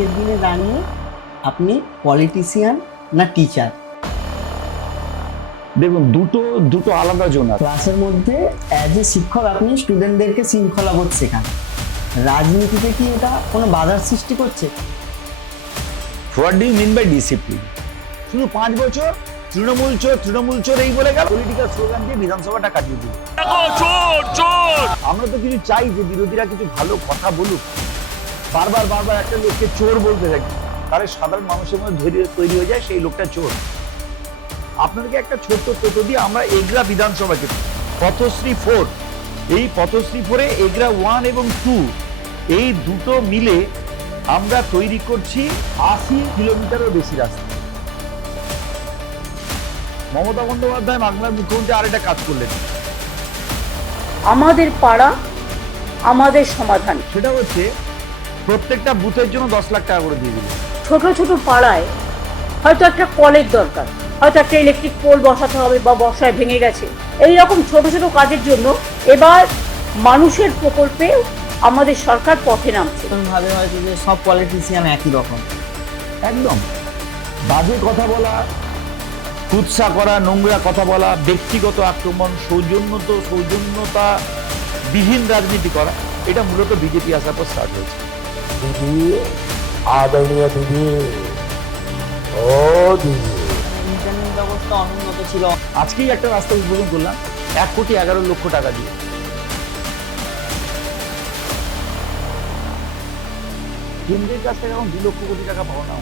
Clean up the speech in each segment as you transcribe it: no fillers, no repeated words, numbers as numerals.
আজকের দিনে দাঁড়িয়ে আপনি পলিটিশিয়ান না টিচার? দেখুন, দুটো দুটো আলাদা জোন আছে। ক্লাসের মধ্যে অ্যাজ এ শিক্ষক আপনি স্টুডেন্টদেরকে শৃঙ্খলাবোধ শেখান, রাজনীতিতে কি এটা কোনো বাধার সৃষ্টি করছে? What do you mean by discipline? শুধু 5 বছর তৃণমূল চোর এই বলে গেল, পলিটিক্যাল স্লোগান দিয়ে বিধানসভাটা কাটিয়ে দিল। আমরা তো কিছু চাই যে বিরোধীরা কিছু ভালো কথা বলুক। বারবার একটা লোককে চোর বলতে থাকি, তাহলে সাধারণ মানুষের মধ্যে ধৈর্য তৈরি হয়ে যায় সেই লোকটা চোর। আপনাদেরকে একটা ছোট্ট তথ্য দিয়ে আমরা এগরা বিধানসভাকে পথশ্রী 4, এই পথশ্রী 4-এ এগরা 1 এবং 2 এই দুটো মিলে আমরা তৈরি করছি 80 কিলোমিটারও বেশি রাস্তা। মমতা বন্দ্যোপাধ্যায় বাংলার মুখ্যমন্ত্রী আর একটা কাজ করলেন, আমাদের পাড়া আমাদের সমাধান। সেটা হচ্ছে প্রত্যেকটা বুথের জন্য 10 লাখ টাকা করে দিয়ে দিল। ছোট ছোট পাড়ায় হয়তো একটা কলের দরকার, হয়তো একটা ইলেকট্রিক পোল বসাতে হবে বা বর্ষায় ভেঙে গেছে, এই রকম ছোট ছোট কাজের জন্য এবার মানুষের প্রকল্পে আমাদের সরকার পথে নামছে। ভাবে হয়তো যে সব পলিটিশিয়ান একই রকম। একদম বাজে কথা বলা, কুৎসা করা, নোংরা কথা বলা, ব্যক্তিগত আক্রমণ, সৌজন্যতা বিহীন রাজনীতি করা, এটা মূলত বিজেপি আসার পর স্টার্ট হয়েছে। দিদি, আদরণীয় দিদি, ও দিদি। ইন্টারনেট ব্যবস্থা অনুন্নত ছিল। আজকেই একটা রাস্তা উদ্বোধন করলাম 1,11,00,000 টাকা দিয়ে। কেন্দ্রের কাছ থেকে এখন 2 লক্ষ কোটি টাকা পাওনা।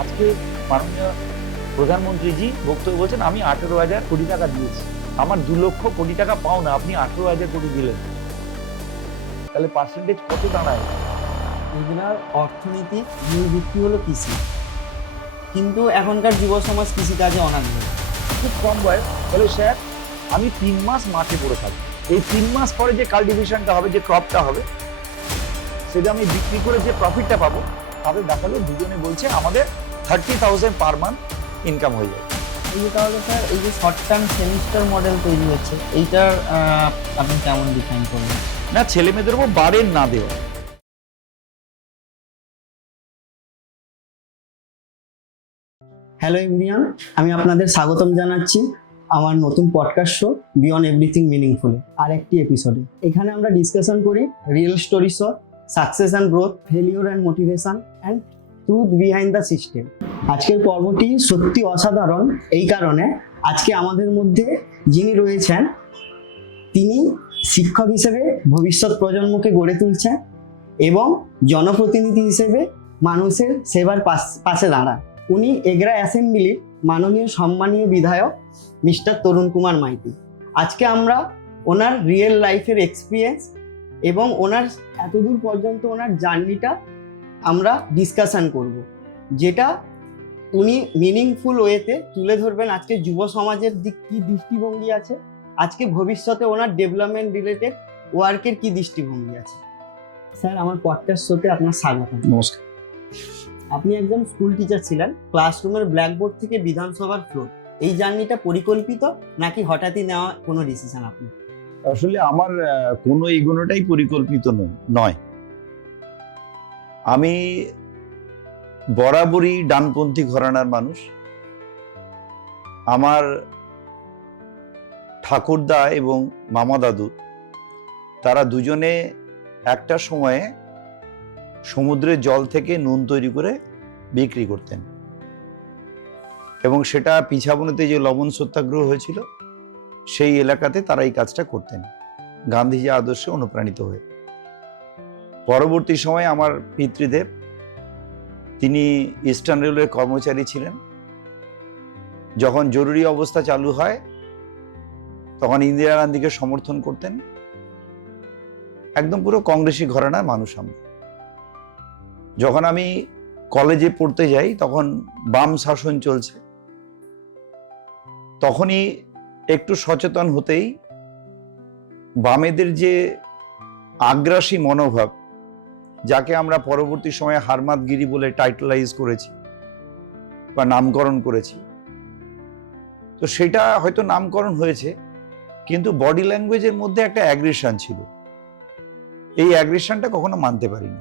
আজকে মাননীয় প্রধানমন্ত্রীজি বক্তব্য বলছেন, আমি 18,000 কোটি টাকা দিয়েছি, আমার 2 লক্ষ কোটি টাকা পাওনা, আপনি 18,000 কোটি দিলেন, তাহলে পার্সেন্টেজ কত দাঁড়ায়? এগুলার অর্থনীতি মূল ভিত্তি হলো কৃষি, কিন্তু এখনকার যুব সমাজ কৃষিকাজে অনাগ্রহী। খুব কম বয়স বলে, স্যার আমি 3 মাস মাঠে পড়ে থাকবো, এই 3 মাস পরে যে কাল্টিভেশনটা হবে, যে ক্রপটা হবে, সেটা আমি বিক্রি করে যে প্রফিটটা পাবো, তাদের দেখালো দুজনে বলছে আমাদের 30,000 পার মান্থ ইনকাম হয়ে যায়। এই যে তাহলে স্যার এই যে শর্ট টার্ম সেমিস্টার মডেল তৈরি হচ্ছে, এইটার আপনি কেমন ডিফাইন করবেন? না, ছেলে মেয়েদের উপর বাড়েন না দেওয়া। হ্যালো এভরিওয়ান, আমি আপনাদের স্বাগতম জানাচ্ছি আমার নতুন podcast show beyond everything meaningful আর একটি এপিসোডে। এখানে আমরা ডিসকাশন করি real stories of success and growth, failure and motivation and truth behind the system. আজকের পর্বটি সত্যি অসাধারণ এই কারণে, আজকে আমাদের মধ্যে যিনি রয়েছেন তিনি শিক্ষক হিসেবে ভবিষ্যৎ প্রজন্মকে গড়ে তুলছেন এবং জনপ্রতিনিধি হিসেবে মানুষের সেবার পাশে দাঁড়ান। উনি এগরা অ্যাসেম্বলির মাননীয় সম্মানীয় বিধায়ক মিস্টার তরুণ কুমার মাইতি। আজকে আমরা ওনার রিয়েল লাইফের এক্সপিরিয়েন্স এবং ওনার এতদূর পর্যন্ত ওনার জার্নিটা আমরা ডিসকাশন করব, যেটা উনি মিনিংফুল ওয়েতে তুলে ধরবেন। আজকে যুব সমাজের দিক কী দৃষ্টিভঙ্গি আছে, আজকে ভবিষ্যতে ওনার ডেভেলপমেন্ট রিলেটেড ওয়ার্কের কী দৃষ্টিভঙ্গি আছে। স্যার, আমার পডকাস্ট শোতে আপনার স্বাগত। নমস্কার। আপনি একজন স্কুল টিচার ছিলেন, ক্লাসরুমের ব্ল্যাকবোর্ড থেকে বিধানসভার ফ্লোর, এই জার্নিটা পরিকল্পিত নাকি হঠাৎই নেওয়া কোনো ডিসিশন আপনি? আসলে আমার কোনো এগোনোটাই পরিকল্পিত নয়। আমি বরাবরই ডানপন্থী ঘরানার মানুষ। আমার ঠাকুরদা এবং মামা দাদু, তারা দুজনে একটা সময়ে সমুদ্রের জল থেকে নুন তৈরি করে বিক্রি করতেন, এবং সেটা পিছাবনেতে যে লবণ সত্যাগ্রহ হয়েছিল সেই এলাকাতে তারা এই কাজটা করতেন গান্ধীজি আদর্শে অনুপ্রাণিত হয়ে। পরবর্তী সময়ে আমার পিতৃদেব, তিনি ইস্টার্ন রেলওয়ের কর্মচারী ছিলেন। যখন জরুরি অবস্থা চালু হয় তখন ইন্দিরা গান্ধীকে সমর্থন করতেন। একদম পুরো কংগ্রেসি ঘরানার মানুষ আমরা। যখন আমি কলেজে পড়তে যাই তখন বাম শাসন চলছে, তখনই একটু সচেতন হতেই বামেদের যে আগ্রাসী মনোভাব, যাকে আমরা পরবর্তী সময়ে হারমাতগিরি বলে টাইটেলাইজ করেছি বা নামকরণ করেছি, তো সেটা হয়তো নামকরণ হয়েছে, কিন্তু বডি ল্যাঙ্গুয়েজের মধ্যে একটা অ্যাগ্রেশন ছিল। এই অ্যাগ্রেশনটা কখনো মানতে পারিনি।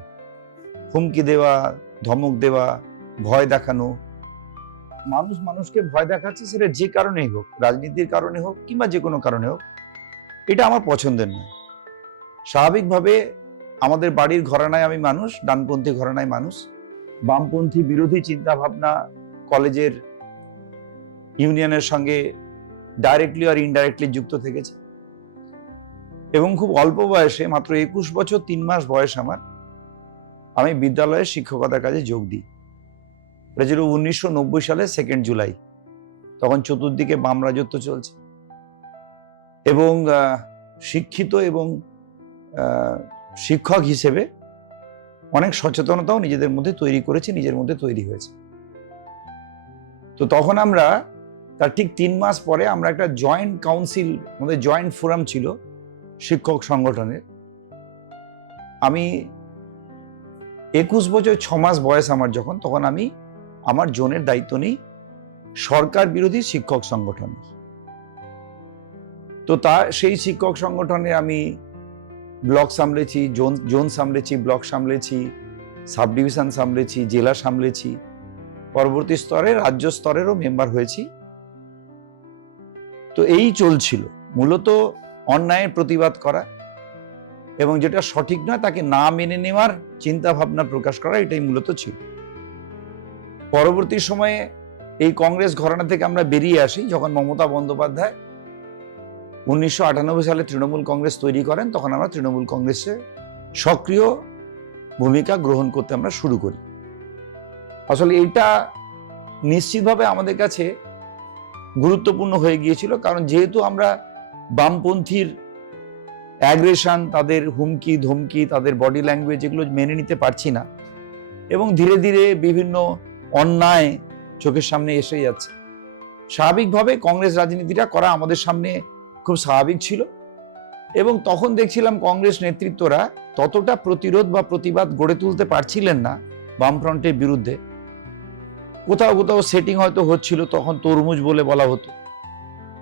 হুমকি দেওয়া, ধমক দেওয়া, ভয় দেখানো, মানুষ মানুষকে ভয় দেখাচ্ছে, সেটা যে কারণেই হোক, রাজনীতির কারণে হোক কিংবা যে কোনো কারণে হোক, এটা আমার পছন্দের নয়। স্বাভাবিকভাবে আমাদের বাড়ির ঘরানায় আমি মানুষ, ডানপন্থী ঘরানায় মানুষ, বামপন্থী বিরোধী চিন্তা ভাবনা কলেজের ইউনিয়নের সঙ্গে ডাইরেক্টলি আর ইনডাইরেক্টলি যুক্ত থেকেছে। এবং খুব অল্প বয়সে, মাত্র 21 বছর 3 মাস বয়স আমার, আমি বিদ্যালয়ে শিক্ষকতার কাজে যোগ দিই। এটা ছিল 1990 সালে 2 জুলাই। তখন চতুর্দিকে বাম রাজত্ব চলছে এবং শিক্ষিত এবং শিক্ষক হিসেবে অনেক সচেতনতাও নিজেদের মধ্যে তৈরি করেছি, নিজের মধ্যে তৈরি হয়েছে। তো তখন আমরা তার ঠিক 3 মাস পরে আমরা একটা জয়েন্ট কাউন্সিল, আমাদের জয়েন্ট ফোরাম ছিল শিক্ষক সংগঠনের। আমি 21 বছর 6 মাস বয়স আমার যখন, তখন আমি আমার জোনের দায়িত্ব নিই সরকার বিরোধী শিক্ষক সংগঠন। তো সেই শিক্ষক সংগঠনে আমি ব্লক সামলেছি, জোন সামলেছি, ব্লক সামলেছি, সাব ডিভিশন সামলেছি, জেলা সামলেছি, পরবর্তী স্তরে রাজ্য স্তরেরও মেম্বার হয়েছি। তো এই চলছিল মূলত অন্যায়ের প্রতিবাদ করা এবং যেটা সঠিক নয় তাকে না মেনে নেওয়ার চিন্তা ভাবনা প্রকাশ করা, এটাই মূলত ছিল। পরবর্তী সময়ে এই কংগ্রেস ঘরানা থেকে আমরা বেরিয়ে আসি যখন মমতা বন্দ্যোপাধ্যায় 1998 সালে তৃণমূল কংগ্রেস তৈরি করেন। তখন আমরা তৃণমূল কংগ্রেসে সক্রিয় ভূমিকা গ্রহণ করতে আমরা শুরু করি। আসলে এটা নিশ্চিতভাবে আমাদের কাছে গুরুত্বপূর্ণ হয়ে গিয়েছিল, কারণ যেহেতু আমরা বামপন্থীর অ্যাগ্রেশন, তাদের হুমকি ধমকি, তাদের বডি ল্যাঙ্গুয়েজ, এগুলো মেনে নিতে পারছি না এবং ধীরে ধীরে বিভিন্ন অন্যায় চোখের সামনে এসে যাচ্ছে। স্বাভাবিকভাবে কংগ্রেস রাজনীতিটা করা আমাদের সামনে খুব স্বাভাবিক ছিল এবং তখন দেখছিলাম কংগ্রেস নেতৃত্বরা ততটা প্রতিরোধ বা প্রতিবাদ গড়ে তুলতে পারছিলেন না বামফ্রন্টের বিরুদ্ধে। কোথাও কোথাও সেটিং হয়তো হচ্ছিল, তখন তরমুজ বলে বলা হতো।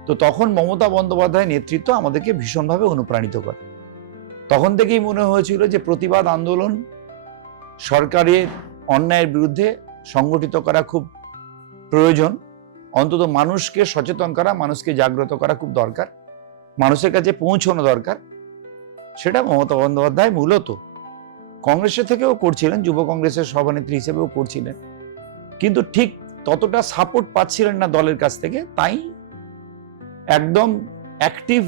তো তখন মমতা বন্দ্যোপাধ্যায়ের নেতৃত্ব আমাদেরকে ভীষণভাবে অনুপ্রাণিত করে। তখন থেকেই মনে হয়েছিল যে প্রতিবাদ আন্দোলন সরকারের অন্যায়ের বিরুদ্ধে সংগঠিত করা খুব প্রয়োজন, অন্তত মানুষকে সচেতন করা, মানুষকে জাগ্রত করা খুব দরকার, মানুষের কাছে পৌঁছানো দরকার। সেটা মমতা বন্দ্যোপাধ্যায় মূলত কংগ্রেসের থেকেও করছিলেন, যুব কংগ্রেসের সভানেত্রী হিসেবেও করছিলেন, কিন্তু ঠিক ততটা সাপোর্ট পাচ্ছিলেন না দলের কাছ থেকে। তাই একদম অ্যাক্টিভ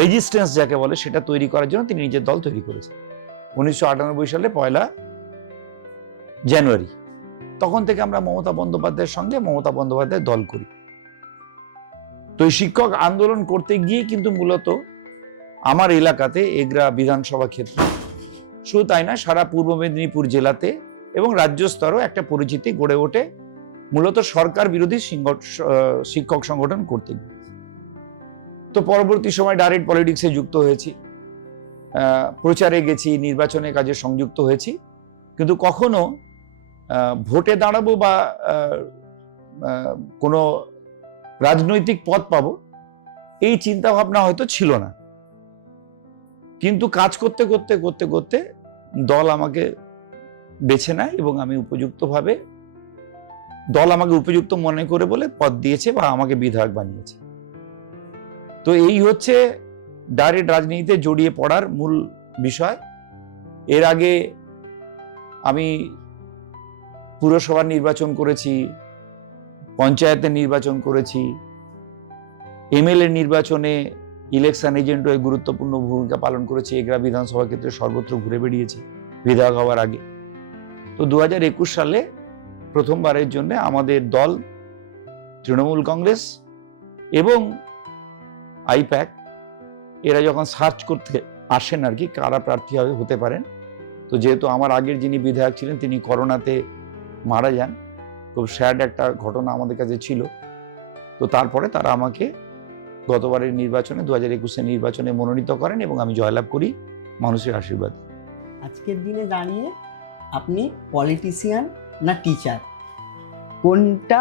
রেজিস্ট্যান্স যাকে বলে সেটা তৈরি করার জন্য তিনি নিজের দল তৈরি করেছেন 1998 সালে 1 জানুয়ারি। তখন থেকে আমরা মমতা বন্দ্যোপাধ্যায়ের সঙ্গে মমতা বন্দ্যোপাধ্যায়ের দল করি। তো এই শিক্ষক আন্দোলন করতে গিয়ে কিন্তু মূলত আমার এলাকাতে, এগরা বিধানসভা ক্ষেত্র, শুধু তাই না, সারা পূর্ব মেদিনীপুর জেলাতে এবং রাজ্য স্তরেও একটা পরিচিতি গড়ে ওঠে মূলত সরকার বিরোধী শিক্ষক সংগঠন করতে গিয়ে। তো পরবর্তী সময় ডাইরেক্ট পলিটিক্সে যুক্ত হয়েছি, প্রচারে গেছি, নির্বাচনের কাজে সংযুক্ত হয়েছি, কিন্তু কখনো ভোটে দাঁড়াবো বা কোনো রাজনৈতিক পদ পাবো এই চিন্তা ভাবনা হয়তো ছিল না। কিন্তু কাজ করতে করতে করতে করতে দল আমাকে বেছে নেয় এবং আমি উপযুক্তভাবে, দল আমাকে উপযুক্ত মনে করে বলে পদ দিয়েছে বা আমাকে বিধায়ক বানিয়েছে। তো এই হচ্ছে ডাইরেক্ট রাজনীতিতে জড়িয়ে পড়ার মূল বিষয়। এর আগে আমি পুরসভার নির্বাচন করেছি, পঞ্চায়েতের নির্বাচন করেছি, এমএলএ নির্বাচনে ইলেকশন এজেন্ট হয়ে গুরুত্বপূর্ণ ভূমিকা পালন করেছি, এগরা বিধানসভা ক্ষেত্রে সর্বত্র ঘুরে বেড়িয়েছি বিধায়ক হওয়ার আগে। তো 2021 সালে প্রথমবারের জন্য আমাদের দল, তৃণমূল কংগ্রেস এবং আইপ্যাক, এরা যখন সার্চ করতে আসেন আর কি কারা প্রার্থী হতে পারেন, তো যেহেতু আমার আগের যিনি বিধায়ক ছিলেন তিনি করোনাতে মারা যান, খুব স্যাড একটা ঘটনা আমাদের কাছে ছিল। তো তারপরে তারা আমাকে গতবারের নির্বাচনে 2021 নির্বাচনে মনোনীত করেন এবং আমি জয়লাভ করি মানুষের আশীর্বাদ। আজকের দিনে দাঁড়িয়ে আপনি পলিটিশিয়ান না টিচার, কোনটা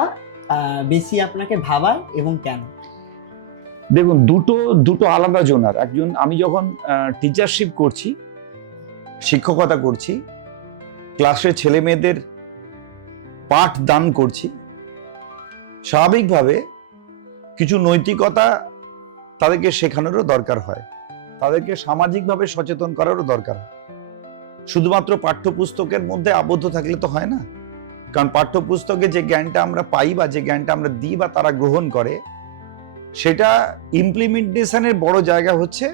বেশি আপনাকে ভাবায় এবং কেন? দেখুন, দুটো আলাদা জোনার। একজন, আমি যখন টিচারশিপ করছি, শিক্ষকতা করছি, ক্লাসে ছেলে মেয়েদের পাঠ দান করছি, স্বাভাবিকভাবে কিছু নৈতিকতা তাদেরকে শেখানোরও দরকার হয়, তাদেরকে সামাজিকভাবে সচেতন করারও দরকার হয়। শুধুমাত্র পাঠ্যপুস্তকের মধ্যে আবদ্ধ থাকলে তো হয় না, কারণ পাঠ্যপুস্তকে যে জ্ঞানটা আমরা পাই বা যে জ্ঞানটা আমরা দিই বা তারা গ্রহণ করে, সেটা ইমপ্লিমেন্টেশনের বড় জায়গা হচ্ছে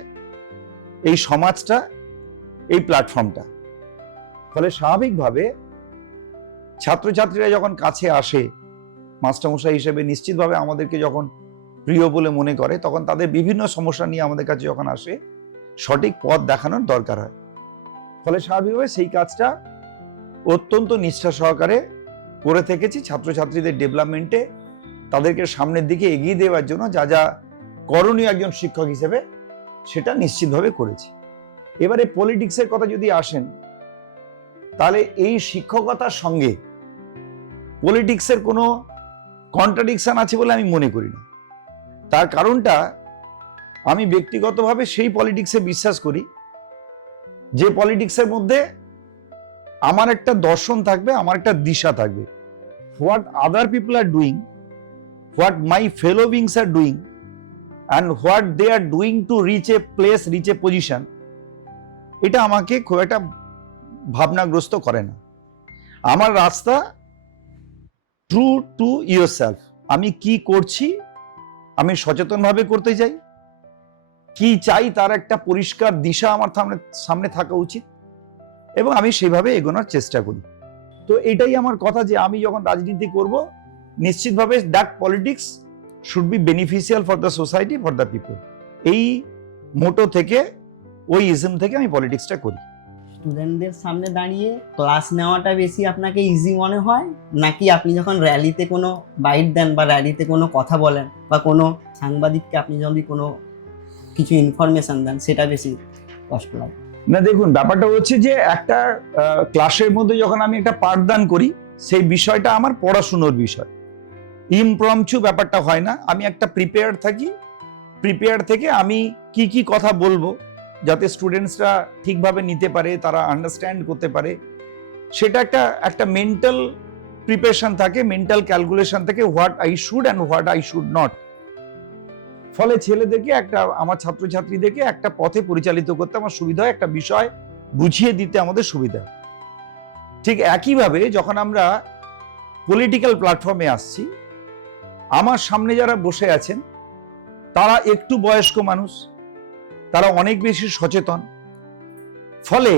এই সমাজটা, এই প্ল্যাটফর্মটা। ফলে স্বাভাবিকভাবে ছাত্রছাত্রীরা যখন কাছে আসে মাস্টারমশাই হিসেবে, নিশ্চিতভাবে আমাদেরকে যখন প্রিয় বলে মনে করে, তখন তাদের বিভিন্ন সমস্যা নিয়ে আমাদের কাছে যখন আসে, সঠিক পথ দেখানোর দরকার হয়। ফলে স্বাভাবিকভাবে সেই কাজটা অত্যন্ত নিষ্ঠা সহকারে করে থেকেছি। ছাত্রছাত্রীদের ডেভেলপমেন্টে তাদেরকে সামনের দিকে এগিয়ে দেওয়ার জন্য যা যা করণীয় একজন শিক্ষক হিসেবে, সেটা নিশ্চিতভাবে করেছি। এবারে পলিটিক্সের কথা যদি আসেন, তাহলে এই শিক্ষকতার সঙ্গে পলিটিক্সের কোনো কন্ট্রাডিকশন আছে বলে আমি মনে করি না। তার কারণটা, আমি ব্যক্তিগতভাবে সেই পলিটিক্সে বিশ্বাস করি যে পলিটিক্সের মধ্যে আমার একটা দর্শন থাকবে, আমার একটা দিশা থাকবে। What other people are doing, what my fellow beings are doing, and what they are doing to reach a place, reach a position, এটা আমাকে খুব একটা ভাবনাগ্রস্ত করে না। আমার রাস্তা ট্রু টু ইয়োরসেলফ। আমি কি করছি, আমি সচেতনভাবে করতে চাই, কি চাই তার একটা পরিষ্কার দিশা আমার সামনে থাকা উচিত, এবং আমি সেভাবে এগোনোর চেষ্টা করি। তো এটাই আমার কথা, যে আমি যখন রাজনীতি করব, নিশ্চিতভাবে that politics should be beneficial for the society, for the people. এই মোটো থেকে, ওই ইজম থেকে আমি পলিটিক্সটা করি। স্টুডেন্টদের সামনে দাঁড়িয়ে ক্লাস নেওয়াটা বেশি আপনাকে ইজি মনে হয়, নাকি আপনি যখন র্যালিতে কোনো বাইট দেন বা র্যালিতে কোনো কথা বলেন বা কোনো সাংবাদিককে আপনি যদি কোনো কিছু ইনফরমেশন দেন, সেটা বেশি কষ্ট লাগে? না, দেখুন, ব্যাপারটা হচ্ছে যে একটা ক্লাসের মধ্যে যখন আমি একটা পাঠদান করি, সেই বিষয়টা আমার পড়াশুনোর বিষয়, ইমপ্রম্পচু ব্যাপারটা হয় না। আমি একটা প্রিপেয়ার থাকি, প্রিপেয়ার থেকে আমি কি কি কথা বলবো যাতে স্টুডেন্টসরা ঠিকভাবে নিতে পারে, তারা আন্ডারস্ট্যান্ড করতে পারে, সেটা একটা মেন্টাল প্রিপারেশন থাকে, মেন্টাল ক্যালকুলেশন থাকে, what I should and what I should not. ফলে ছেলেদেরকে, আমার ছাত্রছাত্রীদেরকে একটা পথে পরিচালিত করতে আমার সুবিধা হয়, একটা বিষয় বুঝিয়ে দিতে আমাদের সুবিধা। ঠিক একইভাবে যখন আমরা পলিটিক্যাল প্ল্যাটফর্মে আসছি, আমার সামনে যারা বসে আছেন তারা একটু বয়স্ক মানুষ, তারা অনেক বেশি সচেতন, ফলে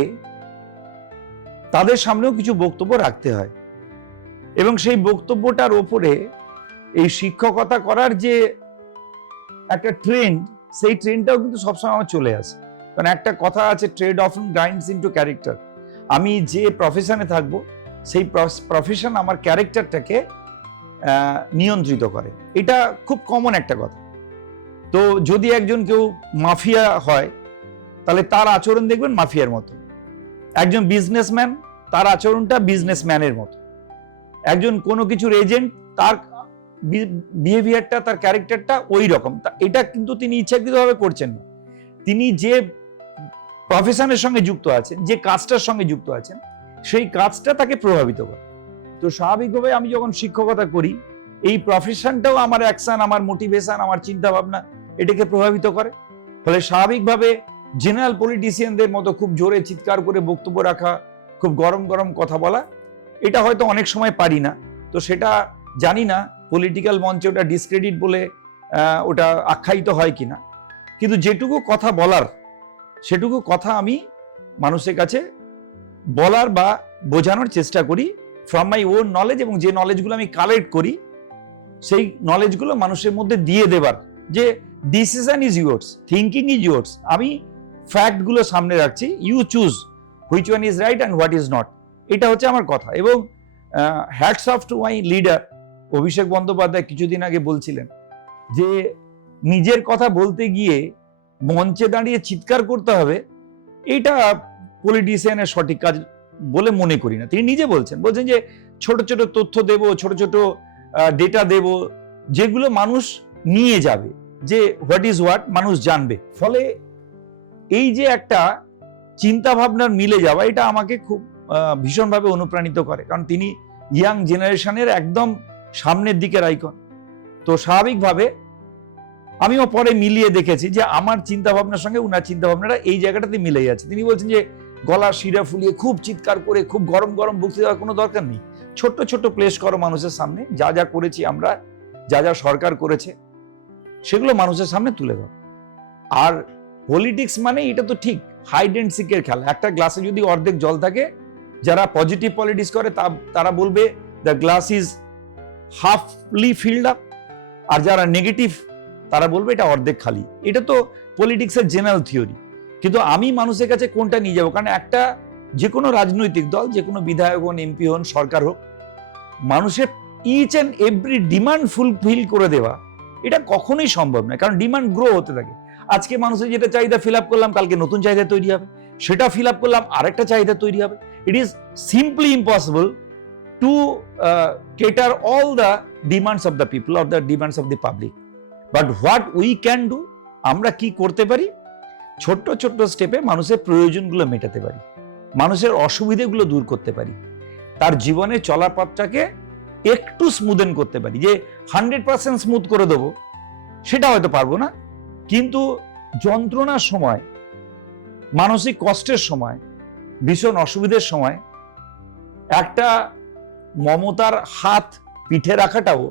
তাদের সামনেও কিছু বক্তব্য রাখতে হয়, এবং সেই বক্তব্যটার ওপরে এই শিক্ষকতা করার যে একটা ট্রেন্ড, সেই ট্রেন্ডটাও কিন্তু সবসময় আমার চলে আসে। কারণ একটা কথা আছে, ট্রেড অফেন গ্রাইন্ডস ইনটু ক্যারেক্টার। আমি যে প্রফেশনে থাকবো, সেই প্রফেশন আমার ক্যারেক্টারটাকে নিয়ন্ত্রিত করে। এটা খুব কমন একটা কথা। তো যদি একজন কেউ মাফিয়া হয়, তাহলে তার আচরণ দেখবেন মাফিয়ার মতো। একজন বিজনেসম্যান, তার আচরণটা বিজনেসম্যানের মতো। একজন কোনো কিছুর এজেন্ট, তার বিহেভিয়ারটা, তার ক্যারেক্টারটা ওই রকম। এটা কিন্তু তিনি ইচ্ছাকৃতভাবে করছেন না, তিনি যে প্রফেশনের সঙ্গে যুক্ত আছেন, যে কাজটার সঙ্গে যুক্ত আছেন, সেই কাজটা তাকে প্রভাবিত করে। তো স্বাভাবিকভাবে আমি যখন শিক্ষকতা করি, এই প্রফেশনটাও আমার অ্যাকশন, আমার মোটিভেশন, আমার চিন্তা ভাবনা এটাকে প্রভাবিত করে। ফলে স্বাভাবিকভাবে জেনারেল পলিটিশিয়ানদের মতো খুব জোরে চিৎকার করে বক্তব্য রাখা, খুব গরম গরম কথা বলা, এটা হয়তো অনেক সময় পারি না। তো সেটা জানি না পলিটিক্যাল মঞ্চে ওটা ডিসক্রেডিট বলে ওটা আখ্যায়িত হয় কিনা, কিন্তু যেটুকু কথা বলার, সেটুকু কথা আমি মানুষের কাছে বলার বা বোঝানোর চেষ্টা করি ফ্রম মাই ওন নলেজ, এবং যে নলেজগুলো আমি কালেক্ট করি, সেই নলেজগুলো মানুষের মধ্যে দিয়ে দেবার, যে decision is yours, thinking is yours. আমি ফ্যাক্টগুলো সামনে রাখছি, you choose which one is right and what is not. এটা হচ্ছে আমার কথা। এবং hats off to my leader Abhishek Bandyopadhyay কিছুদিন আগে বলছিলেন যে নিজের কথা বলতে গিয়ে মঞ্চে দাঁড়িয়ে চিৎকার করতে হবে, এটা পলিটিশিয়ানের সঠিক কাজ বলে মনে করি না। তিনি নিজে বলছেন যে ছোট ছোট তথ্য দেব, ছোট ছোট ডেটা দেব, যেগুলো মানুষ নিয়ে যাবে, যে হোয়াট ইজ হোয়াট মানুষ জানবে। ফলে এই যে একটা চিন্তা ভাবনার মিলে যাওয়া, এটা আমাকে খুব ভীষণভাবে অনুপ্রাণিত করে, কারণ তিনি ইয়াং জেনারেশনের একদম সামনের দিকের আইকন। তো স্বাভাবিকভাবে আমিও পরে মিলিয়ে দেখেছি যে আমার চিন্তা ভাবনার সঙ্গে উনার চিন্তা ভাবনাটা এই জায়গাটাতে মিলে যাচ্ছে। তিনি বলছেন যে গলা শিরা ফুলিয়ে খুব চিৎকার করে খুব গরম গরম বক্তৃতা দেওয়ার কোনো দরকার নেই, ছোট্ট ছোট্ট প্লেস করো মানুষের সামনে, যা যা করেছি আমরা, যা যা সরকার করেছে সেগুলো মানুষের সামনে তুলে দাও। আর পলিটিক্স মানে এটা তো ঠিক হাইড অ্যান্ড সিকের খেলা। একটা গ্লাসে যদি অর্ধেক জল থাকে, যারা পজিটিভ পলিটিক্স করে তারা বলবে the glass is halfly filled up, আর যারা নেগেটিভ তারা বলবে এটা অর্ধেক খালি। এটা তো পলিটিক্সের জেনারেল থিওরি। কিন্তু আমি মানুষের কাছে কোনটা নিয়ে যাবো, কারণ একটা যে কোনো রাজনৈতিক দল, যে কোনো বিধায়ক হন, এমপি হন, সরকার হোক, মানুষের each and every demand fulfil করে দেওয়া এটা কখনোই সম্ভব নয়, কারণ ডিমান্ড গ্রো হতে থাকে। আজকে মানুষের যেটা চাহিদা ফিল আপ করলাম, কালকে নতুন চাহিদা তৈরি হবে, সেটা ফিল আপ করলাম, আরেকটা চাহিদা তৈরি হবে। It is simply impossible to cater all the demands of the people or the demands of the public. But what we can do, আমরা কি করতে পারি, ছোট্ট ছোট্ট স্টেপে মানুষের প্রয়োজনগুলো মেটাতে পারি, মানুষের অসুবিধাগুলো দূর করতে পারি, তার জীবনে চলার পথটাকে একটু স্মুদেন করতে পারি। যে 100% স্মুথ করে দেবো সেটা হয়তো পারবো না, কিন্তু যন্ত্রণার সময়, মানসিক কষ্টের সময়, ভীষণ অসুবিধার সময় একটা মমতার হাত পিঠে রাখাটাও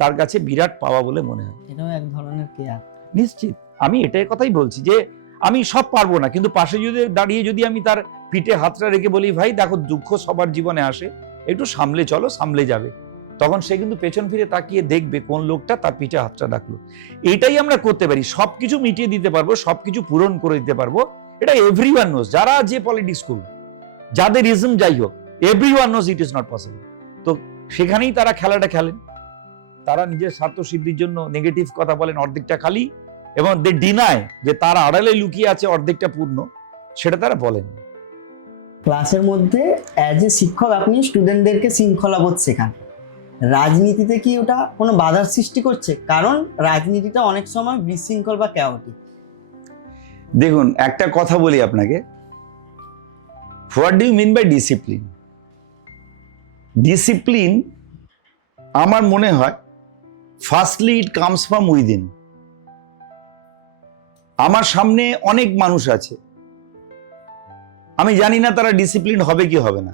তার কাছে বিরাট পাওয়া বলে মনে হয়। এটাও এক ধরনের কেয়ার। নিশ্চিত আমি এটাই কথাই বলছি যে আমি সব পারবো না, কিন্তু পাশে যদি দাঁড়িয়ে যদি আমি তার পিঠে হাতটা রেখে বলি, ভাই দেখো দুঃখ সবার জীবনে আসে, একটু সামলে চলো, সামলে যাবে, তখন সে কিন্তু পেছন ফিরে তাকিয়ে দেখবে কোন লোকটা তার পিঠে হাতটা রাখলো। এটাই আমরা করতে পারি, সবকিছু মিটিয়ে দিতে পারবো, সবকিছু পূরণ করে দিতে পারবো। এটা এভরিওয়ান নোজ, যারা যে পলিটিক্স করুক, যাদের ইজম যাই হোক, everyone knows it is not possible. তো সেখানেই তারা খেলাটা খেলেন, তারা নিজের স্বার্থ সিদ্ধির জন্য নেগেটিভ কথা বলেন, অর্ধেকটা খালি, এবং দে ডিনায় যে তার আড়ালে লুকিয়ে আছে অর্ধেকটা পূর্ণ, সেটা তারা বলেন। ক্লাসের মধ্যে অ্যাজ এ শিক্ষক আপনি স্টুডেন্টদেরকে শৃঙ্খলাবোধ শেখান, রাজনীতিতে কি ওটা কোনো বাধার সৃষ্টি করছে? কারণ রাজনীতিটা অনেক সময় বিশৃঙ্খল বা chaotic। দেখুন একটা কথা বলি আপনাকে, what do you mean by discipline? Discipline আমার মনে হয় firstly it comes from within. আমার সামনে অনেক মানুষ আছে, আমি জানি না তারা ডিসিপ্লিন হবে কি হবে না,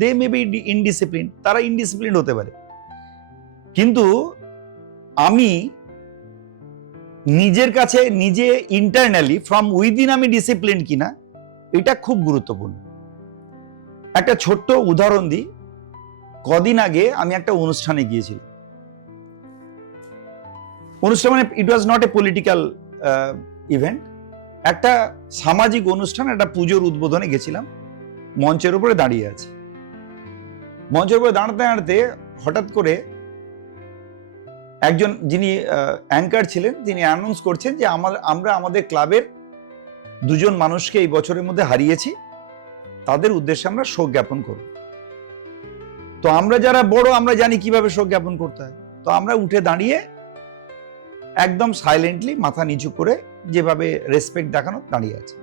দে মে বি ইনডিসিপ্লিন, তারা ইনডিসিপ্লিন হতে পারে, কিন্তু আমি নিজের কাছে নিজে ইন্টারনালি ফ্রম উইদিন আমি ডিসিপ্লিন কিনা, এটা খুব গুরুত্বপূর্ণ। একটা ছোট্ট উদাহরণ দিই, কদিন আগে আমি একটা অনুষ্ঠানে গিয়েছিলাম। অনুষ্ঠান মানে it was not a political event, একটা সামাজিক অনুষ্ঠান, একটা পুজোর উদ্বোধনে গেছিলাম। মঞ্চের উপরে দাঁড়িয়ে আছি, মঞ্চের উপরে দাঁড়াতে দাঁড়াতে হঠাৎ করে একজন যিনি অ্যাঙ্কার ছিলেন, তিনি অ্যানাউন্স করছেন যে আমরা আমাদের ক্লাবের দুজন মানুষকে এই বছরের মধ্যে হারিয়েছি, তাদের উদ্দেশ্যে আমরা শোক জ্ঞাপন করব। তো আমরা যারা বড়, আমরা জানি কিভাবে শোক জ্ঞাপন করতে হয়, তো আমরা উঠে দাঁড়িয়ে একদম সাইলেন্টলি মাথা নিচু করে যেভাবে রেসপেক্ট দেখানো দাঁড়িয়ে আছে।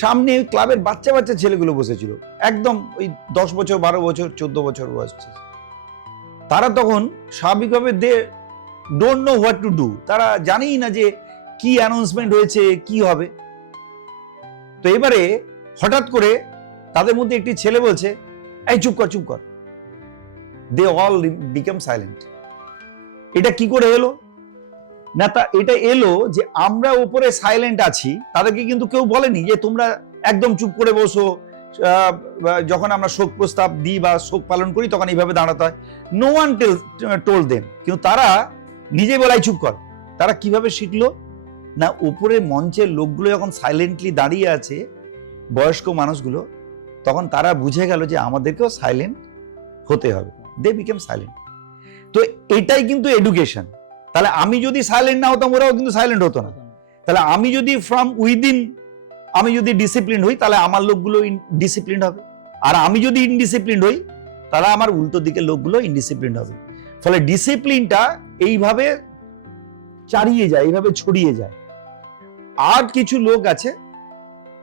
সামনে ক্লাবের বাচ্চা বাচ্চা ছেলেগুলো বসেছিল, একদম ওই 10 বছর 12 বছর 14 বছর বয়স। তারা তখন স্বাভাবিকভাবে they don't know what to do, তারা জানেই না যে কি অ্যানাউন্সমেন্ট হয়েছে, কি হবে। তো এবারে হঠাৎ করে তাদের মধ্যে একটি ছেলে বলছে, এই চুপ কর চুপ কর। They all become silent. এটা কি করে এলো না, তা এটা এলো যে আমরা উপরে সাইলেন্ট আছি, তাদেরকে কিন্তু কেউ বলেনি যে তোমরা একদম চুপ করে বসো, যখন আমরা শোক প্রস্তাব দিই বা শোক পালন করি তখন এইভাবে দাঁড়াতে হয়। নো ওয়ান টোল্ড দেম, কিন্তু তারা নিজে বলাই চুপ কর। তারা কিভাবে শিখলো না, উপরে মঞ্চের লোকগুলো যখন সাইলেন্টলি দাঁড়িয়ে আছে, বয়স্ক মানুষগুলো, তখন তারা বুঝে গেল যে আমাদেরকেও সাইলেন্ট হতে হবে। They became silent. তো এটাই কিন্তু এডুকেশন। তাহলে আমি যদি সাইলেন্ট না হতাম, ওরাও কিন্তু সাইলেন্ট হতো না। তাহলে আমি যদি ফ্রম উইদিন আমি যদি ডিসিপ্লিন হই, তাহলে আমার লোকগুলো ডিসিপ্লিন হবে, আর আমি যদি ইনডিসিপ্লিন হই, তাহলে আমার উল্টো দিকের লোকগুলো ইনডিসিপ্লিন হবে। ফলে ডিসিপ্লিনটা এইভাবে চারিয়ে যায়, এইভাবে ছড়িয়ে যায়। আর কিছু লোক আছে,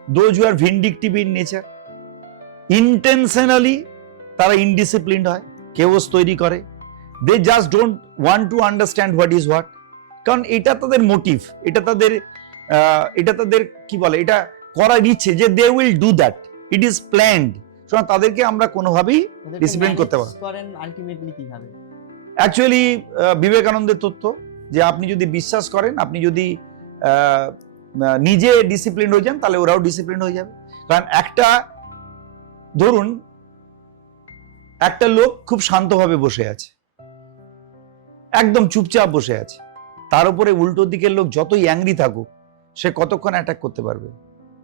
those who are vindictive in nature, intentionally তারা ইনডিসিপ্লিনড হয়, কেওস তৈরি করে, they just don't want to understand what is what. কারণ এটা তাদের মোটিভ, এটা তাদের কি বলে, এটা করার ইচ্ছে যে they will do that, it is planned. সুতরাং তাদেরকে আমরা কোনোভাবেই ডিসিপ্লিন করতে পারবো। করেন আলটিমেটলি কিভাবে? অ্যাকচুয়ালি বিবেকানন্দের তথ্য যে আপনি যদি বিশ্বাস করেন, আপনি যদি নিজে ডিসিপ্লিন হয়ে যান, তাহলে ওরাও ডিসিপ্লিন হয়ে যাবে। কারণ ধরুন একটা লোক খুব শান্তভাবে বসে আছে, একদম চুপচাপ বসে আছে, তার উপরে উল্টো দিকের লোক যতই অ্যাংরি থাকুক, সে কতক্ষণ অ্যাটাক করতে পারবে?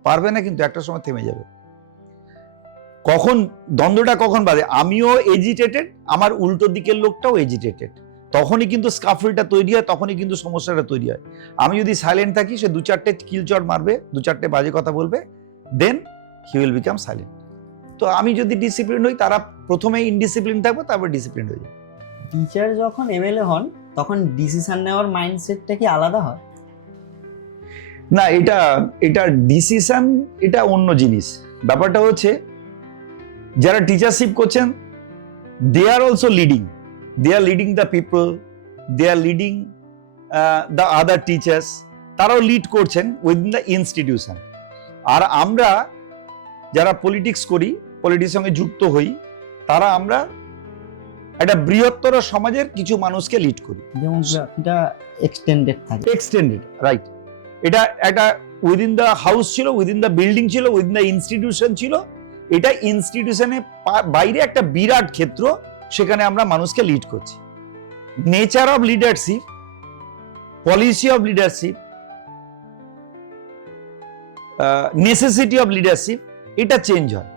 পারবে না, কিন্তু একটা সময় থেমে যাবে। কখন দ্বন্দ্বটা কখন বাজে? আমিও এজিটেটেড, আমার উল্টো দিকের লোকটাও এজিটেটেড, তখনই কিন্তু স্কাফলটা তৈরি হয়, তখনই কিন্তু সমস্যাটা তৈরি হয়। আমি যদি সাইলেন্ট থাকি, সে 2-4টে কিলচড় মারবে, 2-4টে বাজে কথা বলবে, দেন হি উইল বিকাম সাইলেন্ট। তো আমি যদি ডিসিপ্লিন হই, তারা প্রথমে ইনডিসিপ্লিন থাকবে, তারপর ডিসিপ্লিন হয়ে যাবে। টিচার যখন এমএলএ হন, তখন ডিসিশন নেওয়ার মাইন্ডসেটটা কি আলাদা হয়? না, এটা ডিসিশন, এটা অন্য জিনিস। ব্যাপারটা হচ্ছে যারা টিচারশিপ করছেন, they are also leading, they are leading the people, they are leading the other teachers, তারাও লিড করছেন উইদিন দ্য ইনস্টিটিউশন। আর আমরা যারা পলিটিক্স করি, পলিটিক্সের সঙ্গে যুক্ত হই, তারা আমরা একটা বৃহত্তর সমাজের কিছু মানুষকে লিড করি। ডেমোগ্রাফিটা এক্সটেন্ডেড থাকে। Extended, right. এটা একটা উইদিন দ্য হাউস ছিল, উইদিন দ্য বিল্ডিং ছিল, উইদিন দ্য ইনস্টিটিউশন ছিল। এটা ইনস্টিটিউশনের বাইরে একটা বিরাট ক্ষেত্র, সেখানে আমরা মানুষকে লিড করছি। Nature of leadership, policy of leadership, necessity of leadership, এটা চেঞ্জ হয়,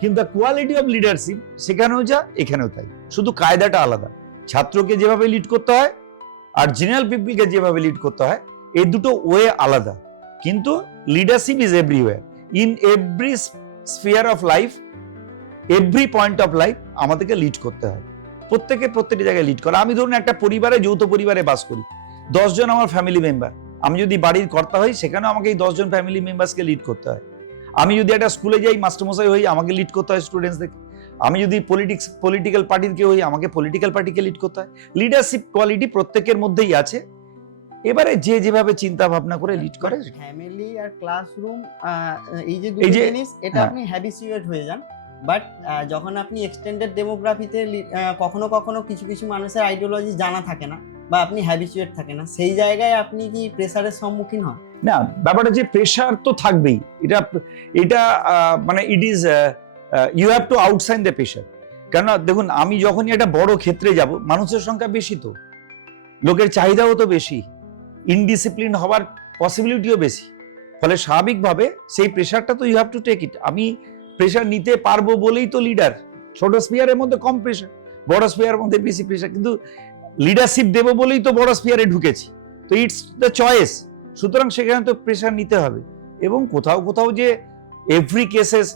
কিন্তু কোয়ালিটি অফ লিডারশিপ সেখানেও যা এখানেও তাই, শুধু কায়দাটা আলাদা। ছাত্রকে যেভাবে লিড করতে হয় আর জেনারেল পিপলকে যেভাবে লিড করতে হয়, এই দুটো ওয়ে আলাদা, কিন্তু leadership is everywhere, in every sphere of life, every point of life আমাদেরকে লিড করতে হয়। প্রত্যেকটি জায়গায় লিড করা। আমি ধরুন একটা পরিবারে, যৌথ পরিবারে বাস করি, 10 জন আমার ফ্যামিলি মেম্বার। আমি যদি বাড়ির কর্তা হই, সেখানেও আমাকে এই 10 জন ফ্যামিলি মেম্বারসকে লিড করতে হয়। আমি যদি একটা স্কুলে যাই, মাস্টারমশাই হই, আমাকে লিড করতে হয় স্টুডেন্টসদেরকে। আমি যদি পলিটিক্যাল পার্টির কেউ হই, আমাকে পলিটিক্যাল পার্টিকে লিড করতে হয়। লিডারশিপ কোয়ালিটি প্রত্যেকের মধ্যেই আছে, এবারে যে যেভাবে চিন্তা ভাবনা করে লিড করে। ফ্যামিলি আর ক্লাসরুম, এই যে দুটো জিনিস, এটা আপনি হ্যাবিচুয়েট হয়ে যান। বাট যখন আপনি এক্সটেন্ডেড ডেমোগ্রাফিতে কখনো কখনো কিছু কিছু মানুষের আইডিওলজি জানা থাকে না, বা আপনি হ্যাবিচুয়েট থাকে না, সেই জায়গায় আপনি কি প্রেসারের সম্মুখীন হন? না, ব্যাপারটা যে প্রেসার তো থাকবেই, এটা মানে it is you have to outside the pressure. কেননা দেখুন, আমি যখনই একটা বড় ক্ষেত্রে যাব, মানুষের সংখ্যা বেশি, তো লোকের চাহিদাও তো বেশি, ইনডিসিপ্লিন হওয়ার পসিবিলিটিও বেশি, ফলে স্বাভাবিকভাবে সেই প্রেসারটা তো you have to take it. আমি প্রেসার নিতে পারবো বলেই তো লিডার। ছোট স্পিয়ারের মধ্যে কম প্রেসার, বড় স্পিয়ারের মধ্যে বেশি প্রেসার, কিন্তু লিডারশিপ দেবো বলেই তো বড় স্পিয়ারে ঢুকেছি, তো ইটস দ্য চয়েস। সুতরাং সেখানে তো প্রেসার নিতে হবে, এবং কোথাও কোথাও যে এভরি কেসেস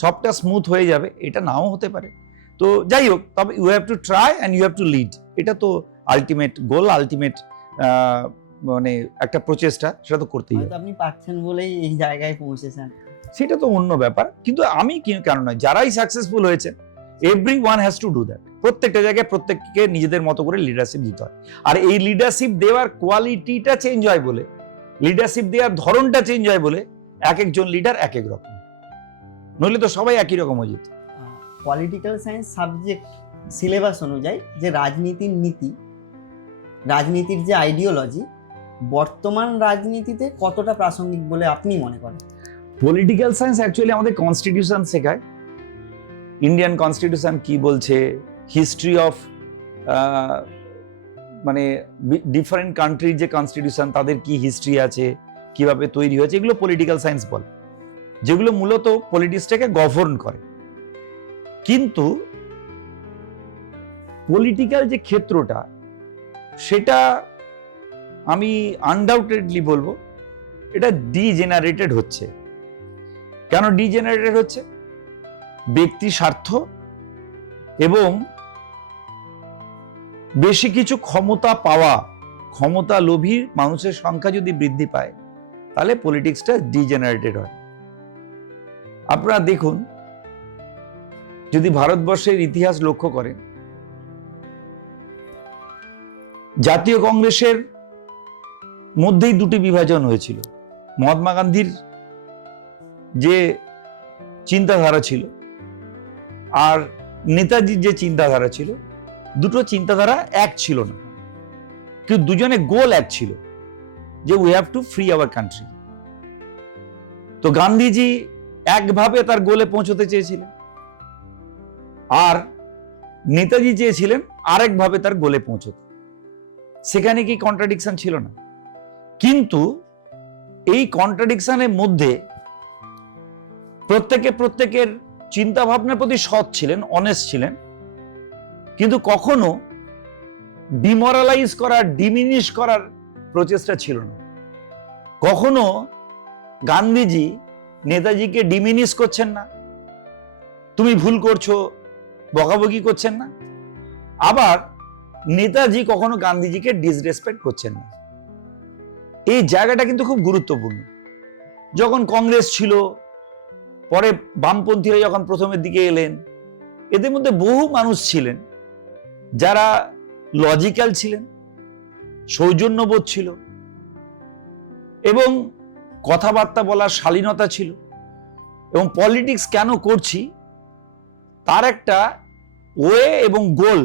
সবটা স্মুথ হয়ে যাবে, এটা নাও হতে পারে। তো যাই হোক, তবে you have to try and you have to lead, এটা তো আলটিমেট গোল, আলটিমেট মানে একটা প্রচেষ্টা, সেটা তো করতেই হবে। আপনি পাচ্ছেন বলেই এই জায়গায় পৌঁছেছেন, সেটা তো অন্য ব্যাপার, কিন্তু আমি কেন নয়, যারাই সাকসেসফুল হয়েছে, every one has to do that. প্রত্যেকটা জায়গায় প্রত্যেককে নিজেদের মতো করে লিডারশিপ দিতে হয়। আর এই লিডারশিপ দেওয়ার কোয়ালিটিটা চেঞ্জ হয় বলে, লিডারশিপ দেওয়ার ধরনটা চেঞ্জ হয় বলে, এক একজন লিডার এক এক রকম, নইলে তো সবাই একই রকম হয়ে যেত। পলিটিক্যাল সায়েন্স সাবজেক্ট সিলেবাস অনুযায়ী যে রাজনীতির নীতি, রাজনীতির যে আইডিওলজি, বর্তমান রাজনীতিতে কতটা প্রাসঙ্গিক বলে আপনি মনে করেন? পলিটিক্যাল সায়েন্স অ্যাকচুয়ালি আমাদের কনস্টিটিউশন শেখায়, ইন্ডিয়ান কনস্টিটিউশন কি বলছে, হিস্ট্রি অফ মানে ডিফারেন্ট কান্ট্রির যে কনস্টিটিউশন, তাদের কি হিস্ট্রি আছে, কিভাবে তৈরি হয়েছে, এগুলো পলিটিক্যাল সায়েন্স বলে, যেগুলো মূলত পলিটিক্সটাকে গভর্ন করে। কিন্তু পলিটিক্যাল যে ক্ষেত্রটা, সেটা আমি আনডাউটেডলি বলবো এটা ডিজেনারেটেড হচ্ছে। কেন ডিজেনারেটেড হচ্ছে? ব্যক্তি স্বার্থ এবং বেশি কিছু ক্ষমতা পাওয়া, ক্ষমতা লোভী মানুষের সংখ্যা যদি বৃদ্ধি পায়, তাহলে পলিটিক্সটা ডিজেনারেটেড হয়। আপনারা দেখুন, যদি ভারতবর্ষের ইতিহাস লক্ষ্য করেন, জাতীয় কংগ্রেসের মধ্যেই দুটি বিভাজন হয়েছিল। মহাত্মা গান্ধীর যে চিন্তাধারা ছিল আর নেতাজির যে চিন্তাধারা ছিল, দুটো চিন্তাধারা এক ছিল না, কিন্তু দুজনে গোল এক ছিল, যে we have to free our country. তো গান্ধীজি একভাবে তার গোলে পৌঁছতে চেয়েছিলেন, আর নেতাজি চেয়েছিলেন আরেকভাবে তার গোলে পৌঁছতে। সেখানে কি কন্ট্রাডিকশন ছিল না? কিন্তু এই কন্ট্রাডিকশনের মধ্যে প্রত্যেকের চিন্তা ভাবনার প্রতি সৎ ছিলেন, অনেস্ট ছিলেন, কিন্তু কখনো ডিমোরালাইজ করার, ডিমিনিশ করার প্রচেষ্টা ছিল না। কখনো গান্ধীজি নেতাজিকে ডিমিনিশ করছেন না, তুমি ভুল করছো বকাবকি করছেন না, আবার নেতাজি কখনো গান্ধীজিকে ডিসরেসপেক্ট করছেন না। এই জায়গাটা কিন্তু খুব গুরুত্বপূর্ণ। যখন কংগ্রেস ছিল, পরে বামপন্থীরা যখন প্রথমের দিকে এলেন, এদের মধ্যে বহু মানুষ ছিলেন যারা লজিক্যাল ছিলেন, সৌজন্যবোধ ছিল এবং কথাবার্তা বলার শালীনতা ছিল, এবং পলিটিক্স কেন করছি তার একটা ওয়ে এবং গোল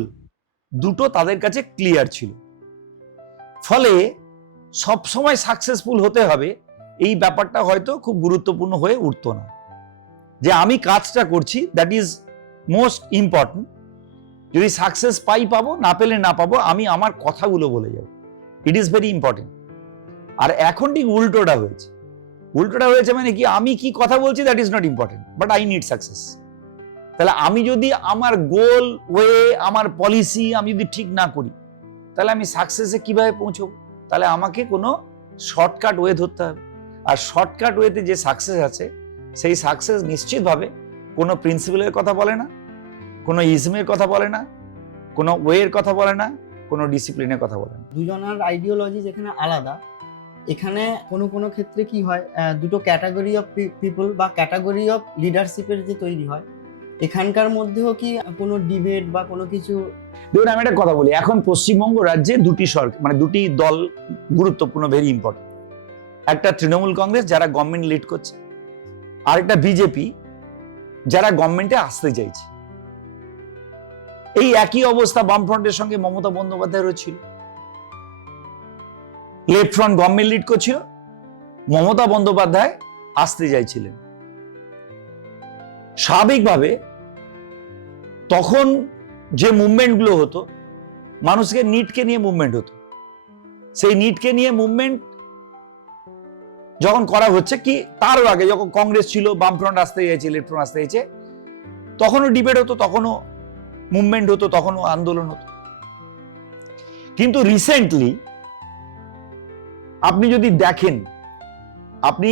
দুটো তাদের কাছে ক্লিয়ার ছিল। ফলে সব সময় সাকসেসফুল হতে হবে এই ব্যাপারটা হয়তো খুব গুরুত্বপূর্ণ হয়ে উঠতো না। যে আমি কাজটা করছি, দ্যাট ইজ মোস্ট ইম্পর্টেন্ট। যদি সাকসেস পাবো, না পেলে না পাবো, আমি আমার কথাগুলো বলে যাব, ইট ইজ ভেরি ইম্পর্টেন্ট। আর এখন ঠিক উল্টোটা হয়েছে। উল্টোটা হয়েছে মানে কি, আমি কি কথা বলছি that is not important, but I need success. তাহলে আমি যদি আমার গোল, ওয়ে, আমার পলিসি আমি যদি ঠিক না করি, তাহলে আমি সাকসেসে কিভাবে পৌঁছবো? তাহলে আমাকে কোনো শর্টকাট ওয়ে ধরতে হবে। আর শর্টকাট ওয়েতে যে সাকসেস আছে, সেই সাকসেস নিশ্চিতভাবে কোনো প্রিন্সিপালের কথা বলে না, কোনো ইজমের কথা বলে না, কোনো ওয়ের কথা বলে না, কোনো ডিসিপ্লিনের কথা বলে না। দুজনের আইডিওলজি যেখানে আলাদা, এখানে কোনো ক্ষেত্রে কি হয়, দুটো ক্যাটাগরি অফ পিপল বা ক্যাটাগরি অফ লিডারশিপের যে তৈরি হয়, এখানকার মধ্যেও কি কোনো ডিবেট বা কোনো কিছু? দেখুন, আমি একটা কথা বলি, এখন পশ্চিমবঙ্গ রাজ্যে দুটি সরকার, মানে দুটি দল গুরুত্বপূর্ণ, ভেরি ইম্পর্টেন্ট। একটা তৃণমূল কংগ্রেস যারা গভর্নমেন্ট লিড করছে, আর একটা বিজেপি যারা গভর্নমেন্টে আসতে চাইছে। এই একই অবস্থা বামফ্রন্টের সঙ্গে মমতা বন্দ্যোপাধ্যায়েরও ছিল। লেফট ফ্রন্ট গভর্নমেন্ট লিড করছিল, মমতা বন্দ্যোপাধ্যায় আসতে চাইছিলেন। স্বাভাবিকভাবে তখন যে মুভমেন্টগুলো হতো, মানুষকে নিটকে নিয়ে মুভমেন্ট হতো। সেই নিটকে নিয়ে মুভমেন্ট যখন করা হচ্ছে, কি তার আগে যখন কংগ্রেস ছিল, বামফ্রন্ট আসতে চাইছে, লেফট ফ্রন্ট আসতে চাইছে, তখনও ডিবেট হতো, তখনও মুভমেন্ট হতো, তখনও আন্দোলন হতো। কিন্তু রিসেন্টলি আপনি যদি দেখেন, আপনি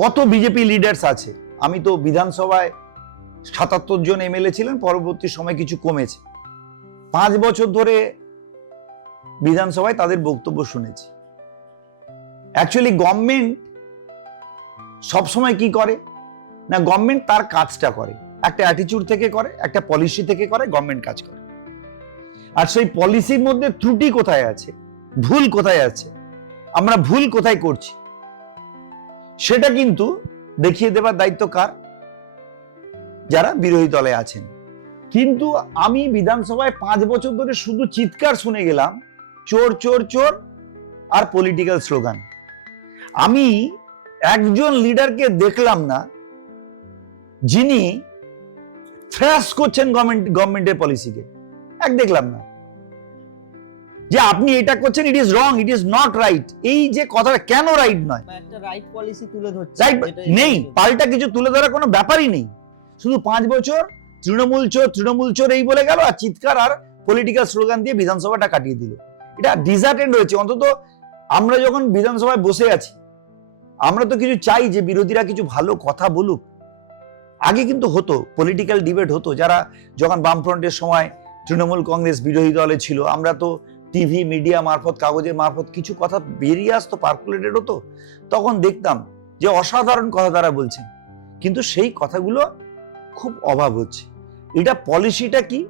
কত বিজেপি লিডার্স আছে। আমি তো বিধানসভায় ৭৭ জন এমএলএ ছিলেন, পরবর্তী সময় কিছু কমেছে। 5 বছর ধরে বিধানসভায় তাদের বক্তব্য শুনেছি। অ্যাকচুয়ালি গভর্নমেন্ট সবসময় কি করে না, গভর্নমেন্ট তার কাজটা করে, একটা অ্যাটিটিউড থেকে করে, একটা পলিসি থেকে করে, গভর্নমেন্ট কাজ করে। আর সেই পলিসির মধ্যে ত্রুটি কোথায় আছে, ভুল কোথায় আছে, আমরা ভুল কোথায় করছি, সেটা কিন্তু দেখিয়ে দেবার দায়িত্ব কার? যারা বিরোধী দলে আছেন। কিন্তু আমি বিধানসভায় 5 বছর ধরে শুধু চিৎকার শুনে গেলাম, চোর চোর চোর আর পলিটিক্যাল স্লোগান। আমি একজন লিডারকে দেখলাম না যিনি থ্রাশ করছেন গভর্নমেন্টের পলিসিকে। দেখলাম না যে আপনি এটা করছেন, it is wrong, it is not right. এই যে কথাটা কেন রাইট নয়, একটা রাইট পলিসি তুলে ধরছে, রাইট নেই, পাল্টা কিছু তুলে ধরার কোনো ব্যাপারই নেই। শুধু 5 বছর তৃণমূল চোর, তৃণমূল চোর এই বলে গেল, আর চিৎকার আর পলিটিক্যাল স্লোগান দিয়ে বিধানসভাটা কাটিয়ে দিল। এটা ডিজার্টেড হয়েছে। অন্তত আমরা যখন বিধানসভায় বসে আছি, আমরা তো কিছু চাই যে বিরোধীরা কিছু ভালো কথা বলুক। আগে কিন্তু হতো, পলিটিক্যাল ডিবেট হতো। যারা যখন বামফ্রন্টের সময় তৃণমূল কংগ্রেস বিরোধী দলে ছিল, আমরা তো টিভি মিডিয়া মারফত, কাগজের মারফত কিছু কথা বেরিয়ে আসতো, পার্কুলেটেড হতো। তখন দেখতাম যে অসাধারণ কথা তারা বলছেন, কিন্তু সেই কথাগুলো খুব অভাব হচ্ছে। এটা পলিসিটা কি?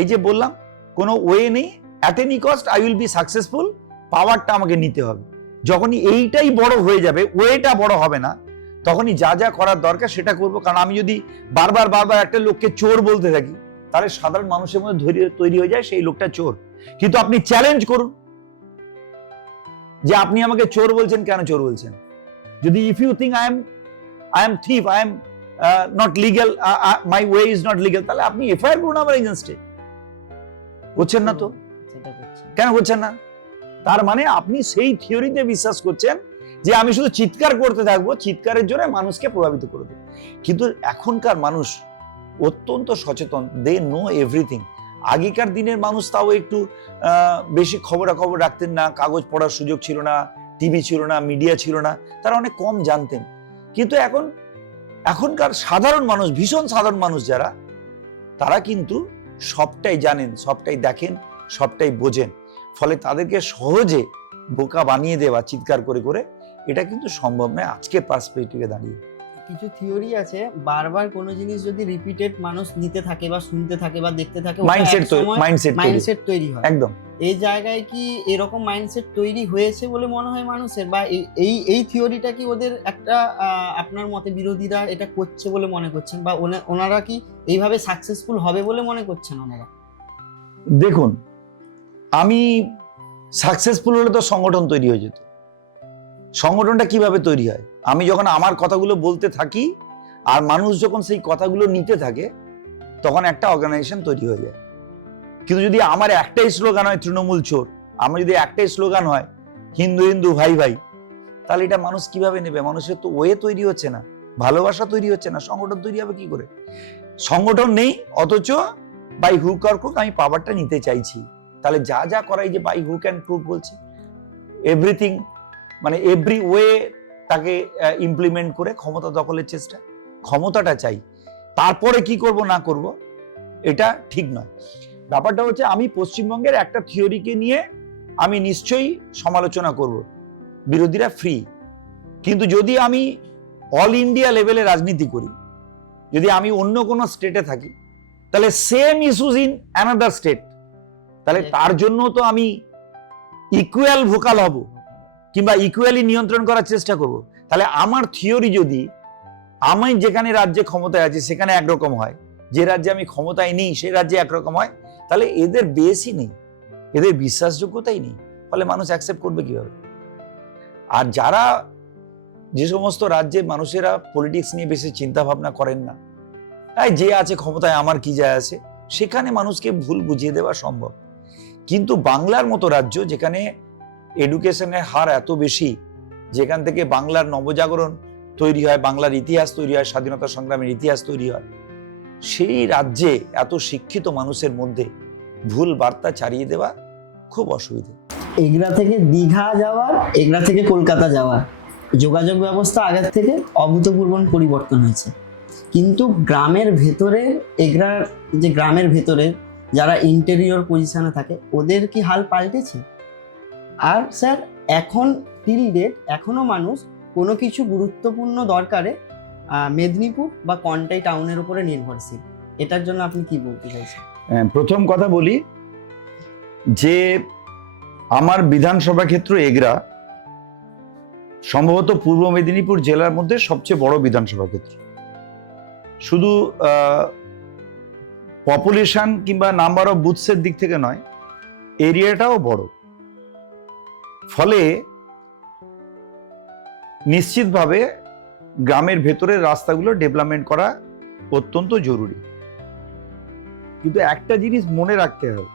এই যে বললাম, কোনো ওয়ে নেই, at any cost I will be successful, পাওয়ারটা আমাকে নিতে হবে। যখনই এইটাই বড় হয়ে যাবে, ওয়েটা বড় হবে না, তখনই যা যা করার দরকার সেটা করবো। কারণ আমি যদি বারবার একটা লোককে চোর বলতে থাকি, তাহলে সাধারণ মানুষের মধ্যে তৈরি হয়ে যায় সেই লোকটা চোর। কিন্তু আপনি চ্যালেঞ্জ করুন যে আপনি আমাকে চোর বলছেন, কেন চোর বলছেন? যদি if you think I am thief, I am not legal, my way is not legal, তাহলে আপনি এফআইআর করুন আমার এগেইনস্টে। করছেন না তো? সেটা করছে। কেন করছেন না? তার মানে আপনি সেই থিওরিতে বিশ্বাস করছেন যে আমি শুধু চিৎকার করতে থাকবো, চিৎকারের জন্য মানুষকে প্রভাবিত করে দেবো। কিন্তু এখনকার মানুষ অত্যন্ত সচেতন, দে নো এভরিথিং। আগেকার দিনের মানুষ তাও একটু বেশি খবরাখবর রাখতেন না, কাগজ পড়ার সুযোগ ছিল না, টিভি ছিল না, মিডিয়া ছিল না, তারা অনেক কম জানতেন। কিন্তু এখনকার সাধারণ মানুষ, ভীষণ সাধারণ মানুষ যারা, তারা কিন্তু সবটাই জানেন, সবটাই দেখেন, সবটাই বোঝেন। ফলে তাদেরকে সহজে বোকা বানিয়ে দেওয়া চিৎকার করে করে, এটা কিন্তু সম্ভব নয় আজকের পার্সপেক্টিভে দাঁড়িয়ে। কিছু থিওরি আছে, বারবার কোনো জিনিস যদি রিপিটেড মানুষ নিতে থাকে বা শুনতে থাকে বা দেখতে থাকে, মাইন্ডসেট তৈরি হয়। একদম। এই জায়গায় কি এরকম মাইন্ডসেট তৈরি হয়েছে বলে মনে হয় মানুষের, বা এই থিওরিটা কি ওদের একটা আপনার মতে বিরোধীরা এটা করছে বলে মনে করছেন, বা ওনারা কি এইভাবে সাকসেসফুল হবে বলে মনে করছেন ওনারা? দেখুন, আমি সাকসেসফুল হলে তো সংগঠন তৈরি হয়ে যেত। সংগঠনটা কিভাবে তৈরি হয়? আমি যখন আমার কথাগুলো বলতে থাকি আর মানুষ যখন সেই কথাগুলো নিতে থাকে, তখন একটা অর্গানাইজেশন তৈরি হয়ে যায়। কিন্তু যদি আমার একটাই স্লোগান হয় তৃণমূল চোর, আমার যদি একটাই স্লোগান হয় হিন্দু হিন্দু ভাই ভাই, তাহলে এটা মানুষ কিভাবে নেবে? মানুষের তো ওয়ে তৈরি হচ্ছে না, ভালোবাসা তৈরি হচ্ছে না, সংগঠন তৈরি হবে কি করে? সংগঠন নেই, অথচ বাই হুক অর ক্রুক আমি পাওয়ারটা নিতে চাইছি। তাহলে যা যা করাই যে বাই হুক অ্যান্ড ক্রুক বলছি, এভরিথিং মানে এভরি ওয়ে তাকে ইমপ্লিমেন্ট করে ক্ষমতা দখলের চেষ্টা। ক্ষমতাটা চাই, তারপরে কি করব না করব এটা ঠিক নয়। ব্যাপারটা হচ্ছে, আমি পশ্চিমবঙ্গের একটা থিওরিকে নিয়ে আমি নিশ্চয়ই সমালোচনা করব, বিরোধীরা ফ্রি। কিন্তু যদি আমি অল ইন্ডিয়া লেভেলে রাজনীতি করি, যদি আমি অন্য কোনো স্টেটে থাকি, তাহলে same issues in another state, তাহলে তার জন্য তো আমি ইকুয়াল ভোকাল হব কিংবা ইকুয়ালি নিয়ন্ত্রণ করার চেষ্টা করব। তাহলে আমার থিওরি যদি আমি যেখানে রাজ্যে ক্ষমতায় আছি সেখানে একরকম হয়, যে রাজ্যে আমি ক্ষমতায় নেই সেই রাজ্যে একরকম হয়, তাহলে এদের বেসই নেই, এদের বিশ্বাসযোগ্যতাই নেই। ফলে মানুষ অ্যাকসেপ্ট করবে কিভাবে? আর যারা যে সমস্ত রাজ্যে মানুষেরা পলিটিক্স নিয়ে বেশি চিন্তা ভাবনা করেন না, যে আছে ক্ষমতায় আমার কি যায় আছে, সেখানে মানুষকে ভুল বুঝিয়ে দেওয়া সম্ভব। কিন্তু বাংলার মতো রাজ্য, যেখানে এডুকেশনের হার এত বেশি, যেখান থেকে বাংলার নবজাগরণ তৈরি হয়, বাংলার ইতিহাস তৈরি হয়, স্বাধীনতা সংগ্রামের ইতিহাস তৈরি হয়, সেই রাজ্যে এত শিক্ষিত মানুষের মধ্যে ভুল বার্তা চালিয়ে দেওয়া খুব অসুবিধা। এগরা থেকে দীঘা যাওয়ার, এগরা থেকে কলকাতা যাওয়ার যোগাযোগ ব্যবস্থা আগের থেকে অভূতপূর্ব পরিবর্তন হয়েছে। কিন্তু গ্রামের ভেতরে, এগরার যে গ্রামের ভেতরে যারা ইন্টেরিয়র পজিশনে থাকে, ওদের কি হাল পাল্টেছে? আর স্যার, এখন টিল ডেট এখনো মানুষ কোনো কিছু গুরুত্বপূর্ণ দরকারে মেদিনীপুর বা কন্টাই টাউনের উপরে নির্ভরশীল। এটার জন্য আপনি কি বলতে চাইছেন? প্রথম কথা বলি যে আমার বিধানসভা ক্ষেত্র এগরা সম্ভবত পূর্ব মেদিনীপুর জেলার মধ্যে সবচেয়ে বড় বিধানসভা ক্ষেত্র। শুধু পপুলেশন কিংবা নাম্বার অফ বুথসের দিক থেকে নয়, এরিয়াটাও বড়। ফলে নিশ্চিতভাবে গ্রামের ভেতরের রাস্তাগুলো ডেভেলপমেন্ট করা অত্যন্ত জরুরি। কিন্তু একটা জিনিস মনে রাখতে হবে,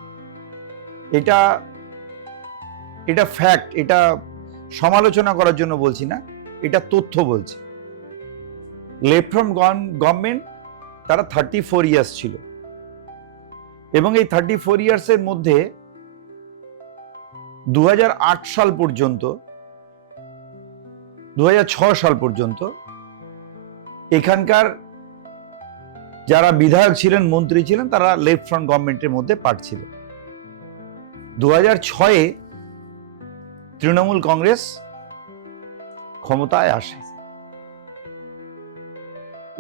এটা ফ্যাক্ট, এটা সমালোচনা করার জন্য বলছি না, এটা তথ্য বলছি। লেফট ফ্রম গভর্নমেন্ট তারা 34 ইয়ার্স ছিল, এবং এই 34 ইয়ার্সের মধ্যে 2008 সাল পর্যন্ত, 2006 সাল পর্যন্ত এখানকার যারা বিধায়ক ছিলেন, মন্ত্রী ছিলেন, তারা লেফট ফ্রন্ট গভর্নমেন্টের মধ্যে পার্ট ছিলেন। 2006-এ তৃণমূল কংগ্রেস ক্ষমতায় আসে।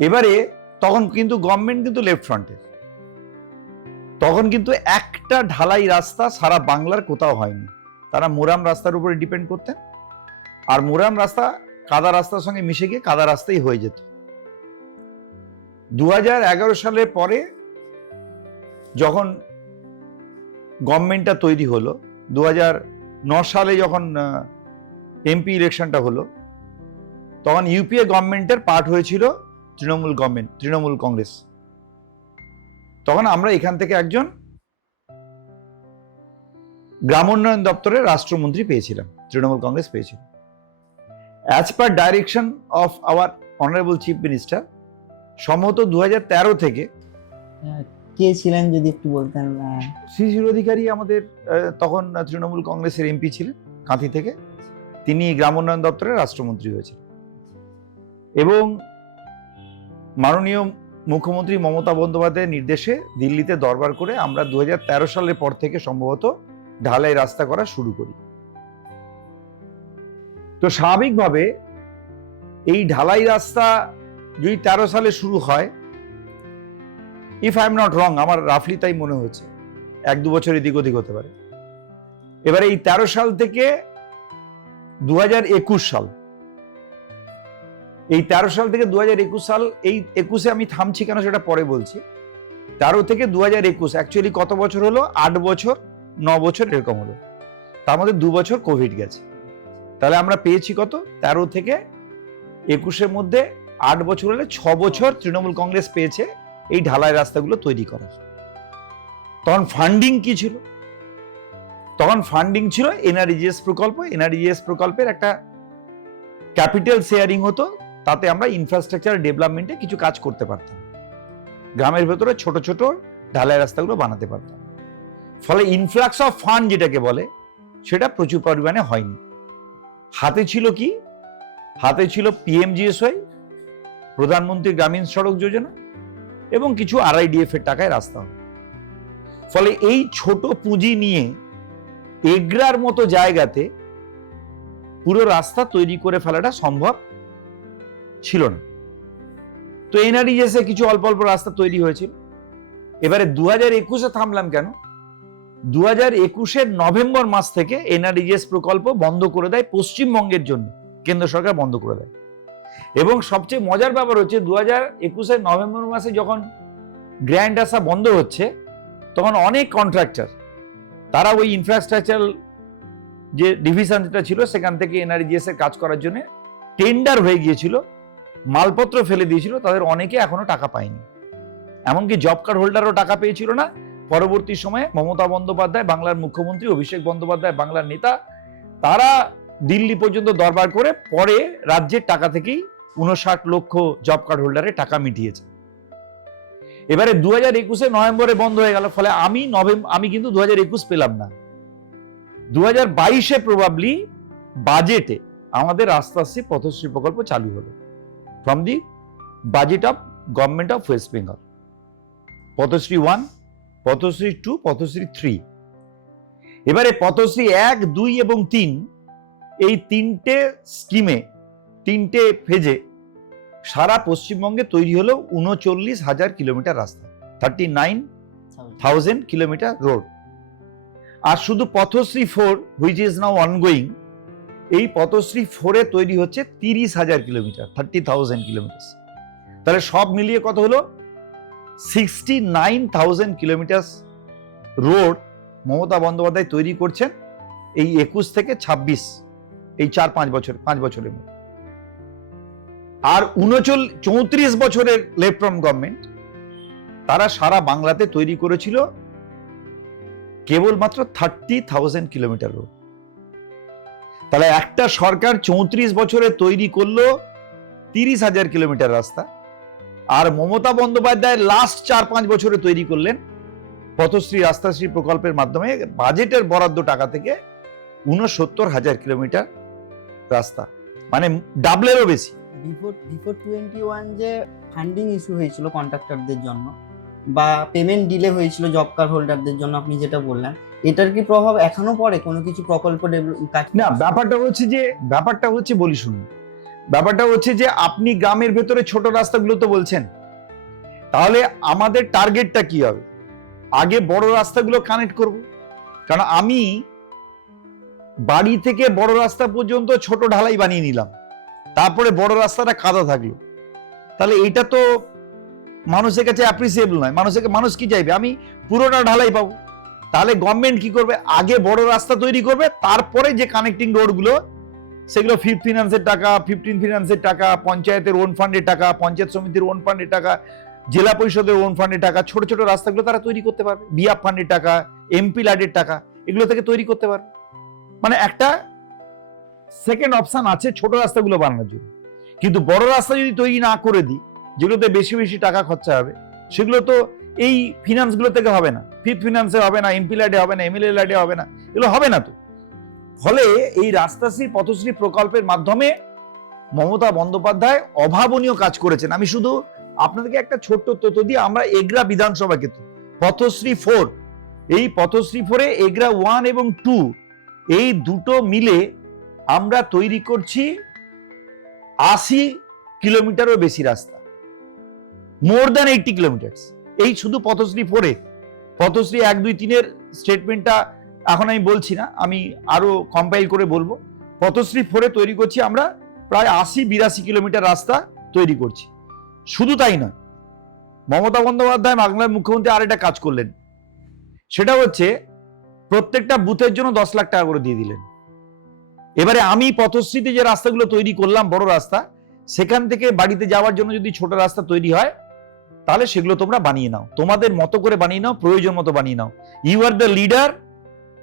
এবারে তখন কিন্তু গভর্নমেন্ট কিন্তু লেফট ফ্রন্টের, তখন কিন্তু একটা ঢালাই রাস্তা সারা বাংলার কোথাও হয়নি। তারা মোরাম রাস্তার উপরে ডিপেন্ড করতেন, আর মোরাম রাস্তা কাদা রাস্তার সঙ্গে মিশে গিয়ে কাদা রাস্তাই হয়ে যেত। 2011 সালের পরে যখন গভর্নমেন্টটা তৈরি হলো, 2009 সালে যখন এমপি ইলেকশনটা হলো, তখন ইউপিএ গভর্নমেন্টের পার্ট হয়েছিল তৃণমূল গভর্নমেন্ট, তৃণমূল কংগ্রেস। তখন আমরা এখান থেকে একজন গ্রামোন্নয়ন দপ্তরের রাষ্ট্রমন্ত্রী পেয়েছিলাম, তৃণমূল কংগ্রেস পেয়েছিল। As per direction of our honourable chief minister, সম্ভবত 2013 থেকে কে ছিলেন যদি একটু বলতেন? শিশির অধিকারী আমাদের তখন তৃণমূল কংগ্রেসের এমপি ছিলেন কাঁথি থেকে, তিনি গ্রামোন্নয়ন দপ্তরের রাষ্ট্রমন্ত্রী হয়েছিলেন। এবং মাননীয় মুখ্যমন্ত্রী মমতা বন্দ্যোপাধ্যায়ের নির্দেশে দিল্লিতে দরবার করে আমরা 2013 সালের পর থেকে সম্ভবত ঢালাই রাস্তা করা শুরু করি। তো স্বাভাবিকভাবে এই ঢালাই রাস্তা যদি 13 সালে শুরু হয়, if I am not wrong, আমার রাফলি তাই মনে হচ্ছে, 1-2 বছর এদিক ওদিক হতে পারে। এবারে এই 13 সাল থেকে 2021 সাল, এই 13 সাল থেকে 2021 সাল, এই 21-এ আমি থামছি কেন সেটা পরে বলছি। 13 থেকে 2021 অ্যাকচুয়ালি কত বছর হলো? 8 বছর 9 বছর এরকম হলো। তার মধ্যে 2 বছর কোভিড গেছে। তাহলে আমরা পেয়েছি কত? 13 থেকে 21-এর মধ্যে 8 বছর হলে 6 বছর তৃণমূল কংগ্রেস পেয়েছে এই ঢালাই রাস্তাগুলো তৈরি করার। তখন ফান্ডিং কি ছিল? তখন ফান্ডিং ছিল এনআরইজিএস প্রকল্প। এনআরইজিএস প্রকল্পের একটা ক্যাপিটাল শেয়ারিং হতো, তাতে আমরা ইনফ্রাস্ট্রাকচার ডেভেলপমেন্টে কিছু কাজ করতে পারতাম, গ্রামের ভেতরে ছোট ছোট ঢালাই রাস্তাগুলো বানাতে পারতাম। ফলে ইনফ্লাক্স অফ ফান্ড যেটাকে বলে, সেটা প্রচুর পরিমাণে হয়নি। হাতে ছিল কি? হাতে ছিল পিএমজিএসওয়াই, প্রধানমন্ত্রী গ্রামীণ সড়ক যোজনা, এবং কিছু আরআইডিএফ এর টাকায় রাস্তা হয়। ফলে এই ছোট পুঁজি নিয়ে এগ্রার মতো জায়গাতে পুরো রাস্তা তৈরি করে ফেলাটা সম্ভব ছিল না। তো এনআরইজিএসে কিছু অল্প অল্প রাস্তা তৈরি হয়েছিল। এবারে 2021-এ থামলাম কেন? 2021-এর নভেম্বর মাস থেকে এনআরইজিএস প্রকল্প বন্ধ করে দেয় পশ্চিমবঙ্গের জন্য, কেন্দ্র সরকার বন্ধ করে দেয়। এবং সবচেয়ে মজার ব্যাপার হচ্ছে 2021-এর নভেম্বর মাসে যখন গ্র্যান্ড আসা বন্ধ হচ্ছে, তখন অনেক কন্ট্রাক্টর তারা ওই ইনফ্রাস্ট্রাকচার যে ডিভিশন যেটা ছিল সেখান থেকে এনআরইজিএস এর কাজ করার জন্য টেন্ডার হয়ে গিয়েছিল, মালপত্র ফেলে দিয়েছিল, তাদের অনেকে এখনো টাকা পায়নি। এমনকি জব কার্ড হোল্ডারও টাকা পেয়েছিল না। পরবর্তী সময়ে মমতা বন্দ্যোপাধ্যায়, বাংলার মুখ্যমন্ত্রী, অভিষেক বন্দ্যোপাধ্যায়, বাংলার নেতা, তারা দিল্লি পর্যন্ত দরবার করে পরে রাজ্যের টাকা থেকেই 59 লক্ষ জব কার্ড হোল্ডারের টাকা মিটিয়েছে। এবারে 2021-এ নভেম্বরে বন্ধ হয়ে গেল। ফলে আমি কিন্তু 2021 পেলাম না। 2022-এ প্রবাবলি বাজেটে আমাদের আস্তে আস্তে পথশ্রী প্রকল্প চালু হলো from the budget of government of West Bengal. Pathashree 1, Pathashree 2, Pathashree 3। এবারে পথশ্রী 1, 2 এবং 3, এই 3টে স্কিমে, 3টে ফেজে সারা পশ্চিমবঙ্গে তৈরি হলো 39,000 কিলোমিটার রাস্তা, 39,000 কিলোমিটার রোড। আর শুধু Pathashree 4, which is now ongoing, এই পথশ্রী 4-এ তৈরি হচ্ছে 30,000 কিলোমিটার, 30,000 কিলোমিটার। তাহলে সব মিলিয়ে কত হলো? 69,000 কিলোমিটার রোড মমতা বন্দ্যোপাধ্যায় তৈরি করছেন এই 21 থেকে 26, এই 4-5 বছরের মধ্যে। আর 34 বছরের লেফট ফ্রন্ট গভর্নমেন্ট, তারা সারা বাংলাতে তৈরি করেছিল কেবলমাত্র 30,000 কিলোমিটার রোড। তাহলে একটা সরকার 34 বছরে তৈরি করলো 30,000 কিলোমিটার রাস্তা, আর মমতা বন্দ্যোপাধ্যায় লাস্ট 4-5 বছরে তৈরি করলেন পথশ্রী রাস্তাশ্রী প্রকল্পের মাধ্যমে বাজেটের বরাদ্দ টাকা থেকে 69,000 কিলোমিটার রাস্তা, মানে ডাবলেরও বেশি। বিফোর 21 যে ফান্ডিং ইস্যু হয়েছিল কন্ট্রাক্টরদের জন্য, বা পেমেন্ট ডিলে হয়েছিল জব কার্ড হোল্ডারদের জন্য, আপনি যেটা বললেন, এটার কি প্রভাব এখনো পড়ে কোনো কিছু প্রকল্প কাজ? না, ব্যাপারটা হচ্ছে বলি শুনুন, ব্যাপারটা হচ্ছে যে আপনি গ্রামের ভেতরে ছোট রাস্তাগুলো তো বলছেন, তাহলে আমাদের টার্গেটটা কি হবে? আগে বড় রাস্তাগুলো কানেক্ট করব, কারণ আমি বাড়ি থেকে বড় রাস্তা পর্যন্ত ছোট ঢালাই বানিয়ে নিলাম, তারপরে বড় রাস্তাটা কাদা থাকলো, তাহলে এটা তো মানুষের কাছে অ্যাপ্রিসিয়েবল নয়। মানুষ কি চাইবে? আমি পুরোটা ঢালাই পাবো। তাহলে গভর্নমেন্ট কি করবে? আগে বড় রাস্তা তৈরি করবে, তারপরে যে কানেক্টিং রোডগুলো সেগুলো ফিফথ ফিনান্সের টাকা, 15 ফিনান্সের টাকা, পঞ্চায়েতের ওন ফান্ডের টাকা, পঞ্চায়েত সমিতির ওন ফান্ডের টাকা, জেলা পরিষদের ওন ফান্ডের টাকা, ছোট ছোট রাস্তাগুলো তারা তৈরি করতে পারবে, বিআপ ফান্ডের টাকা, এমপি ল্যাডের টাকা, এগুলো থেকে তৈরি করতে পারবে। মানে একটা সেকেন্ড অপশন আছে ছোট রাস্তাগুলো বানানোর জন্য। কিন্তু বড় রাস্তা যদি তৈরি না করে দিই, যেগুলোতে বেশি বেশি টাকা খরচা হবে, সেগুলো তো এই ফিনান্সগুলো থেকে হবে না, ফিফথ ফিনান্সে হবে না, এমপি ল্যাডে হবে না, এমএলএ ল্যাডে হবে না, এগুলো হবে না তো। ফলে এই রাস্তাশ্রী পথশ্রী প্রকল্পের মাধ্যমে মমতা বন্দ্যোপাধ্যায় অভাবনীয় কাজ করেছেন। আমি শুধু আপনাদেরকে একটা ছোট্ট তথ্য দিয়ে, আমরা এগরা বিধানসভা ক্ষেত্র পথশ্রী 4, এই পথশ্রী 4-এ এগরা 1 এবং 2 এই দুটো মিলে আমরা তৈরি করছি 80 কিলোমিটারও বেশি রাস্তা, মোর দ্যান 80 কিলোমিটার। এই শুধু পথশ্রী 4-এ। পথশ্রী 1, 2, 3-এর স্টেটমেন্টটা এখন আমি বলছি না, আমি আরো কম্পাইল করে বলবো। পথশ্রী 4-এ তৈরি করছি আমরা প্রায় 80-82 কিলোমিটার রাস্তা তৈরি করছি। শুধু তাই নয়, মমতা বন্দ্যোপাধ্যায় বাংলার মুখ্যমন্ত্রী আর একটা কাজ করলেন, সেটা হচ্ছে প্রত্যেকটা বুথের জন্য 10 লাখ টাকা করে দিয়ে দিলেন। এবারে আমি পথশ্রীতে যে রাস্তাগুলো তৈরি করলাম বড় রাস্তা, সেখান থেকে বাড়িতে যাওয়ার জন্য যদি ছোট রাস্তা তৈরি হয়, তাহলে সেগুলো তোমরা বানিয়ে নাও, তোমাদের মতো করে বানিয়ে নাও, প্রয়োজন মতো বানিয়ে নাও। ইউ আর দ্য লিডার,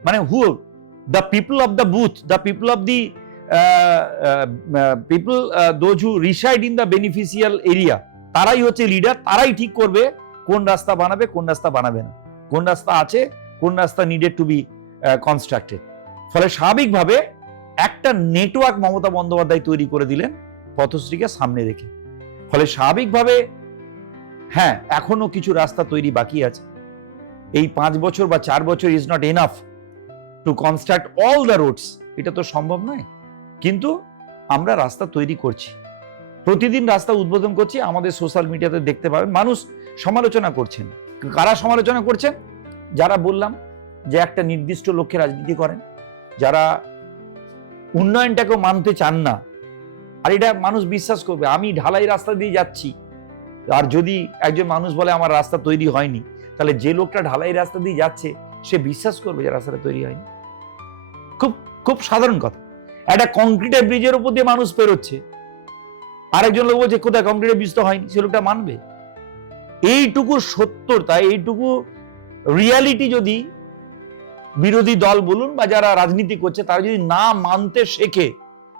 মানে who the people of the booth, the people of the people those who reside in the beneficial area, তারাই হচ্ছে লিডার, তারাই ঠিক করবে কোন রাস্তা বানাবে, কোন রাস্তা বানাবে না, কোন রাস্তা আছে, কোন রাস্তা নিডেড টু বি কনস্ট্রাক্টেড। ফলে স্বাভাবিকভাবে একটা নেটওয়ার্ক মমতা বন্দ্যোপাধ্যায় তৈরি করে দিলেন পথশ্রীকে সামনে রেখে। ফলে স্বাভাবিকভাবে হ্যাঁ, এখনো কিছু রাস্তা তৈরি বাকি আছে। এই 5 বছর বা 4 বছর is not enough to construct all the roads, এটা তো সম্ভব নয়। কিন্তু আমরা রাস্তা তৈরি করছি, প্রতিদিন রাস্তা উদ্বোধন করছি, আমাদের সোশ্যাল মিডিয়াতে দেখতে পাবেন মানুষ সমালোচনা করছেন। কারা সমালোচনা করছেন? যারা বললাম যে একটা নির্দিষ্ট লক্ষ্যে রাজনীতি করেন, যারা উন্নয়নটাকেও মানতে চান না। আর এটা মানুষ বিশ্বাস করবে, আমি ঢালাই রাস্তা দিয়ে যাচ্ছি, আর যদি একজন মানুষ বলে আমার রাস্তা তৈরি হয়নি, তাহলে যে লোকটা ঢালাই রাস্তা দিয়ে যাচ্ছে সে বিশ্বাস করবে যে রাস্তাটা তৈরি হয়নি। খুব খুব সাধারণ কথা। একটা কংক্রিটের ব্রিজের উপর দিয়ে মানুষ পেরোচ্ছে, আরেকজন লোক বলছে কোথায় কংক্রিটের ব্রিজ তো হয়নি, সে লোকটা মানবে? এইটুকু সত্যতা, এইটুকু রিয়ালিটি যদি বিরোধী দল বলুন বা যারা রাজনীতি করছে তারা যদি না মানতে শেখে,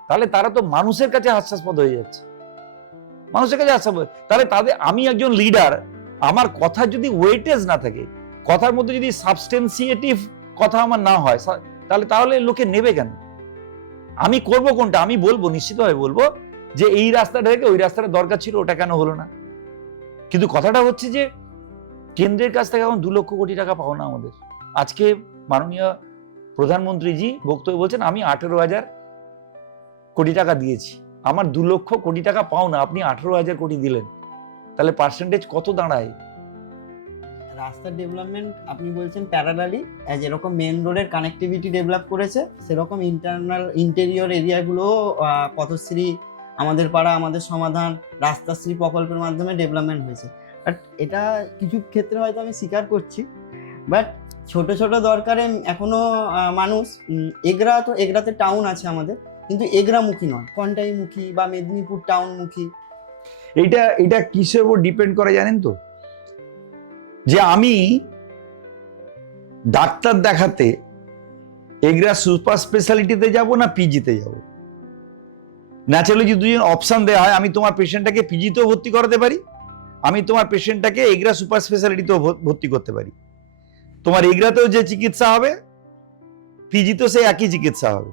তাহলে তারা তো মানুষের কাছে হাস্যাস্পদ হয়ে যাচ্ছে, মানুষের কাছে হাস্যাস্পদ। তাহলে তাদের, আমি একজন লিডার, আমার কথা যদি ওয়েটেজ না থাকে, কথার মধ্যে যদি সাবস্টেন্সিয়েটিভ কথা আমার না হয়, তাহলে লোকে নেবে কেন? আমি করব কোনটা? আমি বলবো, নিশ্চিতভাবে বলবো যে এই রাস্তাটা থেকে ওই রাস্তাটা দরকার ছিল, ওটা কেন হলো না। কিন্তু কথাটা হচ্ছে যে কেন্দ্রের কাছ থেকে এখন 2 লক্ষ কোটি টাকা পাও না আমাদের। আজকে মাননীয় প্রধানমন্ত্রীজি বক্তব্য বলছেন আমি 18,000 কোটি টাকা দিয়েছি, আমার 2 লক্ষ কোটি টাকা পাও না, আপনি 18,000 কোটি দিলেন, তাহলে পার্সেন্টেজ কত দাঁড়ায়? রাস্তার ডেভেলপমেন্ট আপনি বলছেন প্যারালালি, যেরকম মেন রোডের কানেক্টিভিটি ডেভেলপ করেছে, সেরকম ইন্টেরিয়র এরিয়াগুলো পথশ্রী, আমাদের পাড়া আমাদের সমাধান, রাস্তাশ্রী প্রকল্পের মাধ্যমে ডেভেলপমেন্ট হয়েছে। বাট এটা কিছু ক্ষেত্রে হয়তো আমি স্বীকার করছি, বাট ছোট ছোট দরকারে এখনো মানুষ এগরাতে টাউন আছে আমাদের, কিন্তু এগরামুখী নয়, কন্টাইমুখী বা মেদিনীপুর টাউনমুখী। এটা কিসের উপর ডিপেন্ড করে জানেন তো? যে আমি ডাক্তার দেখাতে এগরা সুপার স্পেশালিটিতে যাব না পিজিতে যাব। ন্যাচারালি যদি 2জন অপশন দেওয়া হয়, আমি তোমার পেশেন্টটাকে পিজিতেও ভর্তি করাতে পারি, আমি তোমার পেশেন্টটাকে এগরা সুপার স্পেশালিটিতেও ভর্তি করতে পারি। তোমার এগরাতেও যে চিকিৎসা হবে, পিজিতেও সেই একই চিকিৎসা হবে,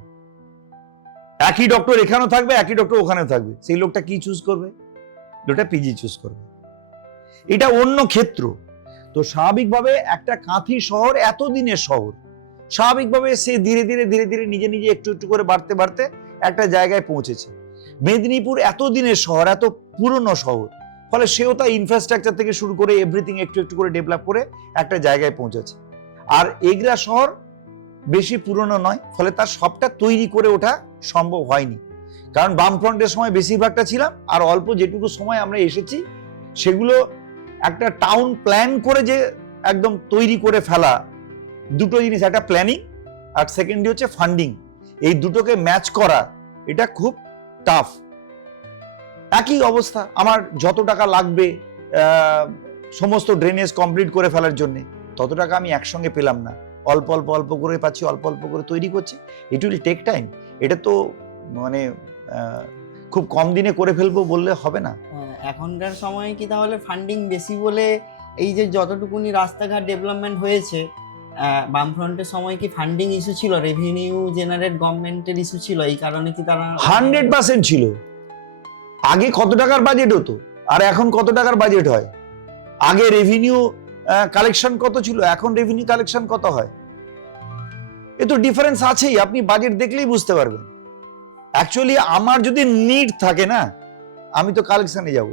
একই ডক্টর এখানেও থাকবে, একই ডক্টর ওখানেও থাকবে। সেই লোকটা কি চুজ করবে? লোকটা পিজি চুজ করবে। এটা অন্য ক্ষেত্র। তো স্বাভাবিকভাবে একটা কাঁথি শহর, এতদিনের শহর, স্বাভাবিকভাবে সে ধীরে ধীরে ধীরে ধীরে নিজে নিজে একটু একটু করে বাড়তে বাড়তে একটা জায়গায় পৌঁছেছে। মেদিনীপুর এতদিনের শহর, এত পুরনো শহর, ফলে সেও তার ইনফ্রাস্ট্রাকচার থেকে শুরু করে এভরিথিং একটু একটু করে ডেভেলপ করে একটা জায়গায় পৌঁছেছে। আর এগরা শহর বেশি পুরনো নয়, ফলে তার সবটা তৈরি করে ওঠা সম্ভব হয়নি। কারণ বামফ্রন্টের সময় বেশিরভাগটা ছিলাম, আর অল্প যেটুকু সময় আমরা এসেছি সেগুলো একটা টাউন প্ল্যান করে যে একদম তৈরি করে ফেলা, দুটো জিনিস, একটা প্ল্যানিং আর সেকেন্ডলি হচ্ছে ফান্ডিং, এই দুটোকে ম্যাচ করা এটা খুব টাফ। একই অবস্থা, আমার যত টাকা লাগবে সমস্ত ড্রেনেজ কমপ্লিট করে ফেলার জন্য, তত টাকা আমি একসঙ্গে পেলাম না, অল্প অল্প অল্প করে পাচ্ছি, অল্প অল্প করে তৈরি করছি। It will take time. এটা তো মানে খুব কম দিনে করে ফেলবো বললে হবে না। এখনকার সময় কি তাহলে ফান্ডিং বেশি বলে এই যে যতটুকুনি রাস্তাঘাট ডেভেলপমেন্ট হয়েছে, বামফ্রন্টের সময় কি ফান্ডিং ইস্যু ছিল, রেভিনিউ জেনারেট গভর্নমেন্টের ইস্যু ছিল, এই কারণে কি তারা 100% ছিল। আগে কত টাকার বাজেট হতো আর এখন কত টাকার বাজেট হয়? আগে রেভিনিউ কালেকশন কত ছিল, এখন রেভিনিউ কালেকশন কত হয়? এ তো ডিফারেন্স আছেই, আপনি বাজেট দেখলেই বুঝতে পারবেন। অ্যাকচুয়ালি আমার যদি নিড থাকে না, আমি তো কালেকশনে যাব।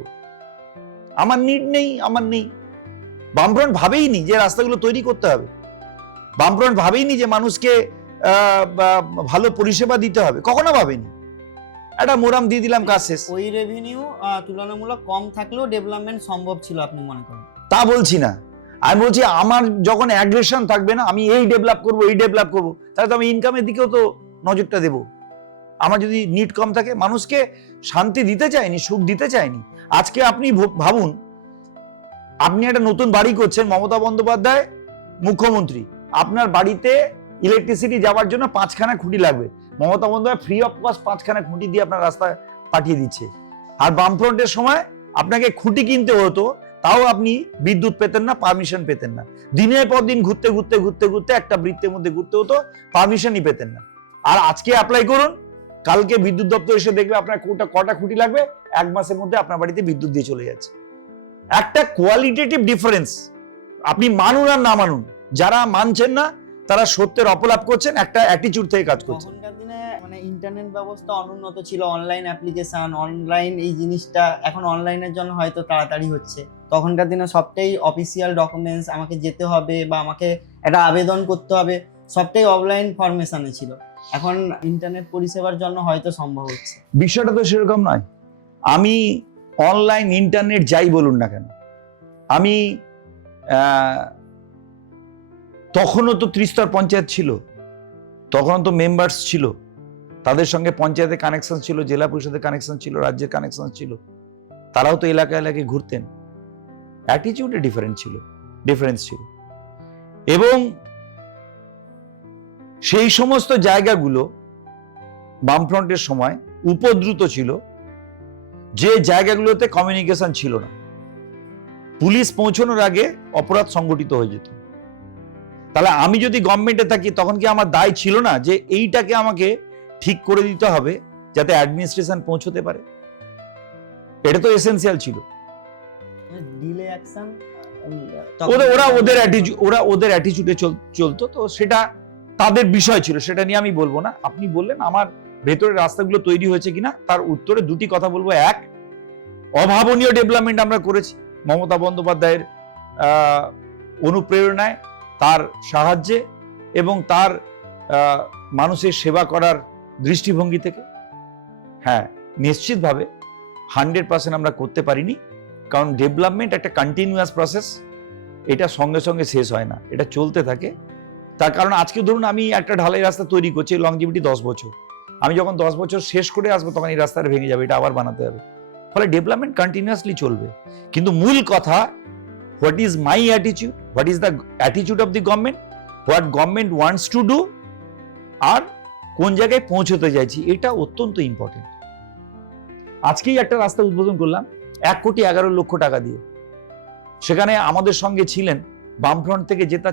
আমার নিড নেই, আমার নেই। বামফ্রন্ট ভাবেই নি যে রাস্তাগুলো তৈরি করতে হবে, বামফ্রন্ট ভাবেই নি যে মানুষকে ভালো পরিষেবা দিতে হবে, কখনো ভাবেনি। একটা মোরাম দিয়ে দিলাম, কাজ শেষ। ওই রেভিনিউ তুলনামূলক কম থাকলেও ডেভেলপমেন্ট সম্ভব ছিল আপনি মনে করেন? তা বলছি না, আমি বলছি আমার যখন অ্যাগ্রেশন থাকবে না, আমি এই ডেভেলপ করবো, এই ডেভেলপ করবো, তাহলে তো আমি ইনকামের দিকেও তো নজরটা দেবো। আমার যদি নিড কম থাকে, মানুষকে শান্তি দিতে চাইনি, সুখ দিতে চাইনি। আজকে আপনি ভাবুন, আপনি একটা নতুন বাড়ি করছেন, মমতা বন্দ্যোপাধ্যায় মুখ্যমন্ত্রী, আপনার বাড়িতে ইলেকট্রিসিটি যাওয়ার জন্য 5খানা খুঁটি লাগবে, Mamata Bandyopadhyay free of cost 5খানা খুঁটি দিয়ে আপনার রাস্তায় পাঠিয়ে দিচ্ছে। আর বামফ্রন্টের সময় আপনাকে খুঁটি কিনতে হতো, তাও আপনি বিদ্যুৎ পেতেন না, পারমিশন পেতেন না। দিনের পর দিন ঘুরতে ঘুরতে ঘুরতে ঘুরতে একটা বৃত্তের মধ্যে ঘুরতে হতো, পারমিশনই পেতেন না। আর আজকে অ্যাপ্লাই করুন, কালকে বিদ্যুৎ দপ্তর এসে দেখবে আপনার কটা খুঁটি লাগবে, 1 মাসের মধ্যে আপনার বাড়িতে বিদ্যুৎ দিয়ে চলে যাচ্ছে। একটা কোয়ালিটেটিভ ডিফারেন্স, আপনি মানুন আর না মানুন, যারা মানছেন না তারা সত্যের অপলাপ করছেন, একটা অ্যাটিটিউড থেকে কাজ করছেন। তখনকার দিনে মানে ইন্টারনেট ব্যবস্থা অনুন্নত ছিল, অনলাইন অ্যাপ্লিকেশন, অনলাইন এই জিনিসটা এখন অনলাইনের জন্য হয়তো তাড়াতাড়ি হচ্ছে। তখনকার দিনে সবটাই অফিসিয়াল ডকুমেন্টস, আমাকে যেতে হবে বা আমাকে একটা আবেদন করতে হবে, সবটাই অফলাইন ফরমেশনে ছিল। এখন ইন্টারনেট পরিষেবার জন্য হয়তো সম্ভব হচ্ছে। বিষয়টা তো সেরকম নয়। আমি অনলাইন ইন্টারনেট যাই বলুন না কেন, আমি তখনও তো ত্রিস্তর পঞ্চায়েত ছিল, তখনও তো মেম্বার্স ছিল, তাদের সঙ্গে পঞ্চায়েতের কানেকশন ছিল, জেলা পরিষদের কানেকশন ছিল, রাজ্যের কানেকশন ছিল, তারাও তো এলাকায় এলাকায় ঘুরতেন। অ্যাটিটিউডে ডিফারেন্স ছিল। এবং সেই সমস্ত জায়গাগুলো বামফ্রন্টের সময় উপদ্রুত ছিল, যে জায়গাগুলোতে কমিউনিকেশন ছিল না। পুলিশ পৌঁছানোর আগে অপরাধ সংগঠিত হয়ে যেত। তাহলে আমি যদি গভর্নমেন্টে থাকি, তখন কি আমার দায় ছিল না যে এইটাকে আমাকে ঠিক করে দিতে হবে যাতে অ্যাডমিনিস্ট্রেশন পৌঁছতে পারে? এটা তো এসেনশিয়াল ছিল। ডিলে অ্যাকশন ওরা ওদের অ্যাটিটিউডে চলতো, তো সেটা তাদের বিষয় ছিল, সেটা নিয়ে আমি বলবো না। আপনি বললেন আমার ভেতরের রাস্তাগুলো তৈরি হয়েছে কিনা, তার উত্তরে দুটি কথা বলবো। এক, অভাবনীয় ডেভেলপমেন্ট আমরা করেছি মমতা বন্দ্যোপাধ্যায়ের অনুপ্রেরণায়, তার সাহায্যে এবং তার মানুষের সেবা করার দৃষ্টিভঙ্গি থেকে। হ্যাঁ, নিশ্চিতভাবে 100% আমরা করতে পারিনি, কারণ ডেভেলপমেন্ট একটা কন্টিনিউয়াস প্রসেস, এটা সঙ্গে সঙ্গে শেষ হয় না, এটা চলতে থাকে। তার কারণ আজকে ধরুন আমি একটা ঢালাই রাস্তা তৈরি করছি, লংজিভিটি 10 বছর, আমি যখন 10 বছর শেষ করে আসবো তখন এই রাস্তাটা ভেঙে যাবে, এটা আবার বানাতে হবে। ফলে ডেভেলপমেন্ট কন্টিনিউয়াসলি চলবে। কিন্তু মূল কথা, what is my attitude, what is the attitude of the government, what government wants to do, আর কোন জায়গায় পৌঁছতে চাইছি, এটা অত্যন্ত ইম্পর্টেন্ট। আজকেই একটা রাস্তা উদ্বোধন করলাম 1,11,00,000 টাকা দিয়ে। সেখানে আমাদের সঙ্গে ছিলেন বামফ্রন্ট থেকে জেতা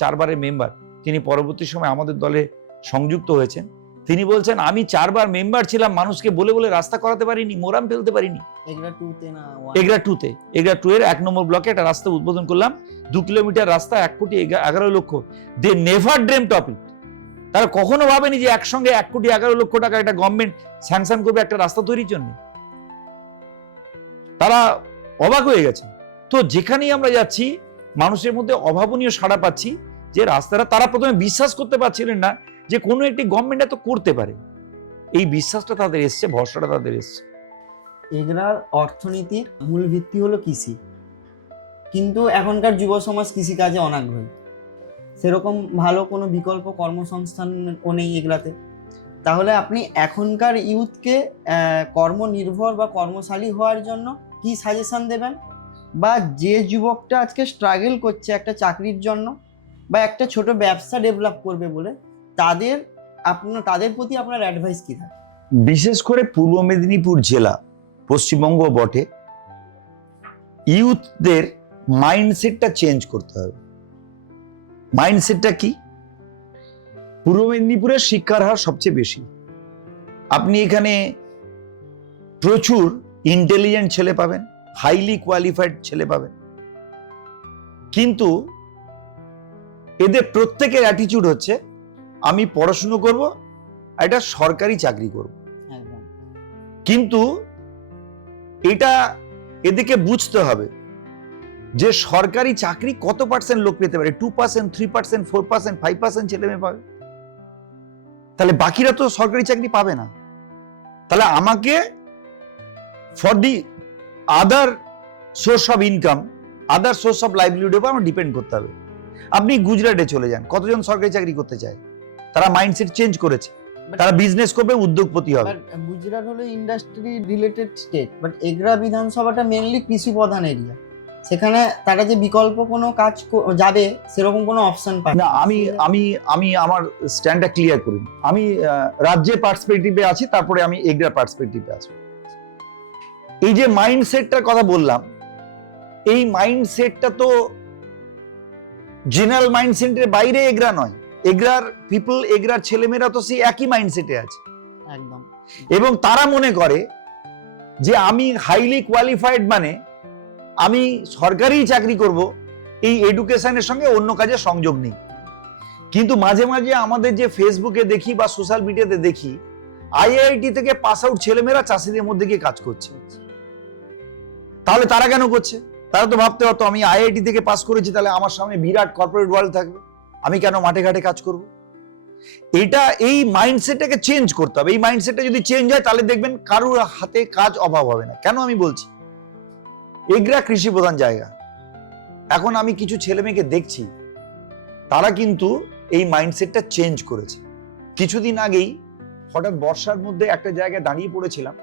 4বারের মেম্বার, তিনি পরবর্তী সময় আমাদের দলে সংযুক্ত হয়েছেন। তিনি বলছেন, আমি 4বার মেম্বার ছিলাম, মানুষকে বলে বলে রাস্তা করাতে পারিনি, মোরাম ফেলতে পারিনি। এগরা 2 এর 1 নম্বর ব্লকে একটা রাস্তা উদ্বোধন করলাম, 2 কিলোমিটার রাস্তা, 1,11,00,000। They never dreamed of it. তারা কখনো ভাবেনি যে একসঙ্গে 1,11,00,000 টাকা একটা গভর্নমেন্ট স্যাংশন করবে একটা রাস্তা তৈরির জন্য। তারা অবাক হয়ে গেছে। তো যেখানেই আমরা যাচ্ছি মানুষের মধ্যে অভাবনীয় সাড়া পাচ্ছি যে রাস্তাটা, তারা প্রথমে বিশ্বাস করতে পারছিলেন না যে কোনো একটি গভর্নমেন্ট এত করতে পারে। এই বিশ্বাসটা তাদের এসছে, ভরসাটা তাদের এসছে। এগরার অর্থনীতির মূল ভিত্তি হলো কৃষি, কিন্তু এখনকার যুব সমাজ কৃষিকাজে অনাগ্রহী। সেরকম ভালো কোনো বিকল্প কর্মসংস্থানও নেই এগুলাতে। তাহলে আপনি এখনকার ইউথকে কর্মনির্ভর বা কর্মশালী হওয়ার জন্য কি সাজেশন দেবেন? বা যে যুবকটা আজকে স্ট্রাগল করছে একটা চাকরির জন্য বা একটা ছোট ব্যবসা ডেভেলপ করবে বলে, তাদের প্রতি আপনার অ্যাডভাইস কী থাকে? বিশেষ করে পূর্ব মেদিনীপুর জেলা, পশ্চিমবঙ্গ বটে, ইউথদের মাইন্ডসেটটা চেঞ্জ করতে হবে। মাইন্ডসেটটা কি? পূর্ব মেদিনীপুরের শিক্ষার হার সবচেয়ে বেশি। আপনি এখানে প্রচুর ইন্টেলিজেন্ট ছেলে পাবেন, হাইলি কোয়ালিফাইড ছেলে পাবেন, কিন্তু এদের প্রত্যেকের অ্যাটিটিউড হচ্ছে আমি পড়াশুনো করব, একটা সরকারি চাকরি করব। একদম। কিন্তু এটা এদেরকে বুঝতে হবে যে সরকারি চাকরি কত পার্সেন্ট লোক পেতে পারে। 2%, 3%, 4%, 5% ছেলে মেয়ে পাবে। তাহলে বাকিরা তো সরকারি চাকরি পাবে না। তাহলে আমাকে for the other source of income, other source of লাইভলিহুডের উপর আমার ডিপেন্ড করতে হবে। আপনি গুজরাটে চলে যান, কতজন সরকারি চাকরি করতে চায়? তারা মাইন্ডসেট চেঞ্জ করেছে, তারা বিজনেস করবে, উদ্যোগপতি হবে। গুজরাট হলো industry related state, but Egra বিধানসভাটা মেনলি কৃষি প্রধান এরিয়া। সেখানে তারা যে বিকল্প কোনো কাজ যাবে সেরকম কোনো অপশন পায় না। আমি আমার স্ট্যান্ডটা ক্লিয়ার করুন। আমি রাজ্যের পার্সপেক্টিভে আছি, তারপরে আমি এগরার পার্সপেক্টিভে আছি। এই যে মাইন্ডসেটটার কথা বললাম, এই মাইন্ডসেটটা তো জেনারেল মাইন্ডসেটের বাইরে এগরা নয়। এগরার পিপল, এগরার ছেলেমেয়েরা তো সেই একই মাইন্ডসেটে আছে একদম। এবং তারা মনে করে যে আমি হাইলি কোয়ালিফাইড মানে আমি সরকারি চাকরি করব, এই এডুকেশনের সঙ্গে অন্য কাজের সংযোগ নেই। কিন্তু মাঝে মাঝে আমাদের যে ফেসবুকে দেখি বা সোশ্যাল মিডিয়াতে দেখি, আইআইটি থেকে পাস আউট ছেলেমেয়েরা চাষিদের মধ্যে গিয়ে কাজ করছে। তাহলে তারা কেন করছে? তারা তো ভাবতে হতো আমি আইআইটি থেকে পাস করেছি, তাহলে আমার সামনে বিরাট কর্পোরেট ওয়ার্ল্ড থাকবে, আমি কেন মাঠে ঘাটে কাজ করব? এই মাইন্ডসেটটাকে চেঞ্জ করতে হবে। এই মাইন্ডসেটটা যদি চেঞ্জ হয় তাহলে দেখবেন কারোর হাতে কাজ অভাব হবে না। কেন আমি বলছি? এগরা কৃষি প্রধান জায়গা। এখন আমি কিছু ছেলে মেয়েকে দেখছি, তারা কিন্তু এই মাইন্ডসেটটা চেঞ্জ করেছে। কিছুদিন আগেই হঠাৎ বর্ষার মধ্যে একটা জায়গায় দাঁড়িয়ে পড়েছিলাম,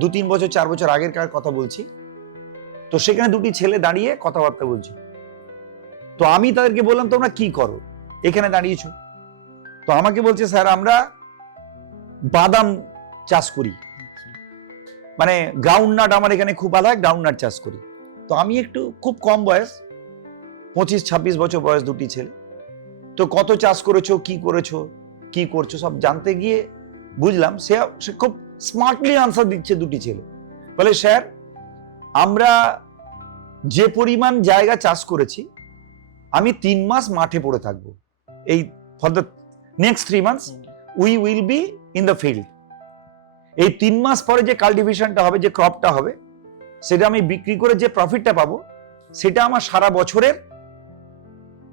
2-3 বছর 4 বছর আগের কথা বলছি। তো সেখানে দুটি ছেলে দাঁড়িয়ে কথাবার্তা বলছি। তো আমি তাদেরকে বললাম তোমরা কি করো, এখানে দাঁড়িয়েছো? তো আমাকে বলছে স্যার আমরা বাদাম চাষ করি, মানে গ্রাউন্ডনাট আমার এখানে খুব ভালো হয়, গ্রাউন্ডনাট চাষ করি। তো আমি একটু খুব কম বয়স, 25-26 বছর বয়স, দুটি ছেলে। তো কত চাষ করেছো, কি করছো সব জানতে গিয়ে বুঝলাম সে খুব স্মার্টলি আনসার দিচ্ছে। দুটি ছেলে বলে স্যার আমরা যে পরিমাণ জায়গা চাষ করেছি, আমি 3 মাস মাঠে পড়ে থাকবো। এই for the next 3 months we will be in the field. এই 3 মাস পরে যে কাল্টিভেশনটা হবে, যে ক্রপটা হবে, সেটা আমি বিক্রি করে যে প্রফিটটা পাবো, সেটা আমার সারা বছরের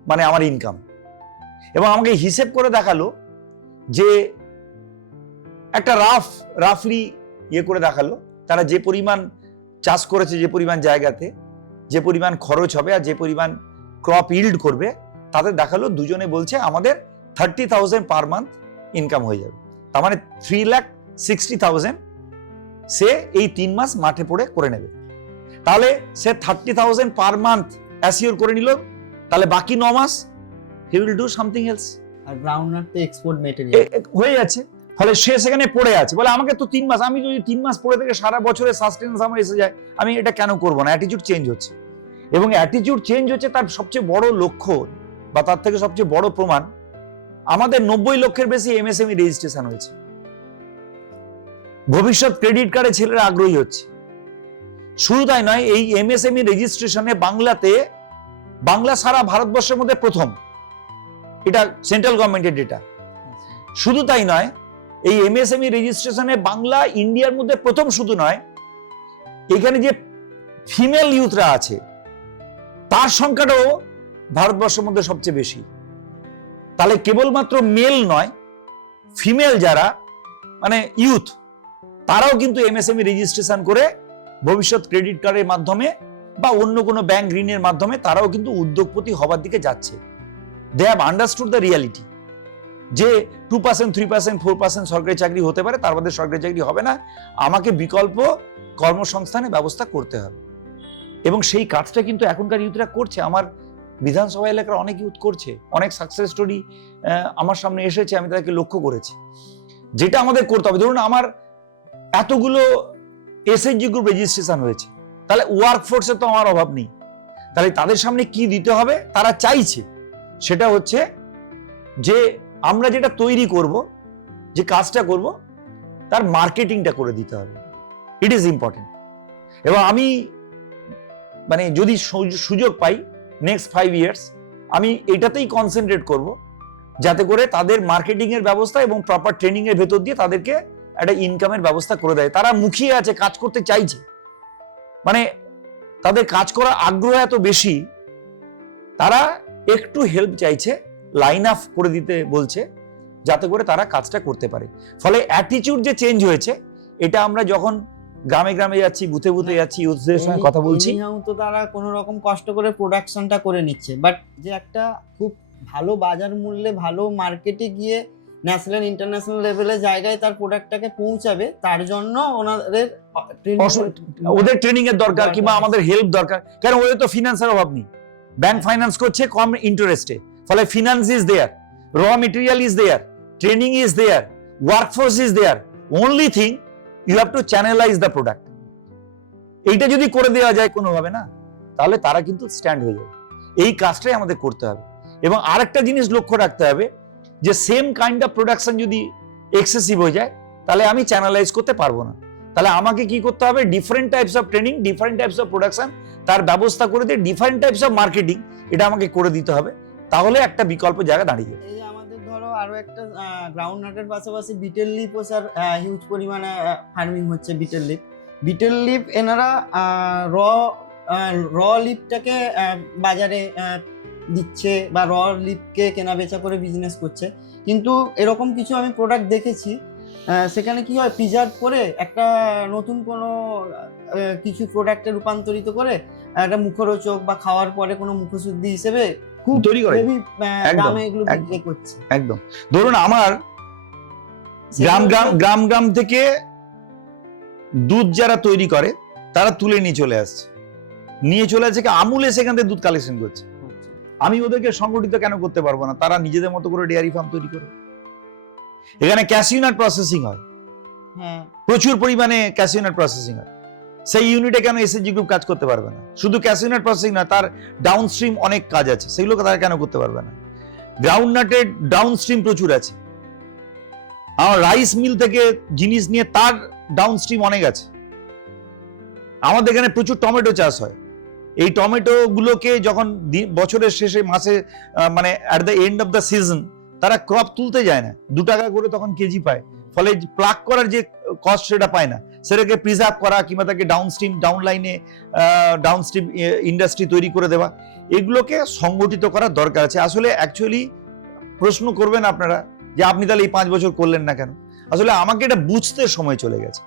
মানে আমার ইনকাম। এবং আমাকে হিসেব করে দেখালো যে একটা রাফলি করে দেখালো তারা যে পরিমাণ চাষ করেছে, যে পরিমাণ জায়গাতে, যে পরিমাণ খরচ হবে আর যে পরিমাণ ক্রপ ইল্ড করবে, তাদের দেখালো দুজনে বলছে আমাদের 30,000 পার মান্থ ইনকাম হয়ে যাবে। তার মানে 3,60,000 সে এই 3 মাস মাঠে পড়ে করে নেবে। তাহলে সে 30,000 পার মান্থ অ্যাসিওর করে নিল। তাহলে বাকি 9 মাস he will do something else. আর গ্রাউন্ডনাট তো এক্সপোর্ট মেটেরিয়াল হয়ে যাচ্ছে। ফলে সে সেখানে পড়ে আছে, বলে আমাকে তো 3 মাস, আমি যদি 3 মাস পড়ে থেকে সারা বছরের সাস্টেন্স আমার এসে যায়, আমি এটা কেন করবো না? অ্যাটিটিউড চেঞ্জ হচ্ছে। এবং অ্যাটিটিউড চেঞ্জ হচ্ছে, তার সবচেয়ে বড় লক্ষ্য বা তার থেকে সবচেয়ে বড় প্রমাণ, আমাদের 90 লক্ষের বেশি এমএসএমই রেজিস্ট্রেশন হয়েছে। ভবিষ্যৎ ক্রেডিট কার্ডে ছেলেরা আগ্রহী হচ্ছে। শুধু তাই নয়, এই এমএসএমই রেজিস্ট্রেশনে বাংলা সারা ভারতবর্ষের মধ্যে প্রথম। এটা সেন্ট্রাল গভর্নমেন্টের ডেটা। শুধু তাই নয়, এই এমএসএমই রেজিস্ট্রেশনে বাংলা ইন্ডিয়ার মধ্যে প্রথম শুধু নয়, এখানে যে ফিমেল ইউথরা আছে তার সংখ্যাটাও ভারতবর্ষের মধ্যে সবচেয়ে বেশি। তাহলে কেবলমাত্র মেল নয়, ফিমেল যারা মানে ইউথ, তারাও কিন্তু এমএসএমই রেজিস্ট্রেশন করে ভবিষ্যৎ ক্রেডিট কার্ডের মাধ্যমে বা অন্য কোনো ব্যাংক ঋণের মাধ্যমে তারাও কিন্তু উদ্যোগপতি হবার দিকে যাচ্ছে। They have understood the reality যে 2%, 3%, 4% সরকারি চাকরি হতে পারে, তার মধ্যে সরকারি চাকরি হবে না, আমাকে বিকল্প কর্মসংস্থানের ব্যবস্থা করতে হবে। এবং সেই কাজটা কিন্তু এখনকার ইউথরা করছে। আমার বিধানসভা এলাকার অনেক ইউথ করছে, অনেক সাকসেস স্টোরি আমার সামনে এসেছে, আমি তাদেরকে লক্ষ্য করেছি। যেটা আমাদের করতে হবে, ধরুন আমার এতগুলো এসএইচজি গ্রুপ রেজিস্ট্রেশন হয়েছে, তাহলে ওয়ার্ক ফোর্সের তো আমার অভাব নেই, তাহলে তাদের সামনে কি দিতে হবে তারা চাইছে, সেটা হচ্ছে যে আমরা যেটা তৈরি করব, যে কাজটা করব, তার মার্কেটিংটা করে দিতে হবে। It is important. এবং আমি মানে যদি সুযোগ পাই নেক্সট 5 ইয়ার্স, আমি এটাতেই কনসেন্ট্রেট করব, যাতে করে তাদের মার্কেটিং এর ব্যবস্থা এবং প্রপার ট্রেনিং এর ভেতর দিয়ে তাদেরকে একটা ইনকামের ব্যবস্থা করে দেয়। তারা মুখিয়ে আছে, কাজ করতে চাইছে, মানে তাদের কাজ করার আগ্রহ এত বেশি, তারা একটু হেল্প চাইছে, লাইন আপ করে দিতে বলছে, যাতে করে তারা কাজটা করতে পারে। ফলে অ্যাটিটিউড যে চেঞ্জ হয়েছে, এটা আমরা যখন গ্রামে গ্রামে যাচ্ছি, বুথে বুথে যাচ্ছি, ইউথদের সঙ্গে কথা বলছি, তো তারা কোনো রকম কষ্ট করে প্রোডাকশনটা করে নিচ্ছে, বাট যে একটা খুব ভালো বাজার মূল্যে ভালো মার্কেটে গিয়ে ন্যাশনাল ইন্টারন্যাশনাল লেভেলে জায়গায় তার প্রোডাক্টটাকে পৌঁছাবে, তার জন্য ওদের ট্রেনিং এর দরকার, কিংবা আমাদের হেল্প দরকার। কারণ ওদের তো ফিনান্সের অভাব নেই, ব্যাংক ফাইন্যান্স করছে কম ইন্টারেস্টে, ফলে finance is there, raw material is there, training is there, workforce is there. Only thing you have to channelise the product. এইটা যদি করে দেওয়া যায় কোনোভাবে না, তাহলে তারা কিন্তু স্ট্যান্ড হয়ে যাবে। এই কাজটাই আমাদের করতে হবে। এবং আরেকটা জিনিস লক্ষ্য রাখতে হবে, যে সেম কাইন্ড অফ প্রোডাকশন যদি এক্সেসিভ হয়ে যায়, তাহলে আমি চ্যানেলাইজ করতে পারবো না। তাহলে আমাকে কি করতে হবে, different types of training, different types of production, তার ব্যবস্থা করে দিয়ে ডিফারেন্ট টাইপস অফ মার্কেটিং, এটা আমাকে করে দিতে হবে। তাহলে একটা বিকল্প জায়গা দাঁড়িয়ে যাবে। এই আমাদের ধরো আরো একটা গ্রাউন্ড নাটের পাশাপাশি বিটেল লিফ ও স্যার হিউজ পরিমাণে ফার্মিং হচ্ছে। বিটেল লিফ এনারা র লিফটাকে বাজারে দিচ্ছে বা র লিফকে কেনা বেচা করে বিজনেস করছে। কিন্তু এরকম কিছু আমি প্রোডাক্ট দেখেছি, সেখানে কি হয়, প্রিজার্ভ করে একটা নতুন কোনো কিছু প্রোডাক্টে রূপান্তরিত করে একটা মুখরোচক বা খাওয়ার পরে কোনো মুখশুদ্ধি হিসেবে খুব তৈরি করে দামে এগুলো বিক্রি করছে। একদম। ধরুন আমার গ্রাম থেকে দুধ যারা তৈরি করে, তারা তুলে নিয়ে চলে আসছে, আমুল সেখান থেকে দুধ কালেকশন করছে। আমি ওদেরকে সংগঠিত কেন করতে পারবো না? তারা নিজেদের মতো করে ডেয়ারি ফার্ম তৈরি করে। এখানে ক্যাশিউ নাট প্রসেসিং হয়, প্রচুর পরিমাণে ক্যাশিউ নাট প্রসেসিং হয়। সেই ইউনিটে কেন এসএইচজি গ্রুপ কাজ করতে পারবে না? শুধু ক্যাশিউ নাট প্রসেসিং না, তার ডাউনস্ট্রিম অনেক কাজ আছে, সেগুলো তারা কেন করতে পারবে না? গ্রাউন্ড নাটের ডাউনস্ট্রিম প্রচুর আছে। আমার রাইস মিল থেকে জিনিস নিয়ে তার ডাউনস্ট্রিম অনেক আছে। আমাদের এখানে প্রচুর টমেটো চাষ হয়। এই টমেটো গুলোকে যখন বছরের শেষে মাসে মানে at the end of the season তারা ক্রপ তুলতে যায় না, 2 টাকা করে তখন কেজি পায়। ফলে প্লাক করার যে কস্ট সেটা পায় না, সেটাকে প্রিজার্ভ করা কিংবা তাকে ডাউনস্ট্রিম ইন্ডাস্ট্রি তৈরি করে দেওয়া, এগুলোকে সংগঠিত করার দরকার আছে। আসলে অ্যাকচুয়ালি প্রশ্ন করবেন আপনারা যে আপনি তাহলে এই 5 বছর করলেন না কেন? আসলে আমাকে এটা বুঝতে সময় চলে গেছে।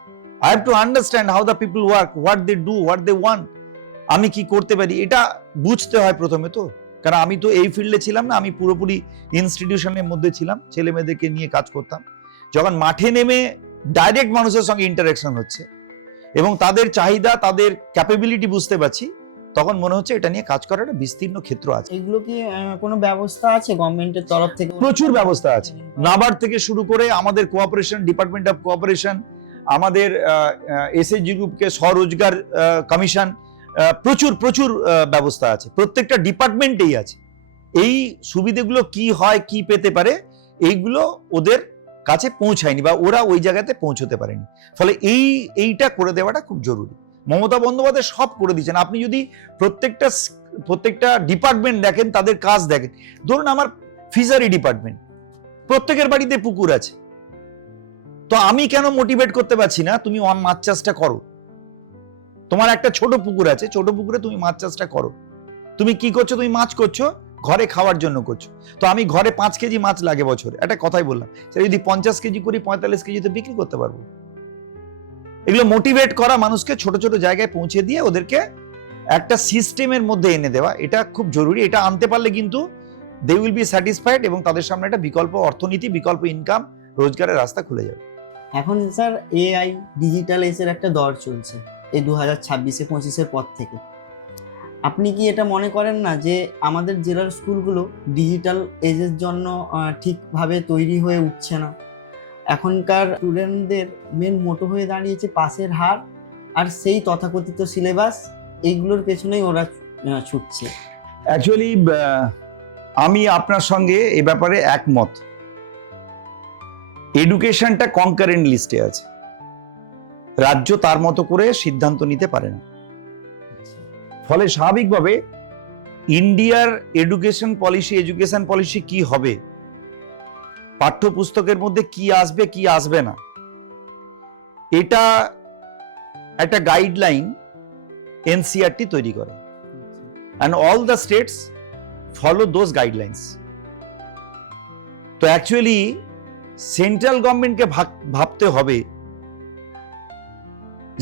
I have to understand how the people work, what they do, what they want. আমি কি করতে পারি এটা বুঝতে হয় প্রথমে। তো কারণ আমি তো এই ফিল্ডে ছিলাম না, আমি পুরোপুরি ইনস্টিটিউশনের মধ্যে ছিলাম, ছেলে মেয়েদেরকে নিয়ে কাজ করতাম। যখন মাঠে নেমে ডাইরেক্ট মানুষের সঙ্গে ইন্টারাকশন হচ্ছে এবং তাদের চাহিদা, তাদের ক্যাপাবিলিটি বুঝতে পারছি, তখন মনে হচ্ছে এটা নিয়ে কাজ করার একটা বিস্তীর্ণ ক্ষেত্র আছে। এগুলো কি কোনো ব্যবস্থা আছে গভর্নমেন্টের তরফ থেকে? প্রচুর ব্যবস্থা আছে। নাবার্ড থেকে শুরু করে আমাদের কোঅপারেশন, ডিপার্টমেন্ট অফ কোঅপারেশন, আমাদের এসএইচজি গ্রুপকে স্বরোজগার কমিশন, প্রচুর ব্যবস্থা আছে, প্রত্যেকটা ডিপার্টমেন্টেই আছে। এই সুবিধাগুলো কি হয়, কি পেতে পারে, এইগুলো ওদের কাছে পৌঁছায়নি বা ওরা ওই জায়গাতে পৌঁছতে পারেনি। ফলে এইটা করে দেওয়াটা খুব জরুরি। মমতা বন্দ্যোপাধ্যায় সব করে দিচ্ছেন। আপনি যদি প্রত্যেকটা ডিপার্টমেন্ট দেখেন, তাদের কাজ দেখেন, ধরুন আমার ফিশারি ডিপার্টমেন্ট, প্রত্যেকের বাড়িতে পুকুর আছে, তো আমি কেন মোটিভেট করতে পারছি না তুমি মাছ চাষটা করো? তোমার একটা ছোট পুকুর আছে, ছোট পুকুরে তুমি মাছ চাষটা করো। তুমি কি করছো? তুমি মাছ করছো ঘরে খাওয়ার জন্য করছো। তো আমি ঘরে 5 কেজি মাছ লাগে বছরে, একটা কথাই বললাম, সেটা যদি 50 কেজি করি 45 কেজিতে বিক্রি করতে পারবো। এগুলো মোটিভেট করা, মানুষকে ছোট ছোট জায়গায় পৌঁছে দিয়ে ওদেরকে একটা সিস্টেমের মধ্যে এনে দেওয়া, এটা খুব জরুরি। এটা আনতে পারলে কিন্তু দে উইল বি স্যাটিসফাইড এবং তাদের সামনে একটা বিকল্প অর্থনীতি, বিকল্প ইনকাম, রোজগারের রাস্তা খুলে যাবে। এখন স্যার এআই ডিজিটাল এসের একটা দর চলছে এই 2026-25-এর পর থেকে। আপনি কি এটা মনে করেন না যে আমাদের জেলার স্কুলগুলো ডিজিটাল এজের জন্য ঠিকভাবে তৈরি হয়ে উঠছে না? এখনকার স্টুডেন্টদের মেন মোটো হয়ে দাঁড়িয়েছে পাসের হার আর সেই তথাকথিত সিলেবাস, এইগুলোর পেছনেই ওরা ছুটছে। অ্যাকচুয়ালি আমি আপনার সঙ্গে এ ব্যাপারে একমত। এডুকেশনটা কনকারেন্ট লিস্টে আছে, রাজ্য তার মতো করে সিদ্ধান্ত নিতে পারে না। ফলে স্বাভাবিকভাবে ইন্ডিয়ার এডুকেশন পলিসি কি হবে, পাঠ্যপুস্তকের মধ্যে কি আসবে কি আসবে না, এটা একটা গাইডলাইন এনসিআরটি তৈরি করে, and all the states follow those guidelines. তো অ্যাকচুয়ালি সেন্ট্রাল গভর্নমেন্টকে ভাবতে হবে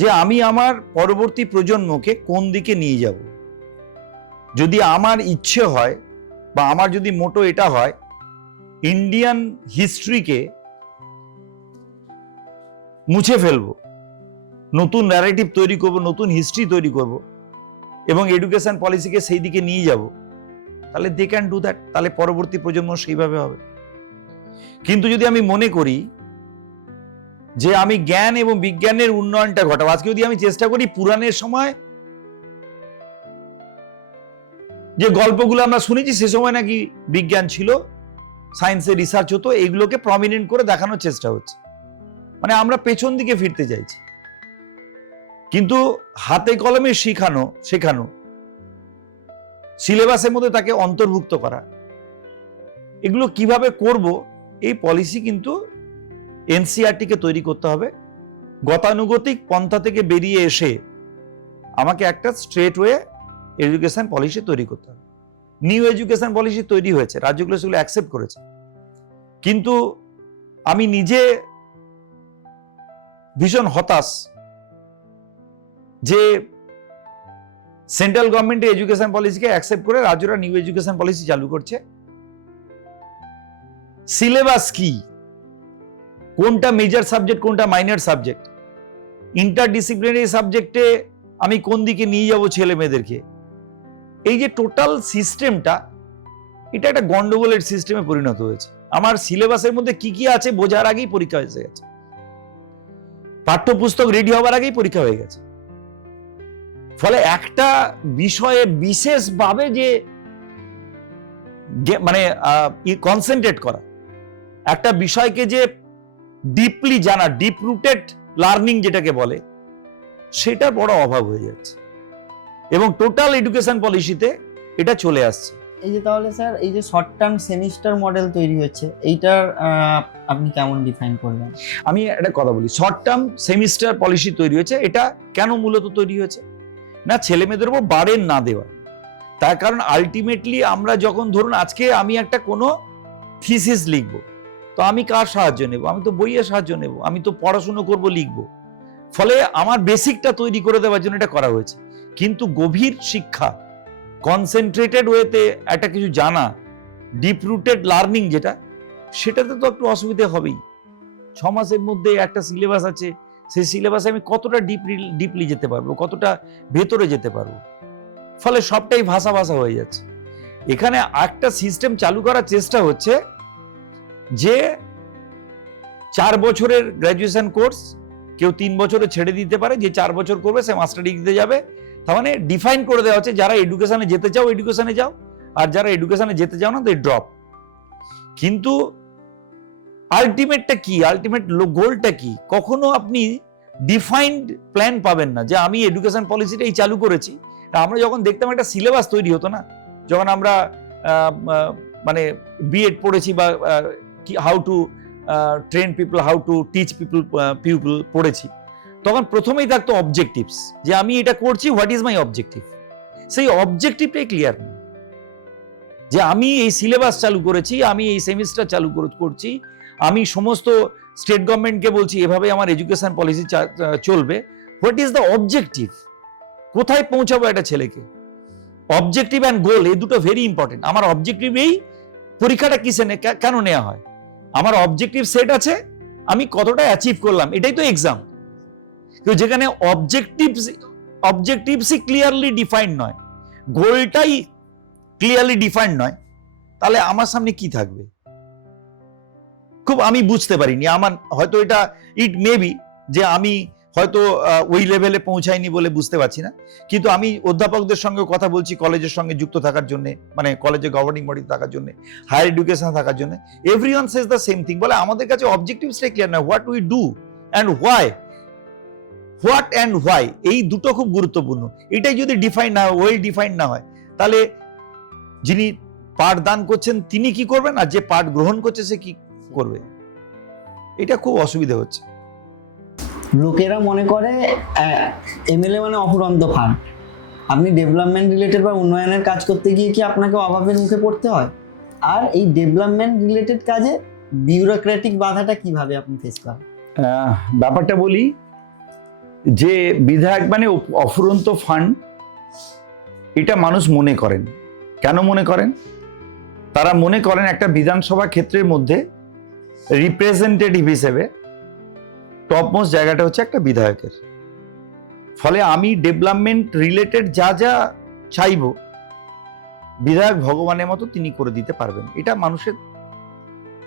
যে আমি আমার পরবর্তী প্রজন্মকে কোন দিকে নিয়ে যাব। যদি আমার ইচ্ছে হয় বা আমার যদি মোটো এটা হয় ইন্ডিয়ান হিস্ট্রিকে মুছে ফেলবো, নতুন ন্যারেটিভ তৈরি করব, নতুন হিস্ট্রি তৈরি করব এবং এডুকেশন পলিসিকে সেই দিকে নিয়ে যাব, তাহলে দে ক্যান ডু দ্যাট। তাহলে পরবর্তী প্রজন্ম সেইভাবে হবে। কিন্তু যদি আমি মনে করি যে আমি জ্ঞান এবং বিজ্ঞানের উন্নয়নটা ঘটাবো, আজকে যদি আমি চেষ্টা করি পুরাণের সময় যে গল্পগুলো আমরা শুনেছি সে সময় নাকি বিজ্ঞান ছিল, সায়েন্সের রিসার্চ হতো, এইগুলোকে প্রমিনেন্ট করে দেখানোর চেষ্টা হচ্ছে। মানে আমরা পেছন দিকে ফিরতে চাইছি। কিন্তু হাতে কলমে শেখানো, সিলেবাসের মধ্যে তাকে অন্তর্ভুক্ত করা, এগুলো কিভাবে করব, এই পলিসি কিন্তু এনসিআরটি কে তৈরি করতে হবে। গতানুগতিক পন্থা থেকে বেরিয়ে এসে আমাকে একটা স্ট্রেট ওয়ে এডুকেশন পলিসি তৈরি করতে হবে। নিউ এডুকেশন পলিসি তৈরি হয়েছে, রাজ্যগুলো সেগুলো অ্যাকসেপ্ট করেছে। কিন্তু আমি নিজে ভীষণ হতাশ যে সেন্ট্রাল গভর্নমেন্ট এডুকেশন পলিসিকে অ্যাকসেপ্ট করে রাজ্যরা নিউ এডুকেশন পলিসি চালু করছে। সিলেবাস কি, কোনটা মেজর সাবজেক্ট, কোনটা মাইনর সাবজেক্ট, ইন্টারডিসিপ্লিনারি সাবজেক্টে আমি কোন দিকে নিয়ে যাব ছেলে মেয়েদেরকে, এই যে টোটাল সিস্টেমটা, এটা একটা গন্ডগোলের সিস্টেমে পরিণত হয়েছে। আমার সিলেবাসের মধ্যে কি কি আছে বোঝার আগেই পরীক্ষা এসে গেছে, পাঠ্যপুস্তক রেডি হওয়ার আগেই পরীক্ষা হয়ে গেছে। ফলে একটা বিষয়ে বিশেষভাবে যে মানে কনসেন্ট্রেট করা, একটা বিষয়কে যে ডিপলি জানা, ডিপ রুটেড লার্নিং যেটাকে বলে, সেটার বড় অভাব হয়ে যাচ্ছে এবং টোটাল এডুকেশন পলিসিতে এটা চলে আসছে। এই যে তাহলে স্যার এই যে শর্ট টার্ম সেমিস্টার মডেল তৈরি হচ্ছে, এইটার আপনি কেমন ডিফাইন করবেন? আমি একটা কথা বলি, শর্ট টার্ম সেমিস্টার পলিসি তৈরি হয়েছে, এটা কেন মূলত তৈরি হয়েছে না, ছেলে মেয়েদের উপর বার্ডেন না দেওয়া। তার কারণ আলটিমেটলি আমরা যখন ধরুন আজকে আমি একটা কোনো থিসিস লিখবো, তো আমি কার সাহায্য নেব? আমি তো বইয়ের সাহায্য নেব, আমি তো পড়াশুনো করব, লিখবো। ফলে আমার বেসিকটা তৈরি করে দেওয়ার জন্য এটা করা হয়েছে। কিন্তু গভীর শিক্ষা, কনসেন্ট্রেটেড ওয়েতে একটা কিছু জানা, ডিপ রুটেড লার্নিং যেটা, সেটাতে তো একটু অসুবিধা হবেই। 6 মাসের মধ্যে একটা সিলেবাস আছে, সেই সিলেবাসে আমি কতটা ডিপলি যেতে পারবো, কতটা ভেতরে যেতে পারবো। ফলে সবটাই ভাষা হয়ে যাচ্ছে। এখানে একটা সিস্টেম চালু করার চেষ্টা হচ্ছে যে 4 বছরের গ্র্যাজুয়েশন কোর্স কেউ 3 বছরে ছেড়ে দিতে পারে, যে 4 বছর করবে সে মাস্টার ডিগ্রিতে যাবে। তার মানে ডিফাইন করে দেওয়া হচ্ছে যারা এডুকেশনে যেতে চাও এডুকেশনে যাও, আর যারা এডুকেশনে যেতে চাও না দে ড্রপ। কিন্তু আলটিমেটটা কি, আলটিমেট গোলটা কি, কখনো আপনি ডিফাইন্ড প্ল্যান পাবেন না যে আমি এডুকেশন পলিসিটা এই চালু করেছি। আমরা যখন দেখতাম একটা সিলেবাস তৈরি হতো না, যখন আমরা মানে বিএড পড়েছি বা how to train people, how to teach people পড়েছি, তখন প্রথমেই থাকতো অবজেক্টিভস, যে আমি এটা করছি, হোয়াট ইজ মাই অবজেক্টিভ। সেই অবজেক্টিভটাই ক্লিয়ার নেই, যে আমি এই সিলেবাস চালু করেছি, আমি এই সেমিস্টার চালু করছি, আমি সমস্ত স্টেট গভর্নমেন্টকে বলছি এভাবে আমার এডুকেশন পলিসি চলবে। What is the objective? কোথায় পৌঁছাবো একটা ছেলেকে? অবজেক্টিভ অ্যান্ড গোল, এই দুটো ভেরি ইম্পর্টেন্ট। আমার অবজেক্টিভেই পরীক্ষাটা কিসে কেন নেওয়া হয়? আমার অবজেক্টিভ সেট আছে, আমি কতটা অ্যাচিভ করলাম, এটাই তো এক্সাম। যেখানে অবজেক্টিভসই ক্লিয়ারলি ডিফাইন্ড নয়, গোলটাই ক্লিয়ারলি ডিফাইন্ড নয়, তাহলে আমার সামনে কি থাকবে? খুব আমি বুঝতে পারিনি। আমার হয়তো এটা ইট মে বি যে আমি হয়তো ওই লেভেলে পৌঁছাইনি বলে বুঝতে পারছি না, কিন্তু আমি অধ্যাপকদের সঙ্গে কথা বলছি কলেজের সঙ্গে যুক্ত থাকার জন্য, মানে কলেজে গভর্নিং বডি থাকার জন্য, হায়ার এডুকেশন থাকার জন্য, everyone says the same thing, বলে আমাদের কাছে অবজেক্টিভসটাই ক্লিয়ার নয়, what we do and why, what and why, এই দুটো খুব গুরুত্বপূর্ণ। এটাই যদি ডিফাইন না হয়, ওয়েল ডিফাইন না হয়, তাহলে যিনি পাঠ দান করছেন তিনি কি করবেন, আর যে পাঠ গ্রহণ করছে সে কি করবে? এটা খুব অসুবিধা হচ্ছে। লোকেরা মনে করে এমএলএ মানে অফুরন্ত ফান্ড। আপনি ডেভেলপমেন্ট রিলেটেড বা উন্নয়নের কাজ করতে গিয়ে কি আপনাকে অভাবের মুখে পড়তে হয়? আর এই ডেভেলপমেন্ট রিলেটেড কাজে বিউরোক্রেটিক বাধাটা কিভাবে আপনি ফেস করেন? ব্যাপারটা বলি, যে বিধায়ক মানে অফুরন্ত ফান্ড, এটা মানুষ মনে করেন। কেন মনে করেন? তারা মনে করেন একটা বিধানসভা ক্ষেত্রের মধ্যে রিপ্রেজেন্টেটিভ হিসেবে টপমোস্ট জায়গাটা হচ্ছে একটা বিধায়কের। ফলে আমি ডেভেলপমেন্ট রিলেটেড যা যা চাইবো, বিধায়ক ভগবানের মতো তিনি করে দিতে পারবেন। এটা মানুষের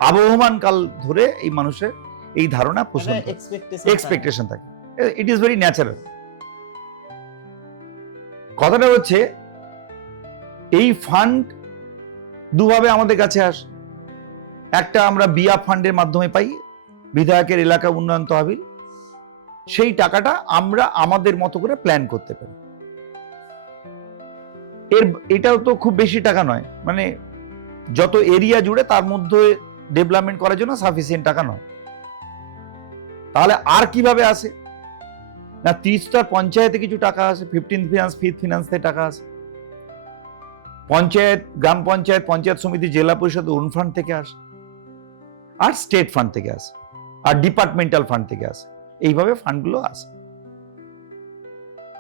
আবহমান কাল ধরে এই মানুষের এই ধারণা পোষণ, এক্সপেকটেশন থাকে। It is very natural. কথাটা হচ্ছে এই ফান্ড দুভাবে আমাদের কাছে আসে। একটা আমরা বিয়া ফান্ডের মাধ্যমে পাই, বিধায়কের এলাকা উন্নয়ন তহবিল, সেই টাকাটা আমরা আমাদের মতো করে প্ল্যান করতে পারি। এটাও তো খুব বেশি টাকা নয়, মানে যত এরিয়া জুড়ে তার মধ্যে ডেভেলপমেন্ট করার জন্য সাফিসিয়েন্ট টাকা নয়। তাহলে আর কিভাবে আসে না, 30টা পঞ্চায়েতে কিছু টাকা আসে, 15th ফিনান্স, 5th ফিনান্স থেকে টাকা আসে, পঞ্চায়েত, গ্রাম পঞ্চায়েত, পঞ্চায়েত সমিতি, জেলা পরিষদ ওন ফান্ড থেকে আসে, আর স্টেট ফান্ড থেকে আসে, আর ডিপার্টমেন্টাল ফান্ড থেকে আসে। এইভাবে ফান্ডগুলো আসে।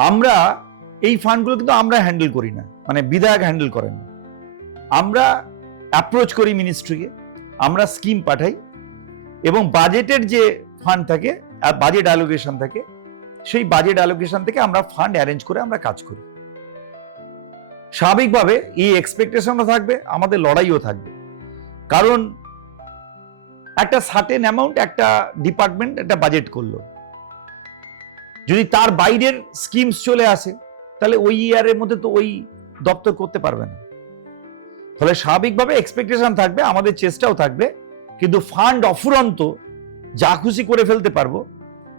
আমরা এই ফান্ডগুলো কিন্তু আমরা হ্যান্ডেল করি না, মানে বিধায়ক হ্যান্ডেল করেন না। আমরা অ্যাপ্রোচ করি মিনিস্ট্রিকে, আমরা স্কিম পাঠাই, এবং বাজেটের যে ফান্ড থাকে, বাজেট অ্যালোকেশন থাকে, সেই বাজেট অ্যালোকেশন থেকে আমরা ফান্ড অ্যারেঞ্জ করে আমরা কাজ করি। স্বাভাবিকভাবে এই এক্সপেকটেশনও থাকবে, আমাদের লড়াইও থাকবে, কারণ একটা সার্টেন অ্যামাউন্ট একটা ডিপার্টমেন্ট একটা বাজেট করলো, যদি তার বাইরের স্কিমস চলে আসে তাহলে ওই ইয়ারের মধ্যে তো ওই দপ্তর করতে পারবে না। ফলে স্বাভাবিকভাবে এক্সপেকটেশন থাকবে, আমাদের চেষ্টাও থাকবে, কিন্তু ফান্ড অফুরন্ত যা খুশি করে ফেলতে পারবো,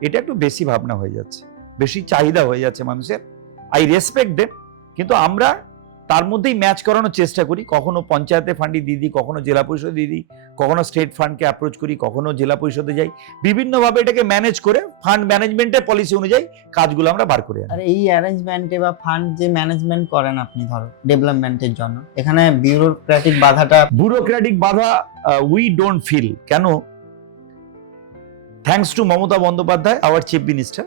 এটা একটু বেশি ভাবনা হয়ে যাচ্ছে, বেশি চাহিদা হয়ে যাচ্ছে মানুষের। আই রেসপেক্ট দেম, কিন্তু আমরা তার মধ্যেই ম্যাচ করানোর চেষ্টা করি। কখনো পঞ্চায়েতে ফান্ডই দিয়ে দিই, কখনো জেলা পরিষদে দিয়ে দিই, কখনো স্টেট ফান্ডকে অ্যাপ্রোচ করি, কখনো জেলা পরিষদে যাই, বিভিন্নভাবে এটাকে ম্যানেজ করে ফান্ড ম্যানেজমেন্টের পলিসি অনুযায়ী কাজগুলো আমরা বার করে আনি। আর এই অ্যারেঞ্জমেন্টে বা ফান্ড যে ম্যানেজমেন্ট করেন আপনি, ধরো ডেভেলপমেন্টের জন্য, এখানে বিউরোক্রেটিক বাধাটা, ব্যুরোক্রেটিক বাধা উই ডোন্ট ফিল। কেন? Thanks to Mamata Bandyopadhyay, hour chief minister,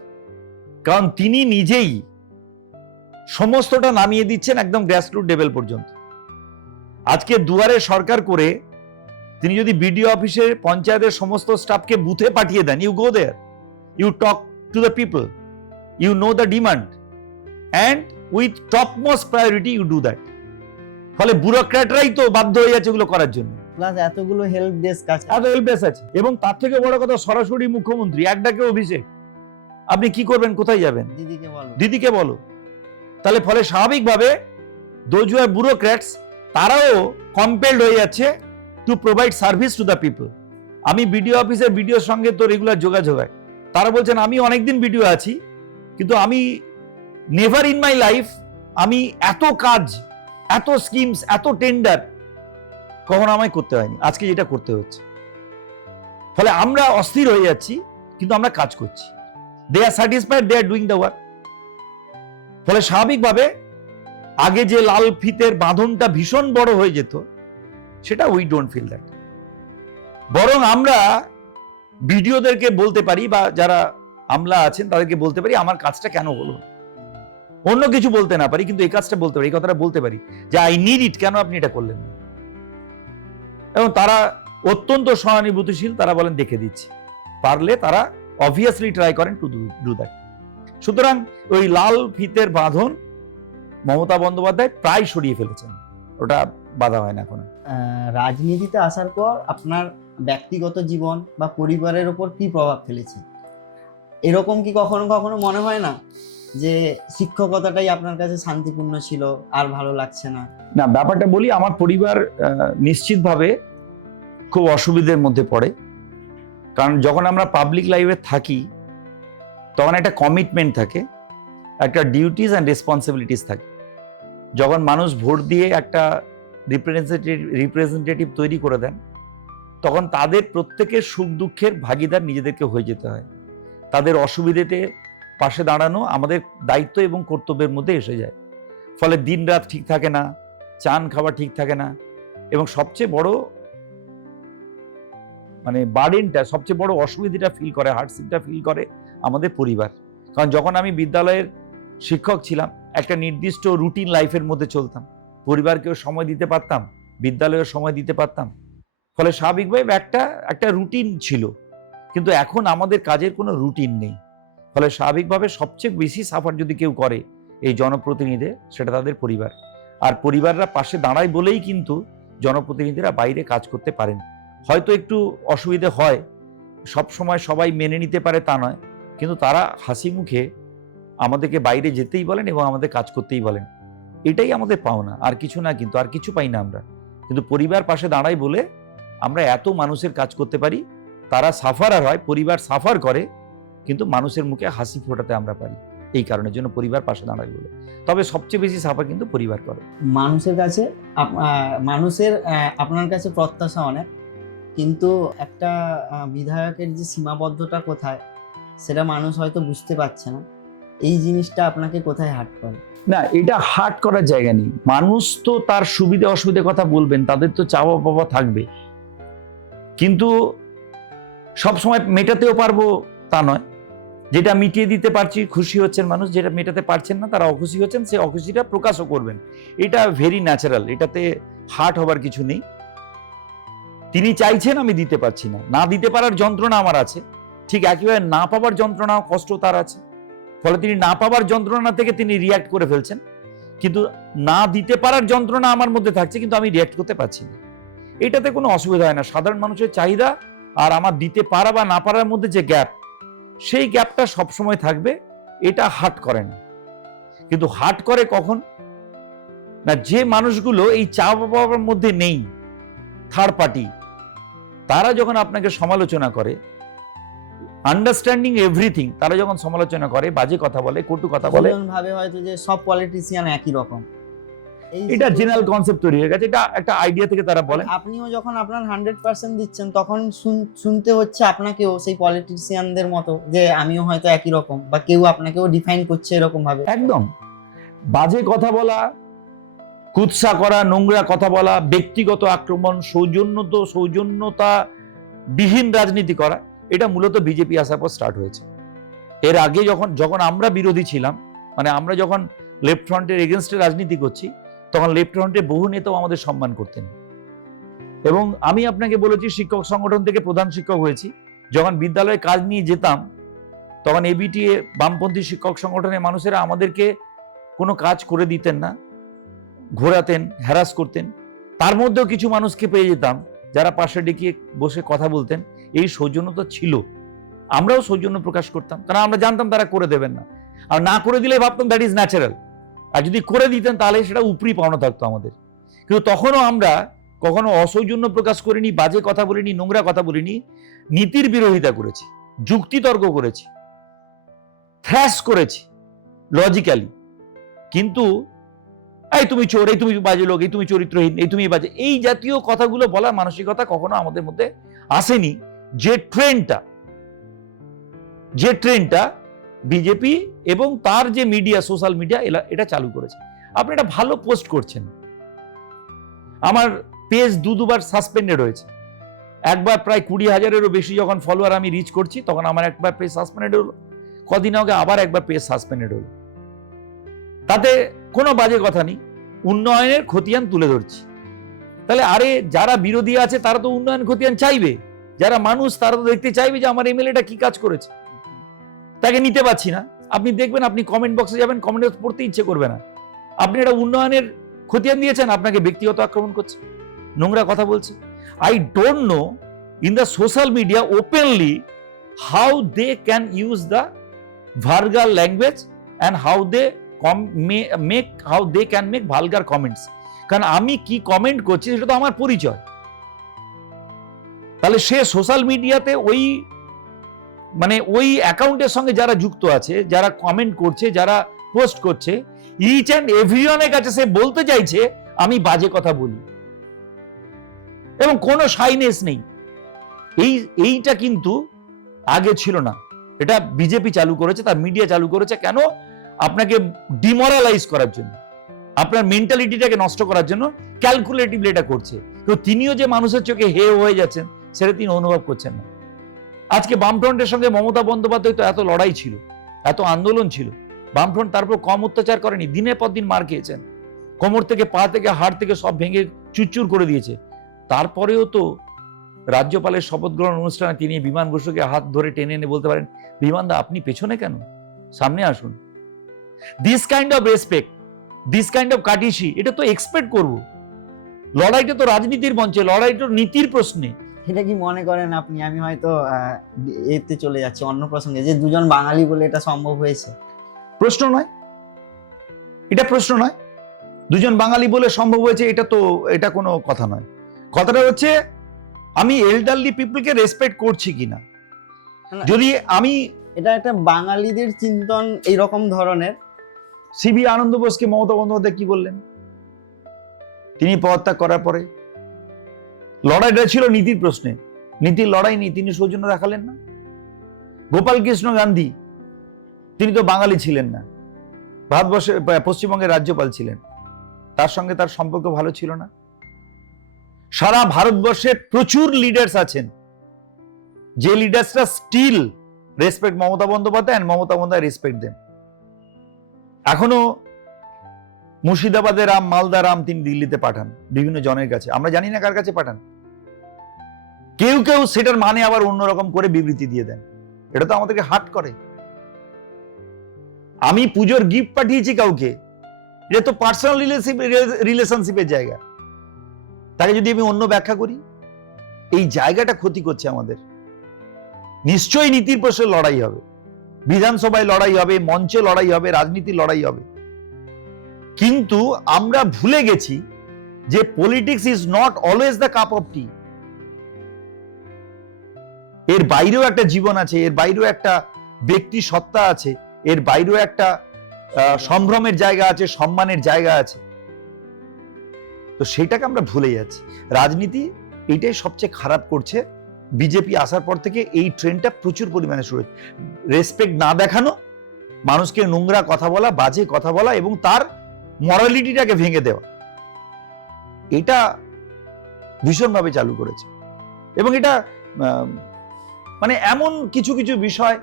কারণ তিনি নিজেই সমস্তটা নামিয়ে দিচ্ছেন একদম গ্রাসরুট লেভেল পর্যন্ত। আজকে দুয়ারে সরকার করে তিনি যদি বিডিও অফিসে পঞ্চায়েতের সমস্ত স্টাফকে বুথে পাঠিয়ে দেন, you go there, you talk to the people, you know the demand, and with top most priority you do that. ফলে ব্যুরোক্র্যাটরাই তো বাধ্য হয়ে যাচ্ছে এগুলো করার জন্য। প্লাস এতগুলো হেল্প ডেস্ক আছে, এত হেল্প ডেস্ক আছে, এবং তার থেকে বড় কথা সরাসরি মুখ্যমন্ত্রী এক ডাকে অভিষেক। আপনি কি করবেন, কোথায় যাবেন? দিদিকে বলো, দিদিকে বলো। তাহলে ফলে স্বাভাবিকভাবে দোজ হু আর ব্যুরোক্র্যাটস, তারাও কম্পেলড হয়ে যাচ্ছে to provide service to the people. আমি বিডিও অফিসের বিডিওর সঙ্গে তো রেগুলার যোগাযোগ হয়, তারা বলছেন আমি অনেকদিন বিডিও আছি, কিন্তু আমি নেভার ইন মাই লাইফ আমি এত কাজ, এত স্কিমস, এত টেন্ডার কখনো আমায় করতে হয়নি, আজকে যেটা করতে হচ্ছে। ফলে আমরা অস্থির হয়ে যাচ্ছি, কিন্তু আমরা কাজ করছি। They are satisfied, they are doing the work. ফলে স্বাভাবিকভাবে আগে যে লাল ফিতের বাঁধনটা ভীষণ বড় হয়ে যেত, সেটা উই ডোন্ট ফিল দ্যাট। বরং আমরা ভিডিওদেরকে বলতে পারি, বা যারা আমলা আছেন তাদেরকে বলতে পারি আমার কাজটা কেন হলো, অন্য কিছু বলতে না পারি কিন্তু এই কাজটা বলতে পারি, এই কথাটা বলতে পারি যে আই নিড ইট, কেন আপনি এটা করলেন না। এবং তারা অত্যন্ত সহানুভূতিশীল, তারা বলেন দেখে দিচ্ছি, পারলে তারা অবভিয়াসলি ট্রাই করেন টু ডু দ্যাট। সুতরাং ওই লাল ফিতের বাঁধন মমতা বন্দ্যোপাধ্যায় প্রায় সরিয়ে ফেলেছেন, ওটা বাধা হয় না এখন। রাজনীতিতে আসার পর আপনার ব্যক্তিগত জীবন বা পরিবারের ওপর কি প্রভাব ফেলেছে? এরকম কি কখনো কখনো মনে হয় না যে শিক্ষকতাটাই আপনার কাছে শান্তিপূর্ণ ছিল, আর ভালো লাগছে না? না, ব্যাপারটা বলি, আমার পরিবার নিশ্চিতভাবে খুব অসুবিধার মধ্যে পড়ে। কারণ যখন আমরা পাবলিক লাইফে থাকি তখন একটা কমিটমেন্ট থাকে, একটা ডিউটিস অ্যান্ড রেসপন্সিবিলিটিস থাকে। যখন মানুষ ভোট দিয়ে একটা রিপ্রেজেন্টেটিভ তৈরি করে দেন, তখন তাদের প্রত্যেকের সুখ দুঃখের ভাগিদার নিজেদেরকে হয়ে যেতে হয়। তাদের অসুবিধাতে পাশে দাঁড়ানো আমাদের দায়িত্ব এবং কর্তব্যের মধ্যে এসে যায়। ফলে দিন রাত ঠিক থাকে না, চান খাওয়া ঠিক থাকে না, এবং সবচেয়ে বড় বার্ডেনটা, সবচেয়ে বড় অসুবিধাটা ফিল করে, হার্ডশিপটা ফিল করে আমাদের পরিবার। কারণ যখন আমি বিদ্যালয়ের শিক্ষক ছিলাম, একটা নির্দিষ্ট রুটিন লাইফের মধ্যে চলতাম, পরিবারকেও সময় দিতে পারতাম, বিদ্যালয়েও সময় দিতে পারতাম। ফলে স্বাভাবিকভাবে একটা রুটিন ছিল। কিন্তু এখন আমাদের কাজের কোনো রুটিন নেই। ফলে স্বাভাবিকভাবে সবচেয়ে বেশি সাফার যদি কেউ করে এই জনপ্রতিনিধিদের, সেটা তাদের পরিবার। আর পরিবাররা পাশে দাঁড়ায় বলেই কিন্তু জনপ্রতিনিধিরা বাইরে কাজ করতে পারেন। হয়তো একটু অসুবিধে হয়, সব সময় সবাই মেনে নিতে পারে তা নয়, কিন্তু তারা হাসি মুখে আমাদেরকে বাইরে যেতেই বলেন এবং আমাদের কাজ করতেই বলেন। এটাই আমাদের পাওনা, আর কিছু না। কিন্তু আর কিছু পাই না আমরা, কিন্তু পরিবার পাশে দাঁড়ায় বলে আমরা এত মানুষের কাজ করতে পারি। তারা সাফারার হয়, পরিবার সাফার করে, কিন্তু মানুষের মুখে হাসি ফোটাতে আমরা পারি। এই কারণের জন্য পরিবার পাশে দাঁড়ায় বলে। তবে সবচেয়ে বেশি সাফার কিন্তু পরিবার করে। মানুষের কাছে আপনার কাছে প্রত্যাশা অনেক, কিন্তু একটা বিধায়কের যে সীমাবদ্ধতা কোথায় সেটা মানুষ হয়তো বুঝতে পারছে না। এই জিনিসটা আপনাকে কোথায় হার্ট করে? না, এটা হার্ট করার জায়গা নেই। মানুষ তো তার সুবিধা অসুবিধা কথা বলবেন, তাদের তো চাওয়া পাওয়া থাকবে, কিন্তু সবসময় মেটাতেও পারবো তা নয়। যেটা মিটিয়ে দিতে পারছি খুশি হচ্ছেন মানুষ, যেটা মেটাতে পারছেন না তারা অখুশি হচ্ছেন, সেই অখুশিটা প্রকাশও করবেন। এটা ভেরি ন্যাচারাল, এটাতে হার্ট হবার কিছু নেই। তিনি চাইছেন, আমি দিতে পারছি না, না দিতে পারার যন্ত্রণা আমার আছে, ঠিক একইভাবে না পাওয়ার যন্ত্রণা কষ্ট তার আছে। ফলে তিনি না পাওয়ার যন্ত্রণা থেকে তিনি রিয়্যাক্ট করে ফেলছেন, কিন্তু না দিতে পারার যন্ত্রণা আমার মধ্যে থাকছে, কিন্তু আমি রিয়্যাক্ট করতে পারছি না। এটাতে কোনো অসুবিধা হয় না। সাধারণ মানুষের চাহিদা আর আমার দিতে পারা বা না পারার মধ্যে যে গ্যাপ, সেই গ্যাপটা সবসময় থাকবে, এটা হার্ট করে না। কিন্তু হার্ট করে কখন না, যে মানুষগুলো এই চাওয়া পাওয়ার মধ্যে নেই, থার্ড পার্টি, তারা যখন আপনাকে সমালোচনা করে, আন্ডারস্ট্যান্ডিং এভরিথিং, তারা যখন সমালোচনা করে, বাজে কথা বলে, কটু কথা বলে, ভাবে হয়তো যে সব পলিটিশিয়ান একই রকম, এটা জেনারেল কনসেপ্ট তৈরি হয়ে গেছে। এটা একটা আইডিয়া থেকে তারা বলে। আপনিও যখন আপনার 100% দিচ্ছেন, তখন শুনতে হচ্ছে আপনাকেও সেই পলিটিশিয়ানদের মতো যে আমিও হয়তো একই রকম, বা কেউ আপনাকেও ডিফাইন করছে এরকম ভাবে। একদম বাজে কথা বলা, কুৎসা করা, নোংরা কথা বলা, ব্যক্তিগত আক্রমণ, সৌজন্যতা বিহীন রাজনীতি করা, এটা মূলত বিজেপি আসার পর স্টার্ট হয়েছে। এর আগে যখন আমরা বিরোধী ছিলাম, আমরা যখন লেফট ফ্রন্টের এগেনস্টে রাজনীতি করছি, তখন লেফট ফ্রন্টের বহু নেতাও আমাদের সম্মান করতেন। এবং আমি আপনাকে বলেছি, শিক্ষক সংগঠন থেকে প্রধান শিক্ষক হয়েছি, যখন বিদ্যালয়ে কাজ নিয়ে যেতাম, তখন এবিটিএ বামপন্থী শিক্ষক সংগঠনের মানুষেরা আমাদেরকে কোনো কাজ করে দিতেন না, ঘোরাতেন, হ্যারাস করতেন। তার মধ্যেও কিছু মানুষকে পেয়ে যেতাম যারা পাশে ডেকে বসে কথা বলতেন। এই সৌজন্যতা ছিল, আমরাও সৌজন্য প্রকাশ করতাম, কারণ আমরা জানতাম তারা করে দেবেন না। আর না করে দিলে ভাবতাম দ্যাট ইজ ন্যাচারাল, আর যদি করে দিতেন তাহলে সেটা উপরি পাওনা থাকতো আমাদের। কিন্তু তখনও আমরা কখনো অসৌজন্য প্রকাশ করিনি, বাজে কথা বলিনি, নোংরা কথা বলিনি, নীতির বিরোধিতা করেছি, যুক্তিতর্ক করেছি, থ্র্যাশ করেছি লজিক্যালি। কিন্তু এই তুমি চোর, এই তুমি বাজে লোক, এই তুমি চরিত্রহীন, এই তুমি বাজে, এই জাতীয় কথাগুলো বলার মানসিকতা কখনো আমাদের মধ্যে আসেনি। যে ট্রেন্ডটা বিজেপি এবং তার যে মিডিয়া, সোশ্যাল মিডিয়া, এটা চালু করেছে। আপনি একটা ভালো পোস্ট করছেন, আমার পেজ দুবার সাসপেন্ডেড হয়েছে, একবার প্রায় 20,000-এরও বেশি যখন ফলোয়ার আমি রিচ করছি তখন আমার একবার পেজ সাসপেন্ডেড হলো, কদিন আগে আবার একবার পেজ সাসপেন্ডেড হলো। তাতে কোনো বাজে কথা নেই, উন্নয়নের খতিয়ান তুলে ধরছি। তাহলে আরে যারা বিরোধী আছে তারা তো উন্নয়ন খতিয়ান চাইবে, যারা মানুষ তারা তো দেখতে চাইবে যে আমার এমএলএটা কি কাজ করেছে। তাকে নিতে পারছি না, আপনি দেখবেন, আপনি কমেন্ট বক্সে যাবেন, কমেন্ট পড়তে ইচ্ছে করবে না। আপনি একটা উন্নয়নের খতিয়ান দিয়েছেন, আপনাকে ব্যক্তিগত আক্রমণ করছে, নোংরা কথা বলছে। I don't know in the social media openly how they can use the vulgar language and how they can make vulgar comments. কারণ আমি কি কমেন্ট করছি সেটা তো আমার পরিচয়। তাহলে সে সোশ্যাল মিডিয়াতে ওই অ্যাকাউন্টের সঙ্গে যারা যুক্ত আছে, যারা কমেন্ট করছে, যারা পোস্ট করছে, ইচ অ্যান্ড এভরিওয়ানের কাছে সে বলতে চাইছে আমি বাজে কথা বলি, এবং কোনো শাইনেস নেই। এইটা কিন্তু আগে ছিল না, এটা বিজেপি চালু করেছে, তার মিডিয়া চালু করেছে। কেন? আপনাকে ডিমোরালাইজ করার জন্য, আপনার মেন্টালিটিটাকে নষ্ট করার জন্য ক্যালকুলেটিভলি এটা করছে। তো তিনিও যে মানুষের চোখে হে হয়ে যাচ্ছেন সেটা তিনি অনুভব করছেন না। আজকে বামফ্রন্টের সঙ্গে মমতা বন্দ্যোপাধ্যায় তো এত লড়াই ছিল, এত আন্দোলন ছিল, বামফ্রন্ট তারপর কম অত্যাচার করেনি, দিনের পর দিন মার খেয়েছেন, কোমর থেকে পা থেকে হাড় থেকে সব ভেঙে চুরচুর করে দিয়েছে। তারপরেও তো রাজ্যপালের শপথ গ্রহণ অনুষ্ঠানে তিনি বিমান বসুকে হাত ধরে টেনে এনে বলতে পারেন, বিমানদা আপনি পেছনে কেন, সামনে আসুন। This kind of respect, this kind of courtesy, এটা তো এক্সপেক্ট করব। লড়াইটা তো রাজনীতির মঞ্চে, লড়াইটা নীতির প্রশ্নে। এটা কি মনে করেন আপনি, আমি হয়তো এতে চলে যাচ্ছি অন্য প্রসঙ্গে, যে দুজন বাঙালি বলে এটা সম্ভব হয়েছে? প্রশ্ন নয়, এটা প্রশ্ন নয়। দুজন বাঙালি বলে সম্ভব হয়েছে এটা কোনো কথা নয়। কথাটা হচ্ছে আমি এল্ডারলি পিপলকে রেসপেক্ট করছি কিনা। যদি আমি, এটা একটা বাঙালিদের চিন্তন এইরকম ধরনের। সিবি আনন্দ বোসকে মমতা বন্দ্যোপাধ্যায় কি বললেন? তিনি পদত্যাগ করার পরে লড়াইটা ছিল নীতির প্রশ্নে, নীতির লড়াই নেই, তিনি সৌজন্য দেখালেন না। গোপাল কৃষ্ণ গান্ধী, তিনি তো বাঙালি ছিলেন না, ভারতবর্ষের পশ্চিমবঙ্গের রাজ্যপাল ছিলেন, তার সঙ্গে তার সম্পর্ক ভালো ছিল না। সারা ভারতবর্ষে প্রচুর লিডার্স আছেন, যে লিডার্সরা still respect Mamata Bandyopadhyay, and Mamata Bandyopadhyay respect দেন। এখনো মুর্শিদাবাদের রাম, মালদা রাম তিনি দিল্লিতে পাঠান বিভিন্ন জনের কাছে, আমরা জানি না কার কাছে পাঠান। কেউ কেউ সেটার মানে আবার অন্যরকম করে বিবৃতি দিয়ে দেন, এটা তো আমাদেরকে হার্ট করে। আমি পুজোর গিফট পাঠিয়েছি কাউকে, এটা তো পার্সোনাল রিলেশনশিপের জায়গা, তাকে যদি আমি অন্য ব্যাখ্যা করি, এই জায়গাটা ক্ষতি করছে আমাদের। নিশ্চয়ই নীতির প্রশ্নে লড়াই হবে, বিধানসভায় লড়াই হবে, মঞ্চে লড়াই হবে, রাজনীতি লড়াই হবে, কিন্তু আমরা ভুলে গেছি যে politics is not always the cup of tea. এর বাইরেও একটা জীবন আছে, এর বাইরেও একটা ব্যক্তি সত্তা আছে, এর বাইরেও একটা সম্ভ্রমের জায়গা আছে, সম্মানের জায়গা আছে। তো সেটাকে আমরা ভুলে যাচ্ছি। রাজনীতি এটাই সবচেয়ে খারাপ করছে। বিজেপি আসার পর থেকে এই ট্রেন্ডটা প্রচুর পরিমাণে শুরু হয়েছে। রেসপেক্ট না দেখানো, মানুষকে নোংরা কথা বলা, বাজে কথা বলা এবং তার মরালিটিটাকে ভেঙে দেওয়া, এটা ভীষণভাবে চালু করেছে। এবং এটা মানে এমন কিছু কিছু বিষয়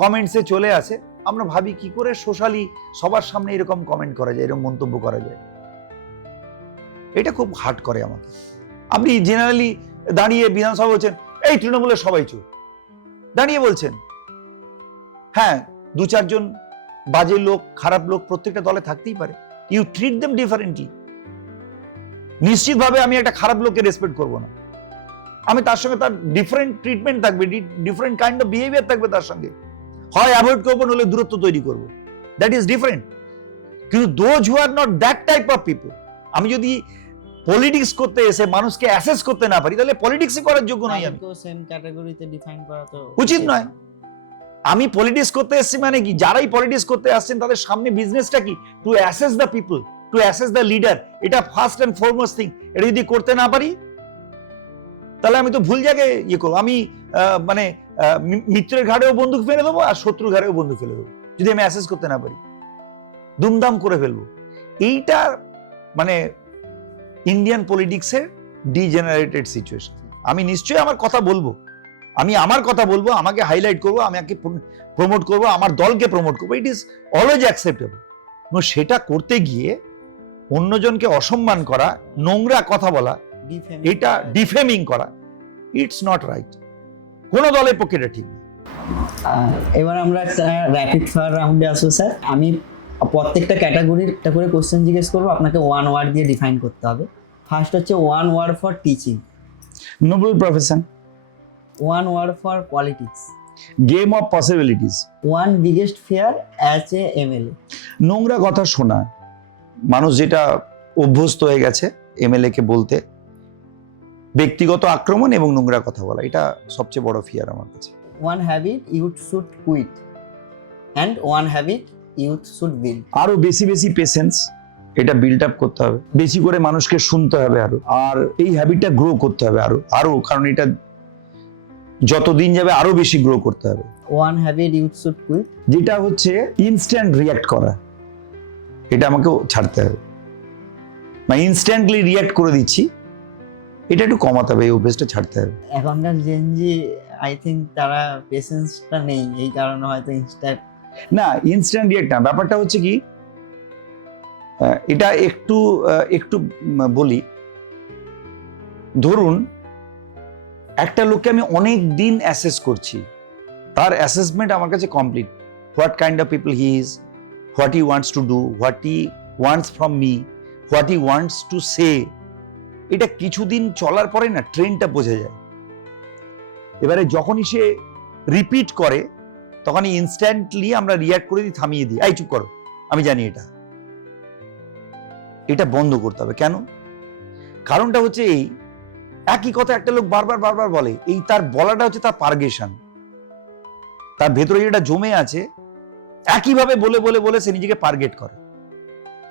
কমেন্টসে চলে আসে, আমরা ভাবি কি করে সোশ্যালি সবার সামনে এরকম কমেন্ট করা যায়, এরকম মন্তব্য করা যায়। এটা খুব হার্ট করে আমাকে। আপনি জেনারেলি দাঁড়িয়ে বিধানসভা বলছেন, এই তৃণমূলের সবাই চুপ, দাঁড়িয়ে বলছেন। হ্যাঁ, দু চারজন বাজে লোক, খারাপ লোক প্রত্যেকটা দলে থাকতেই পারে, ইউ ট্রিট দেম ডিফারেন্টলি। নিশ্চিতভাবে আমি একটা খারাপ লোককে রেসপেক্ট করব না, আমি তার সঙ্গে তার ডিফারেন্ট ট্রিটমেন্ট থাকবে, ডিফারেন্ট কাইন্ড অফ বিহেভিয়ার থাকবে তার সঙ্গে, হয় অ্যাভয়েড করবো নলে দূরত্ব তৈরি করবো, দ্যাট ইজ ডিফারেন্ট। কিন্তু those who are not that type of people, আমি যদি পলিটিক্স করতে এসে মানুষকে অ্যাসেস করতে না পারি, তাহলে পলিটিক্সই করার যোগ্য নই। আমি সেম ক্যাটাগরিতে ডিফাইন করা তো উচিত নয়। আমি পলিটিক্স করতে এসেছি মানে কি, যারাই পলিটিক্স করতে আসছেন তাদের সামনে বিজনেসটা কি, to assess the people, to assess the leader. এটা ফার্স্ট এন্ড ফরমোস্ট থিং। এটা যদি করতে না পারি তাহলে আমি তো ভুল জায়গায় ইয়ে করবো। আমি মানে মিত্রের ঘাড়েও বন্দুক ফেলে দেবো আর শত্রুর ঘাড়েও বন্দুক ফেলে দেবো, যদি আমি অ্যাসেস করতে না পারি, দুমদাম করে ফেলবো। এইটা মানে ইন্ডিয়ান পলিটিক্সের ডিজেনারেটেড সিচুয়েশন। আমি নিশ্চয়ই আমার কথা বলবো, আমি আমার কথা বলবো, আমাকে হাইলাইট করবো, আমাকে প্রমোট করবো, আমার দলকে প্রমোট করবো, ইট ইজ অলওয়েজ অ্যাকসেপ্টেবল। এবং সেটা করতে গিয়ে অন্যজনকে অসম্মান করা, নোংরা কথা বলা, এটা ডিফেমিং করা, ইটস নট রাইট। কোন দলের পক্ষে এটা ঠিক না। এবার আমরা একটা র্যাপিড ফায়ার রাউন্ডে আসবো স্যার। আমি প্রত্যেকটা ক্যাটাগরির একটা করে কোশ্চেন জিজ্ঞেস করবো, আপনাকে ওয়ান ওয়ার্ড দিয়ে ডিফাইন করতে হবে। ফার্স্ট হচ্ছে one word for teaching, noble profession, one word for politics, game of possibilities, one biggest fear as a MLA. নোংরা কথা শোনা, মানুষ যেটা অভ্যস্ত হয়ে গেছে এমএলএ কে বলতে, ব্যক্তিগত আক্রমণ এবং নোংরা কথা বলা, এটা সবচেয়ে বড় ফিয়ার আমার কাছে। One habit youth should quit and one habit youth should build. আরো বেশি বেশি পেশেন্স, এটা বিল্ড আপ করতে হবে, বেশি করে মানুষকে শুনতে হবে আরো, আর এই হ্যাবিটটা গ্রো করতে হবে আরো আরো, কারণ এটা যতদিন যাবে আরো বেশি গ্রো করতে হবে। One habit youth should quit, যেটা হচ্ছে ইনস্ট্যান্ট রিয়াক্ট করা, এটা আমাকে ছাড়তে হবে, মানে ইনস্ট্যান্টলি রিয়াক্ট করে দিচ্ছি, এটা একটু কমাতে হবে, এই অভ্যেসটা ছাড়তে হবে। এখনকার জেনজি আই থিঙ্ক তারা পেশেন্সটা নেই, এই কারণে হয়তো ইনস্ট্যান্ট। না, ইনস্ট্যান্ট রিয়াক্ট না, ব্যাপারটা হচ্ছে কি, এটা একটু একটু বলি, ধরুন একটা লোককে আমি অনেক দিন অ্যাসেস করছি, তার অ্যাসেসমেন্ট আমার কাছে complete, what kind of people he is, what he wants to do, what he wants from me, what he wants to say, এটা কিছুদিন চলার পরে না ট্রেন্ডটা বোঝা যায়। এবারে যখনই সে রিপিট করে তখনই ইনস্ট্যান্টলি আমরা রিয়াক্ট করে দিই, থামিয়ে দিই, এই চুপ করো, আমি জানি এটা। এটা বন্ধ করতে হবে। কেন? কারণটা হচ্ছে এই, একই কথা একটা লোক বারবার বারবার বলে, এই তার বলাটা হচ্ছে তার পারগেশন, তার ভেতরে যেটা জমে আছে, একইভাবে বলে বলে বলে সে নিজেকে পারগেট করে।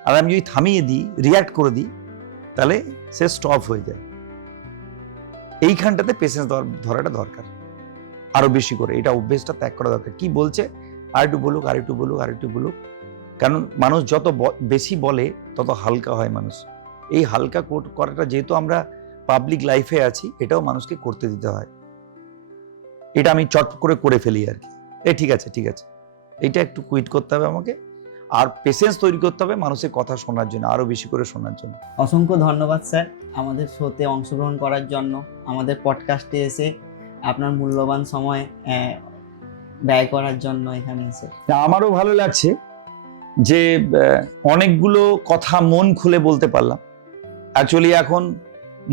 আর আমি যদি থামিয়ে দিই, রিয়াক্ট করে দিই, তাহলে সে স্টপ হয়ে যায়। এইখানটাতে পেশেন্স ধরাটা দরকার, আরো বেশি করে এটা অভ্যেসটা ত্যাগ করা দরকার। কি বলছে আরেকটু বলুক, আরেকটু বলুক, আরেকটু বলুক, কারণ মানুষ যত বেশি বলে তত হালকা হয় মানুষ। এই হালকা করাটা যেহেতু আমরা পাবলিক লাইফে আছি, এটাও মানুষকে করতে দিতে হয়। এটা আমি চট করে ফেলি আর কি, ঠিক আছে ঠিক আছে, এটা একটু কুইট করতে হবে আমাকে, আর পেশেন্স তৈরি করতে হবে মানুষের কথা শোনার জন্য, আরো বেশি করে শোনার জন্য। অসংখ্য ধন্যবাদ স্যার আমাদের শোতে অংশগ্রহণ করার জন্য, আমাদের পডকাস্টে এসে আপনার মূল্যবান সময় ব্যয় করার জন্য এখানে এসে। আমারও ভালো লাগছে যে অনেকগুলো কথা মন খুলে বলতে পারলাম। অ্যাকচুয়ালি এখন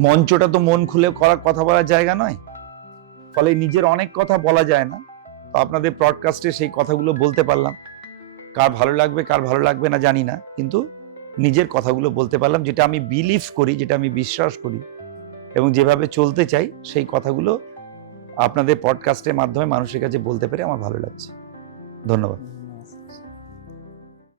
মঞ্চটা তো মন খুলে কথা বলার জায়গা নয়, ফলে নিজের অনেক কথা বলা যায় না। তো আপনাদের পডকাস্টে সেই কথাগুলো বলতে পারলাম। কার ভালো লাগবে কার ভালো লাগবে না জানি না, কিন্তু নিজের কথাগুলো বলতে পারলাম, যেটা আমি বিলিভ করি, যেটা আমি বিশ্বাস করি এবং যেভাবে চলতে চাই, সেই কথাগুলো আপনাদের পডকাস্টের মাধ্যমে মানুষের কাছে বলতে পেরে আমার ভালো লাগছে। ধন্যবাদ।